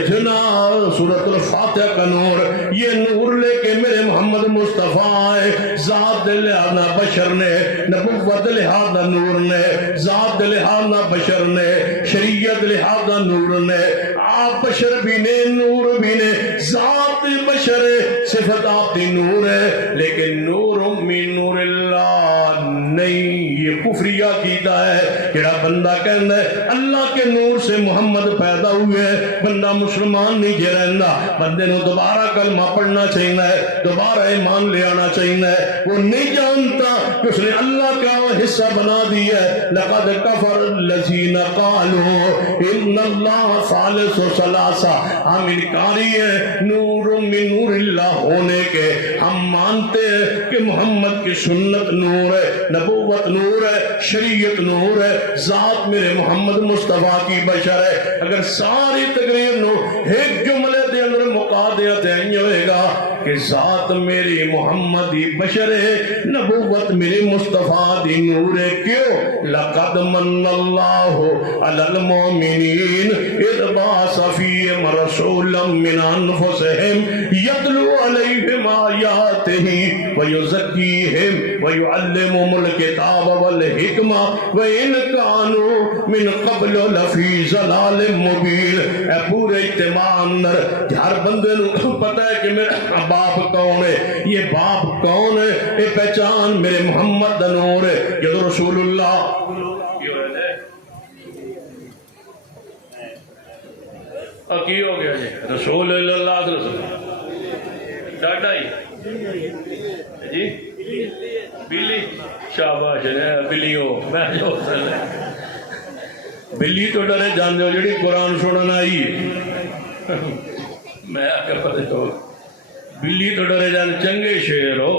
جناب سورۃ الفاتحہ کا نور یہ نور لے کے میرے محمد مصطفیٰ آئے ذات لہذا بشر نے نبوت لہذا نور نے ذات لہذا بشر نے شریعت لہذا نور نے آپ بشر بھی نے نور بھی نے ذات بشر صفت آپ دی نور ہے لیکن نور من نور اللہ نہیں یہ کفریہ کیتا ہے جڑا بندہ کہندا ہے اللہ کے نور سے محمد پیدا ہوئے بندہ مسلمان نہیں جے رہندا بندے نو دوبارہ کلمہ پڑھنا چاہیے ہے دوبارہ ایمان لے آنا چاہیے ہے وہ نہیں جانتا کہ اس نے اللہ کا حصہ بنا دیا ہے لقد کفر الذین قالوا ان اللہ ثالث ثلاثہ ہم انکاری ہے نور من نور اللہ ہونے کے ہم مانتے ہیں کہ محمد کی سنت نور ہے نبوت نور ہے شریعت نور ہے ذات میرے محمد مصطفیٰ کی بشر ہے اگر ساری تقریر نو ایک جملے بعد اتنی ہوئے گا کہ ذات میری محمد دی بشر ہے، نبوت میری مصطفیٰ دی نور ہے۔ کیوں؟ لقد من اللہ علی المؤمنین اذ بعث فیہم رسولا من انفسہم یتلو علیہم آیاتہ ویزکیہم ویعلمہم الکتاب والحکمہ وإن کانوا من قبل لفی ضلال مبین۔ اے پورے اجتماع اندر ہر بندے نو پتہ ہے کہ میرا باپ کون ہے، یہ باپ کون ہے، یہ پہچان میرے محمد دا نور ہے۔ جدو رسول اللہ کی ہو گیا جی رسول اللہ ڈاڈا ہی جی بلی شاباش بلیوں بلی تو ڈرے جانے ہو جڑی قرآن سننا آئی میں آکر پتہ ہو بلی تو ڈرے جانے چنگے شعر ہو۔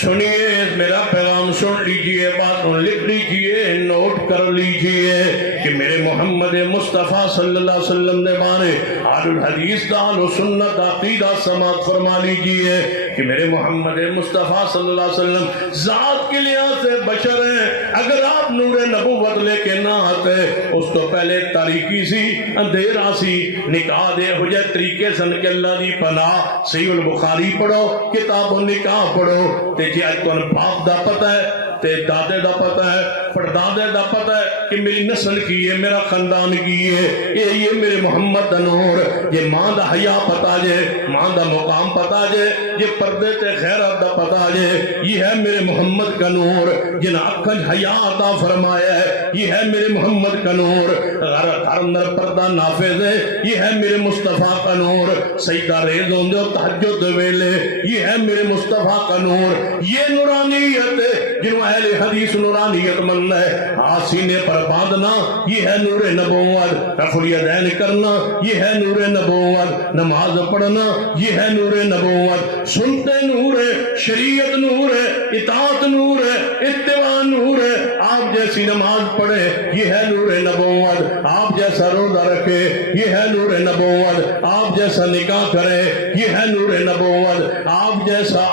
سنیے میرا پیغام سن لیجئے، باتوں لکھ لیجئے، نوٹ کر لیجئے کہ میرے محمد مصطفیٰ صلی اللہ علیہ وسلم نے بارے اہل الحدیث دا اہل سنت عقیدہ سماعت فرما لیجئے کہ میرے محمد مصطفیٰ صلی اللہ علیہ وسلم ذات کے لحاظ سے بشر ہیں۔ اگر آپ نور نبوت لے کے نہ آتے، اس تو پہلے تاریکی سی، اندھیرا سی، نکاح دے ہو جائے طریقے سن کے اللہ دی پناہ۔ صحیح البخاری پڑھو، کتاب و نکاح پڑھو، تے جی اج تن باپ دا پتہ ہے، تے دادے دا پتہ ہے، پردادے دا پتہ ہے کہ میری نسل کی ہے، میرا خاندان کی ہے، یہ میرے محمد دا نور۔ یہ ماں دا حیا پتہ جے، ماں دا مقام پتہ جے، یہ پردے تے خیرات دا پتہ جے، یہ ہے میرے محمد کا نور۔ جن اکھن حیا عطا فرمایا ہے، یہ ہے میرے محمد کا نور۔ گھر اندر پردہ نافذ ہے، یہ ہے میرے مصطفیٰ کا نور۔ سجدہ ریز ہوندے ہو تہجد ویلے، یہ ہے میرے مصطفیٰ کا نور۔ یہ نورانیت ہے جنہوں اہل حدیث نورانیت من ہے۔ سینے پر باندھنا یہ ہے نور نبوت، رفع الیدین کرنا یہ ہے نور نبوت، نماز پڑھنا یہ ہے نور نبوت۔ سنتے نور ہے، شریعت نور ہے، اطاعت نور ہے، اتباع نور ہے۔ آپ جیسی نماز پڑھے یہ ہے نور نبوت، آپ جیسا روزہ رکھے یہ ہے نور نبوت، آپ جیسا نکاح کرے یہ ہے نور نبوت، آپ جیسا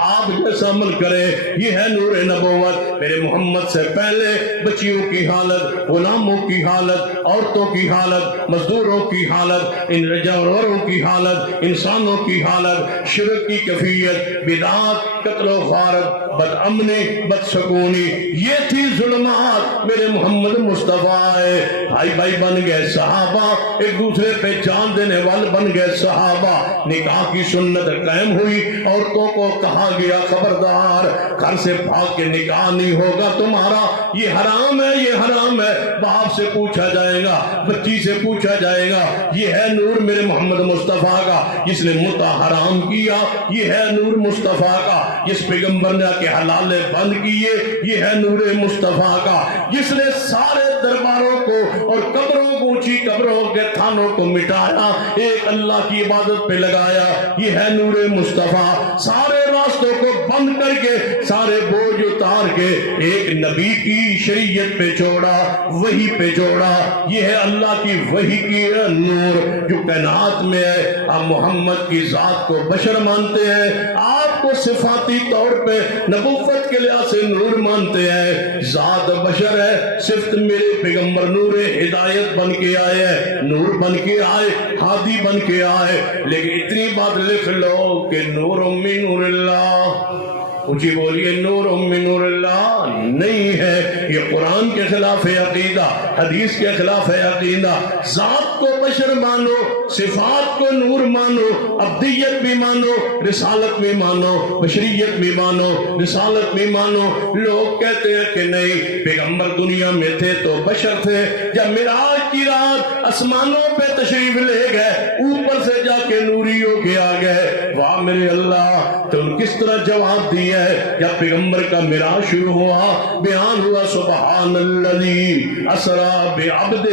عمل کرے یہ ہے نور نبوت۔ میرے محمد سے پہلے بچیوں کی حالت، غلاموں کی حالت، عورتوں کی حالت، مزدوروں کی حالت، ان جانوروں کی حالت، انسانوں کی حالت، شرک کی کیفیت، بدعات، قتل و غارت، بد امنی، بد سکونی، یہ تھی ظلمات۔ میرے محمد مصطفیٰ ہے، بھائی بھائی بن گئے صحابہ، ایک دوسرے پہ جان دینے والے بن گئے صحابہ۔ نکاح کی سنت قائم ہوئی، عورتوں کو کہا گیا خبردار گھر سے بھاگ کے نکاح نہیں ہوگا تمہارا، یہ حرام ہے، یہ حرام ہے۔ باپ سے پوچھا جائے گا، بچی سے پوچھا جائے گا۔ یہ ہے نور میرے محمد مصطفیٰ کا جس نے متع حرام کیا، یہ ہے نور مصطفیٰ کا جس پیغمبر نے کہ حلال بند کیے، یہ ہے نور مصطفیٰ کا جس نے سارے درباروں کو اور قبروں کو، اونچی قبروں کے تھانوں کو مٹایا، ایک اللہ کی عبادت پہ لگایا، یہ ہے نور مصطفیٰ۔ سارے راستوں کو بند کر کے، سارے بوجھ اتار کے ایک نبی کی شریعت پہ جوڑا، وحی پہ جوڑا، یہ ہے اللہ کی وحی کی نور جو کائنات میں ہے۔ آپ محمد کی ذات کو بشر مانتے ہیں، آپ کو صفاتی طور پہ نبوت کے لحاظ سے نور مانتے ہیں، ذات بشر ہے، صرف میرے پیغمبر نور ہدایت بن کے آئے ہیں، نور بن کے آئے، ہادی بن کے آئے۔ لیکن اتنی بات لکھ لو کہ نور من نور اللہ، اونچی بولیے، نور من نور اللہ نہیں ہے۔ یہ قرآن کے خلاف ہے عقیدہ، حدیث کے خلاف ہے عقیدہ۔ ذات کو بشر مانو، صفات کو نور مانو، عبدیت بھی مانو، رسالت بھی مانو، بشریت بھی مانو، رسالت بھی مانو۔ لوگ کہتے ہیں کہ نہیں، پیغمبر دنیا میں تھے تو بشر تھے، جب معراج کی رات آسمانوں پہ تشریف لے گئے، اوپر سے جا کے نوری ہو کے آ گئے۔ واہ میرے اللہ، تو ان کس طرح جواب دیا ہے؟ جب پیغمبر کا معراج شروع ہوا، بیان ہوا سبحان الذی اسریٰ بعبدہ،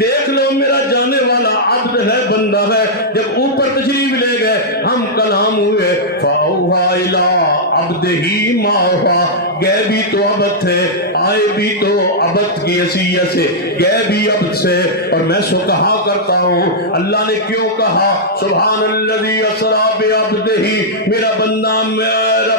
دیکھ لو میرا جانے والا عبد ہے، بندہ ہے۔ جب اوپر تشریف لے گئے، ہم کلام ہوئے، فَأَوْحَىٰ إِلَىٰ عَبْدِهِ مَا أَوْحَىٰ، غیبی تو عبد تھے، آئے بھی تو ابد کی حیثیت سے، گئے بھی ابد سے، اور میں سو کہا کرتا ہوں اللہ نے کیوں کہا سبحان الذی اسریٰ بعبدہ، میرا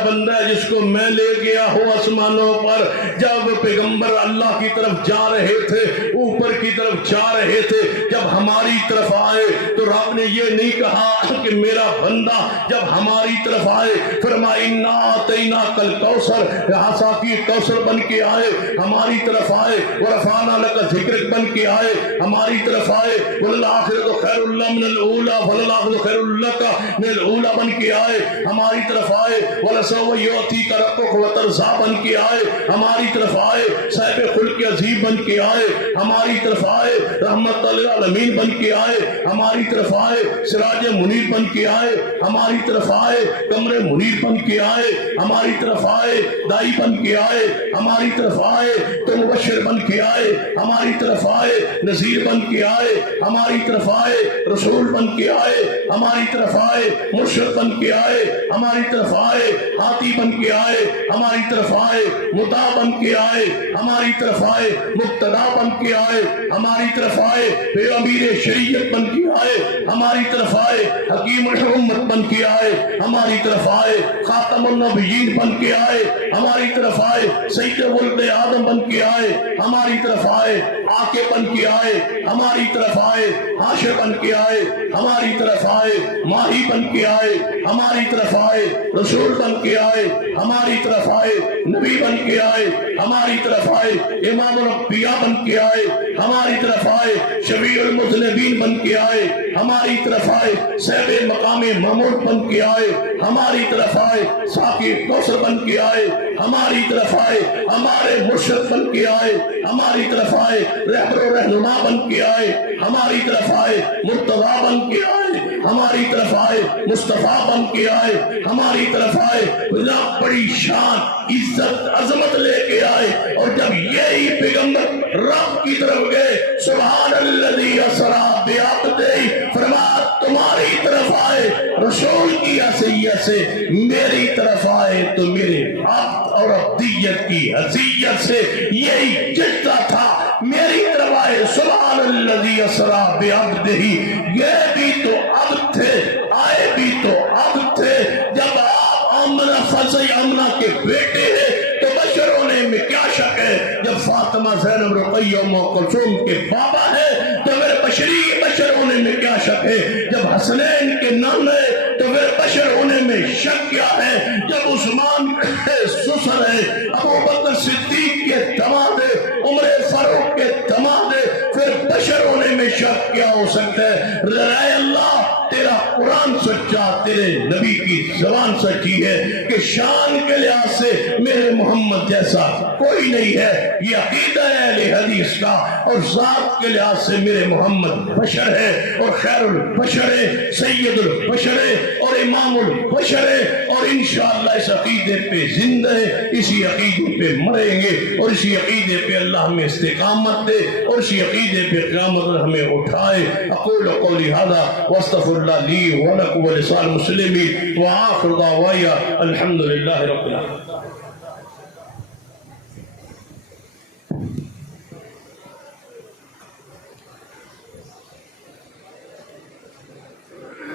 بندہ ہے جس کو میں لے گیا ہوں آسمانوں پر۔ جب پیغمبر اللہ کی طرف جا رہے تھے، اوپر کی طرف جا رہے تھے، جب ہماری طرف آئے تو رب نے یہ نہیں کہا کہ میرا بندہ جب ہماری طرف آئے فرمایا انا اعطیناک الکوثر، حسا کی کوثر بن کے آئے ہماری طرف آئے، ورفعنا لک ذکرک بن کے آئے ہماری طرف آئے، وللآخرۃ خیر لک من الاولی، وللآخرۃ خیر لک من الاولی بن کے آئے ہماری طرف آئے، ولسوف یعطیک ربک وترضی بن کے آئے ہماری طرف آئے، صاحب خلق عظیم بن کے آئے ہماری طرف آئے، رحمت للعالمین بن کے آئے ہماری طرف آئے، سراج منیر بن کے آئے ہماری طرف آئے، قمر منیر بن کے آئے ہماری طرف آئے، دائی بن کے آئے ہماری طرف آئے، تو مبشر بن کے آئے ہماری طرف آئے، نذیر بن کے آئے ہماری طرف آئے، رسول بن کے آئے ہماری طرف آئے، مرشد بن کے آئے ہماری طرف آئے، ہاتھی بن کے آئے ہماری طرف آئے، مطاع بن کے آئے ہماری طرف آئے، مقتدا بن کے آئے ہماری طرف آئے، پھر امیر شریعت بن کے آئے ہماری طرف آئے، حکیم الامت بن کے آئے ہماری طرف آئے، خاتم النبیین بن کے آئے ہماری طرف آئے، سید ولد آدم بن کے آئے ہماری طرف آئے، آقے بن کے آئے ہماری طرف آئے، حاشر بن کے آئے ہماری طرف آئے، ماہی بن کے آئے ہماری طرف آئے، رسول بن کے آئے ہماری طرف آئے، نبی بن کے آئے ہماری طرف آئے، امام الانبیاء بن کے آئے ہماری طرف آئے، شفیع المذنبین بن کے آئے ہماری طرف آئے، صاحب مقام محمود بن کے آئے ہماری طرف آئے، ساقی کوثر بن کے آئے ہماری طرف آئے، ہمارے مرشد بن کے آئے ہماری طرف آئے، رہبر و رہنما بن کے آئے ہماری طرف آئے، مرتضیٰ بن کے آئے ہماری طرف آئے، مصطفیٰ بن کے آئے ہماری طرف آئے، بڑی شان عزت عظمت لے کے آئے، اور جب یہی پیغمبر رب کی طرف گئے سبحان الذی اسریٰ بعبدہ، فرمایا تمہاری طرف آئے رسول کی حیثیت سے، میری طرف آئے تو میرے عبد اور عبدیت کی حیثیت سے، یہی جذبہ تھا، میری طرف آئے سبحان الذی اسریٰ بعبدہ، یہ بھی تو عبد تھے آئے بھی تو عبد تھے، جب آپ آمنہ فضل آمنہ کے بیٹے ہیں تو بشر ہونے میں کیا شک ہے، جب فاطمہ زینب رقیہ ام کلثوم کے بابا ہے تو پھر بشر ہونے میں کیا شک ہے، جب حسنین کے نام ہے تو پھر بشر ہونے میں شک کیا ہے، جب عثمان کے سسر ہے، ابو بکر صدیق کے داماد ہے، عمر فاروق کے داماد ہے، پھر بشر ہونے میں شک کیا ہو سکتا ہے؟ رائے اللہ تیرا قرآن سچا، تیرے نبی کی زبان سچی ہے کہ شان کے لحاظ سے میرے محمد جیسا کوئی نہیں ہے، یہ عقیدہ ہے اہل حدیث کا، اور ذات کے لحاظ سے میرے محمد بشر ہے اور خیر البشر ہے، سید البشر ہے اور امام البشر ہے، اور انشاءاللہ اس عقیدے پہ زندہ ہے، اسی عقیدے پہ مریں گے، اور اسی عقیدے پہ اللہ ہمیں استقامت دے، اور اسی عقیدے پہ قیامت ہمیں اٹھائے۔ اقول قولی ھذا واستغفر اللہ لی ولکم ولسائر المسلمین وآخر دعوایا الحمدللہ رب العالمین۔